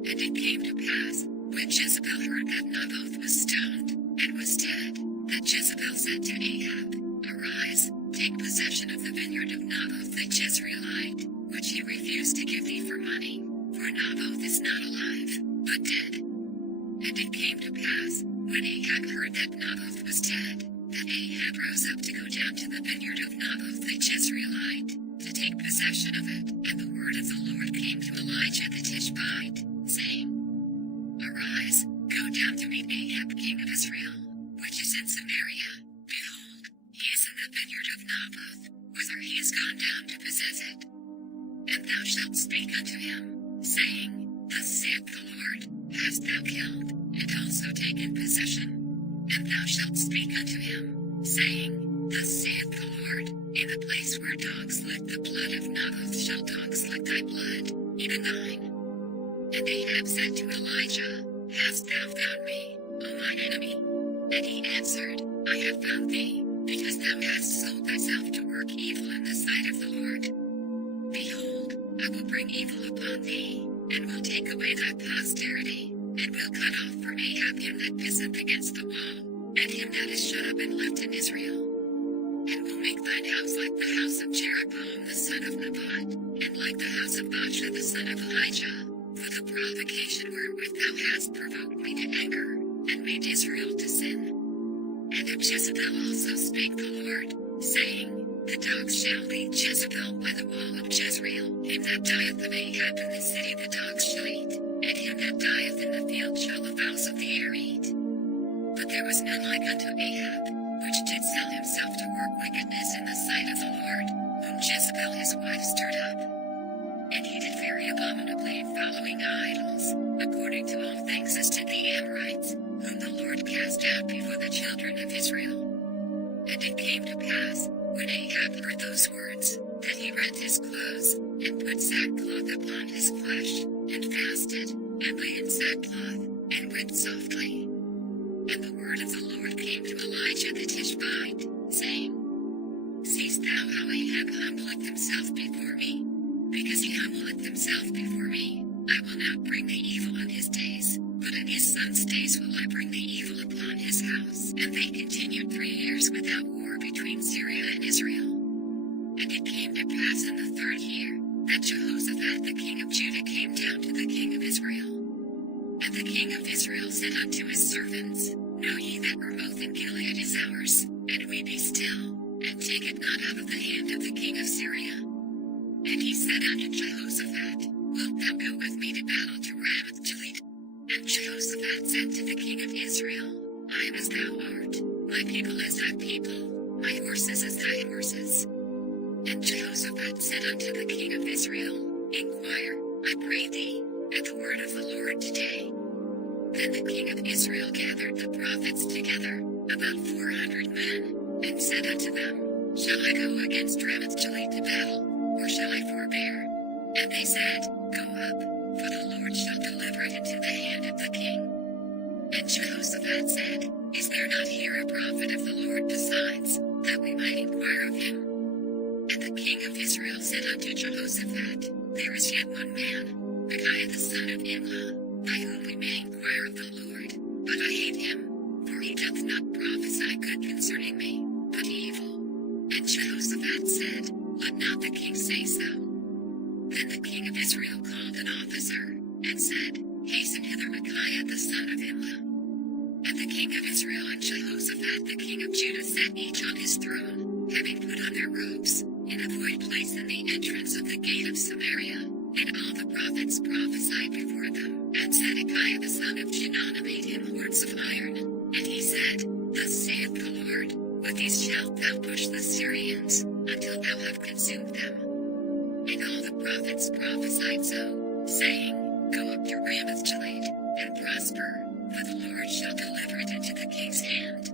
And it came to pass, when Jezebel heard that Naboth was stoned, and was dead, that Jezebel said to Ahab, Arise, take possession of the vineyard of Naboth the Jezreelite, which he refused to give thee for money, for Naboth is not alive, but dead. And it came to pass, when Ahab heard that Naboth was dead, that Ahab rose up to go down to the vineyard of Naboth the Jezreelite, to take possession of it. And the word of the Lord came to Elijah the Tishbite, saying, Arise, go down to meet Ahab king of Israel, which is in Samaria. Behold, he is in the vineyard of Naboth, whither he is gone down to possess it. And thou shalt speak unto him, saying, Thus saith the Lord, Hast thou killed, and also taken possession? And thou shalt speak unto him, saying, Thus saith the Lord, In the place where dogs lick the blood of Naboth shall dogs lick thy blood, even thine. And Ahab said to Elijah, Hast thou found me, O mine enemy? And he answered, I have found thee, because thou hast sold thyself to work evil in the sight of the Lord. Behold, I will bring evil upon thee, and will take away thy posterity, and will cut off from Ahab him that pisseth against the wall, and him that is shut up and left in Israel. And will make thine house like the house of Jeroboam the son of Nebat, and like the house of Baasha the son of Ahijah, for the provocation wherewith thou hast provoked me to anger, and made Israel to sin. And of Jezebel also spake the Lord, saying, The dogs shall lead Jezebel by the wall of Jezreel, him that dieth of Ahab in the city the dogs shall eat, and him that dieth in the field shall the fowls of the air eat. But there was none like unto Ahab, which did sell himself to work wickedness in the sight of the Lord, whom Jezebel his wife stirred up. And he did very abominably, following idols, according to all things as did the Amorites, whom the Lord cast out before the children of Israel. And it came to pass, when Ahab heard those words, that he rent his clothes, and put sackcloth upon his flesh, and fasted, and lay in sackcloth, and wept softly. And the word of the Lord came to Elijah the Tishbite, saying, Seest thou how Ahab humbleth himself before me? Because he humbleth himself before me, I will not bring the evil on his days, but in his son's days will I bring the evil upon his house. And they continued 3 years without war between Syria and Israel. And it came to pass in the 3rd year, that Jehoshaphat the king of Judah came down to the king of Israel. And the king of Israel said unto his servants, Know ye that Ramoth in Gilead is ours, and we be still, and take it not out of the hand of the king of Syria? And he said unto Jehoshaphat, Wilt thou go with me to battle to Ramoth Gilead? And Jehoshaphat said to the king of Israel, I am as thou art, my people as thy people, my horses as thy horses. And Jehoshaphat said unto the king of Israel, Inquire, I pray thee, at the word of the Lord today. Then the king of Israel gathered the prophets together, about 400 men, and said unto them, Shall I go against Ramoth Gilead to battle, or shall I forbear? And they said, Go up, for the Lord shall deliver it into the hand of the king. And Jehoshaphat said, Is there not here a prophet of the Lord besides, that we might inquire of him? And the king of Israel said unto Jehoshaphat, There is yet one man, Micaiah the son of Imlah, by whom we may inquire of the Lord, but I hate him, for he doth not prophesy good concerning me, but evil. And Jehoshaphat said, Let not the king say so. Then the king of Israel called an officer, and said, Hasten hither Micaiah the son of Imlah. And the king of Israel and Jehoshaphat the king of Judah sat each on his throne, having put on their robes, in a void place in the entrance of the gate of Samaria. And all the prophets prophesied before them. And Zedekiah the son of Chenaanah made him horns of iron. And he said, Thus saith the Lord, with these shalt thou push the Syrians, until thou have consumed them. And all the prophets prophesied so, saying, Go up to Ramoth-Gilead, and prosper, for the Lord shall deliver it into the king's hand.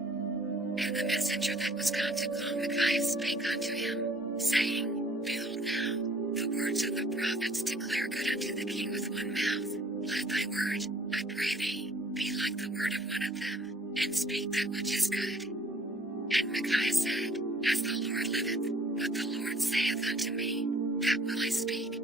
And the messenger that was gone to call Micaiah spake unto him, saying, Behold now, the words of the prophets declare good unto the king with one mouth. Let thy word, I pray thee, be like the word of one of them, and speak that which is good. And Micaiah said, As the Lord liveth, what the Lord saith unto me, that will I speak.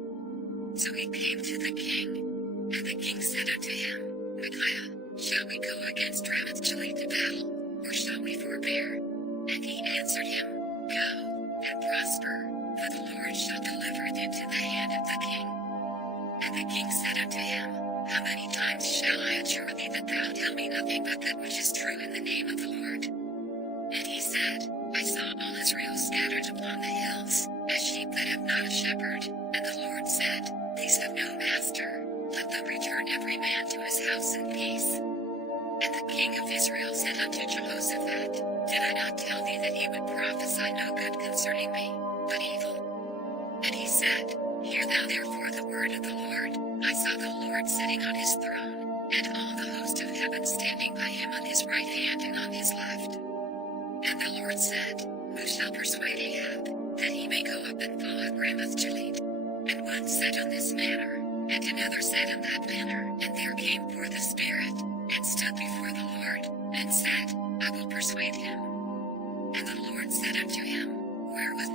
So he came to the king, and the king said unto him, Micaiah, shall we go against Ramoth-Gilead to battle, or shall we forbear? And he answered him, Go, and prosper, for the Lord shall deliver it into the hand of the king. And the king said unto him, How many times shall I adjure thee that thou tell me nothing but that which is true in the name of the Lord? And he said, I saw all Israel scattered upon the hills, as sheep that have not a shepherd. And the Lord said, These have no master, let them return every man to his house in peace. And the king of Israel said unto Jehoshaphat, Did I not tell thee that he would prophesy no good concerning me, but evil? And he said, Hear thou therefore the word of the Lord. I saw the Lord sitting on his throne, and all the host of heaven standing by him on his right hand and on his left. And the Lord said, Who shall persuade Ahab, that he may go up and fall at Ramoth-Gilead? And one said on this manner, and another said in that manner. And there came forth a spirit, and stood before the Lord, and said, I will persuade him. And the Lord said unto him, Wherewith?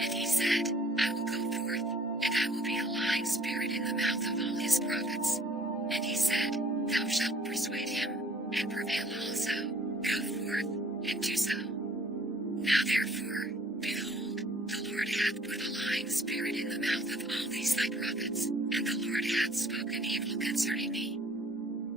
And he said, I will go forth, and I will be a lying spirit in the mouth of all his prophets. And he said, Thou shalt persuade him, and prevail also. Go forth, and do so. Now therefore, behold, the Lord hath put a lying spirit in the mouth of all these thy prophets, and the Lord hath spoken evil concerning me.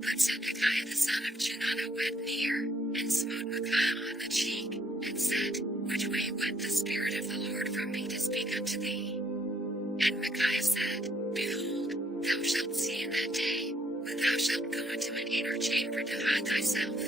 But Zedekiah the son of Chenaanah went near, and smote Micaiah on the cheek, and said, Which way went the Spirit of the Lord from me to speak unto thee? And Micaiah said, Behold, thou shalt see in that day, when thou shalt go into an inner chamber to hide thyself.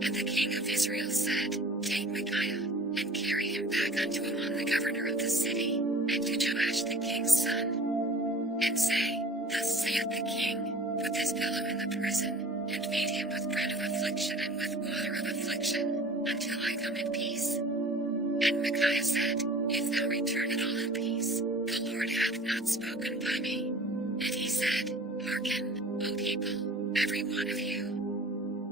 And the king of Israel said, Take Micaiah, and carry him back unto Amon the governor of the city, and to Joash the king's son. And say, Thus saith the king, Put this fellow in the prison, and feed him with bread of affliction and with water of affliction, until I come in peace. And Micaiah said, If thou return at all in peace, the Lord hath not spoken by me. And he said, Hearken, O people, every one of you.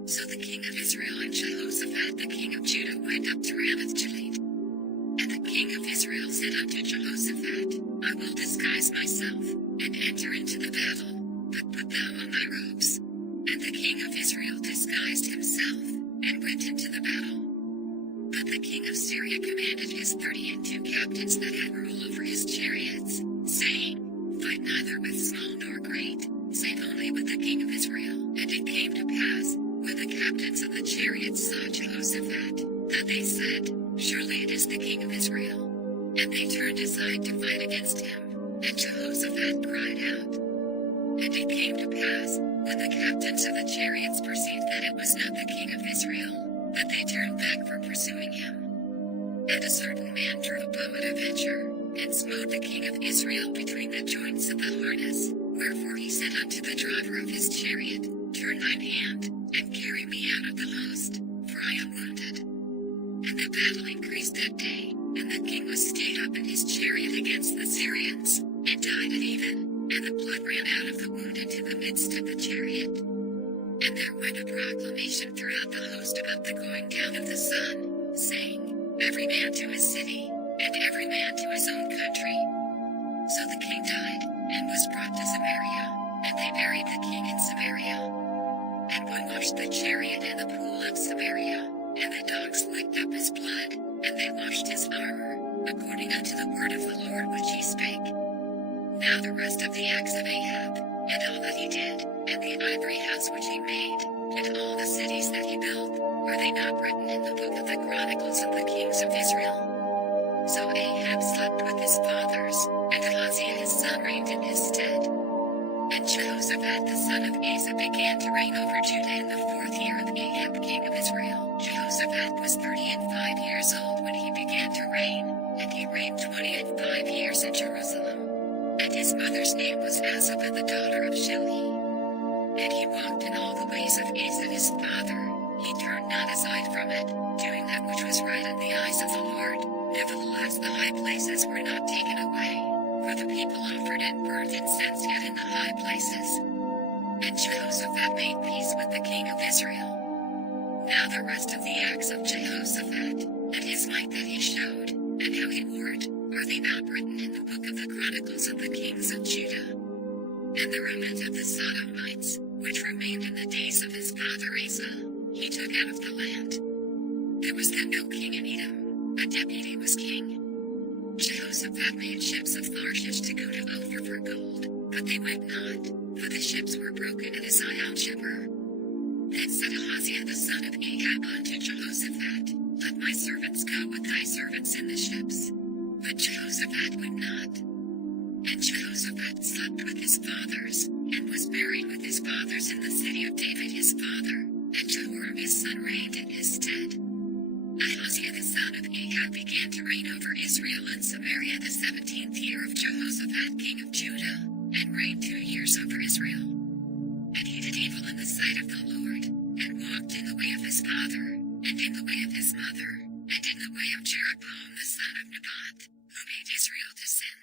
So the king of Israel and Jehoshaphat the king of Judah went up to Ramoth-Gilead. And the king of Israel said unto Jehoshaphat, I will disguise myself, and enter into the battle, but put thou on thy robes. And the king of Israel disguised himself, and went into the battle. But the king of Syria commanded his 32 captains that had rule over his chariots, saying, Fight neither with small nor great, save only with the king of Israel. And it came to pass, when the captains of the chariots saw Jehoshaphat, that they said, Surely it is the king of Israel. And they turned aside to fight against him. And Jehoshaphat cried out. And it came to pass, when the captains of the chariots perceived that it was not the king of Israel, that they turned back from pursuing him. And a certain man drew a bow at a venture, and smote the king of Israel between the joints of the harness. Wherefore he said unto the driver of his chariot, Turn thine hand, and carry me out of the host, for I am wounded. And the battle increased that day, and the king was stayed up in his chariot against the Syrians, and died at even, and the blood ran out of the wound into the midst of the chariot. And there went a proclamation throughout the host about the going down of the sun, saying, Every man to his city, and every man to his own country. So the king died, and was brought to Samaria, and they buried the king in Samaria. And one washed the chariot in the pool of Samaria, and the dogs licked up his blood, and they washed his armor, according unto the word of the Lord which he spake. Now the rest of the acts of Ahab, and all that he did, and the ivory house which he made, And all the cities that he built, are they not written in the book of the Chronicles of the kings of Israel? So Ahab slept with his fathers, and Ahaziah his son reigned in his stead. And Jehoshaphat the son of Asa began to reign over Judah in the 4th year of Ahab king of Israel. Jehoshaphat was 35 years old when he began to reign, and he reigned 25 years in Jerusalem. And his mother's name was Azubah the daughter of Shilhi. And he walked in all the ways of Asa his father, he turned not aside from it, doing that which was right in the eyes of the Lord. Nevertheless the high places were not taken away, for the people offered and burnt incense yet in the high places. And Jehoshaphat made peace with the king of Israel. Now the rest of the acts of Jehoshaphat, and his might that he showed, and how he warred, are they not written in the book of the Chronicles of the kings of Judah? And the remnant of the Sodomites, which remained in the days of his father Asa, he took out of the land. There was then no king in Edom, a deputy was king. Jehoshaphat made ships of Tharshish to go to Ophir for gold, but they went not, for the ships were broken in a Zion shipper. Then said Ahaziah the son of Ahab unto Jehoshaphat, Let my servants go with thy servants in the ships. But Jehoshaphat would not. And Jehoshaphat slept with his fathers, and was buried with his fathers in the city of David his father, and Jehoram his son reigned in his stead. Ahaziah the son of Ahab began to reign over Israel and Samaria the 17th year of Jehoshaphat king of Judah, and reigned 2 years over Israel. And he did evil in the sight of the Lord, and walked in the way of his father, and in the way of his mother, and in the way of Jeroboam the son of Nebat, who made Israel to sin.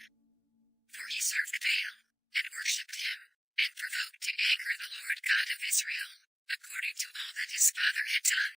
For he served Baal, and worshipped him, and provoked to anger the Lord God of Israel, according to all that his father had done.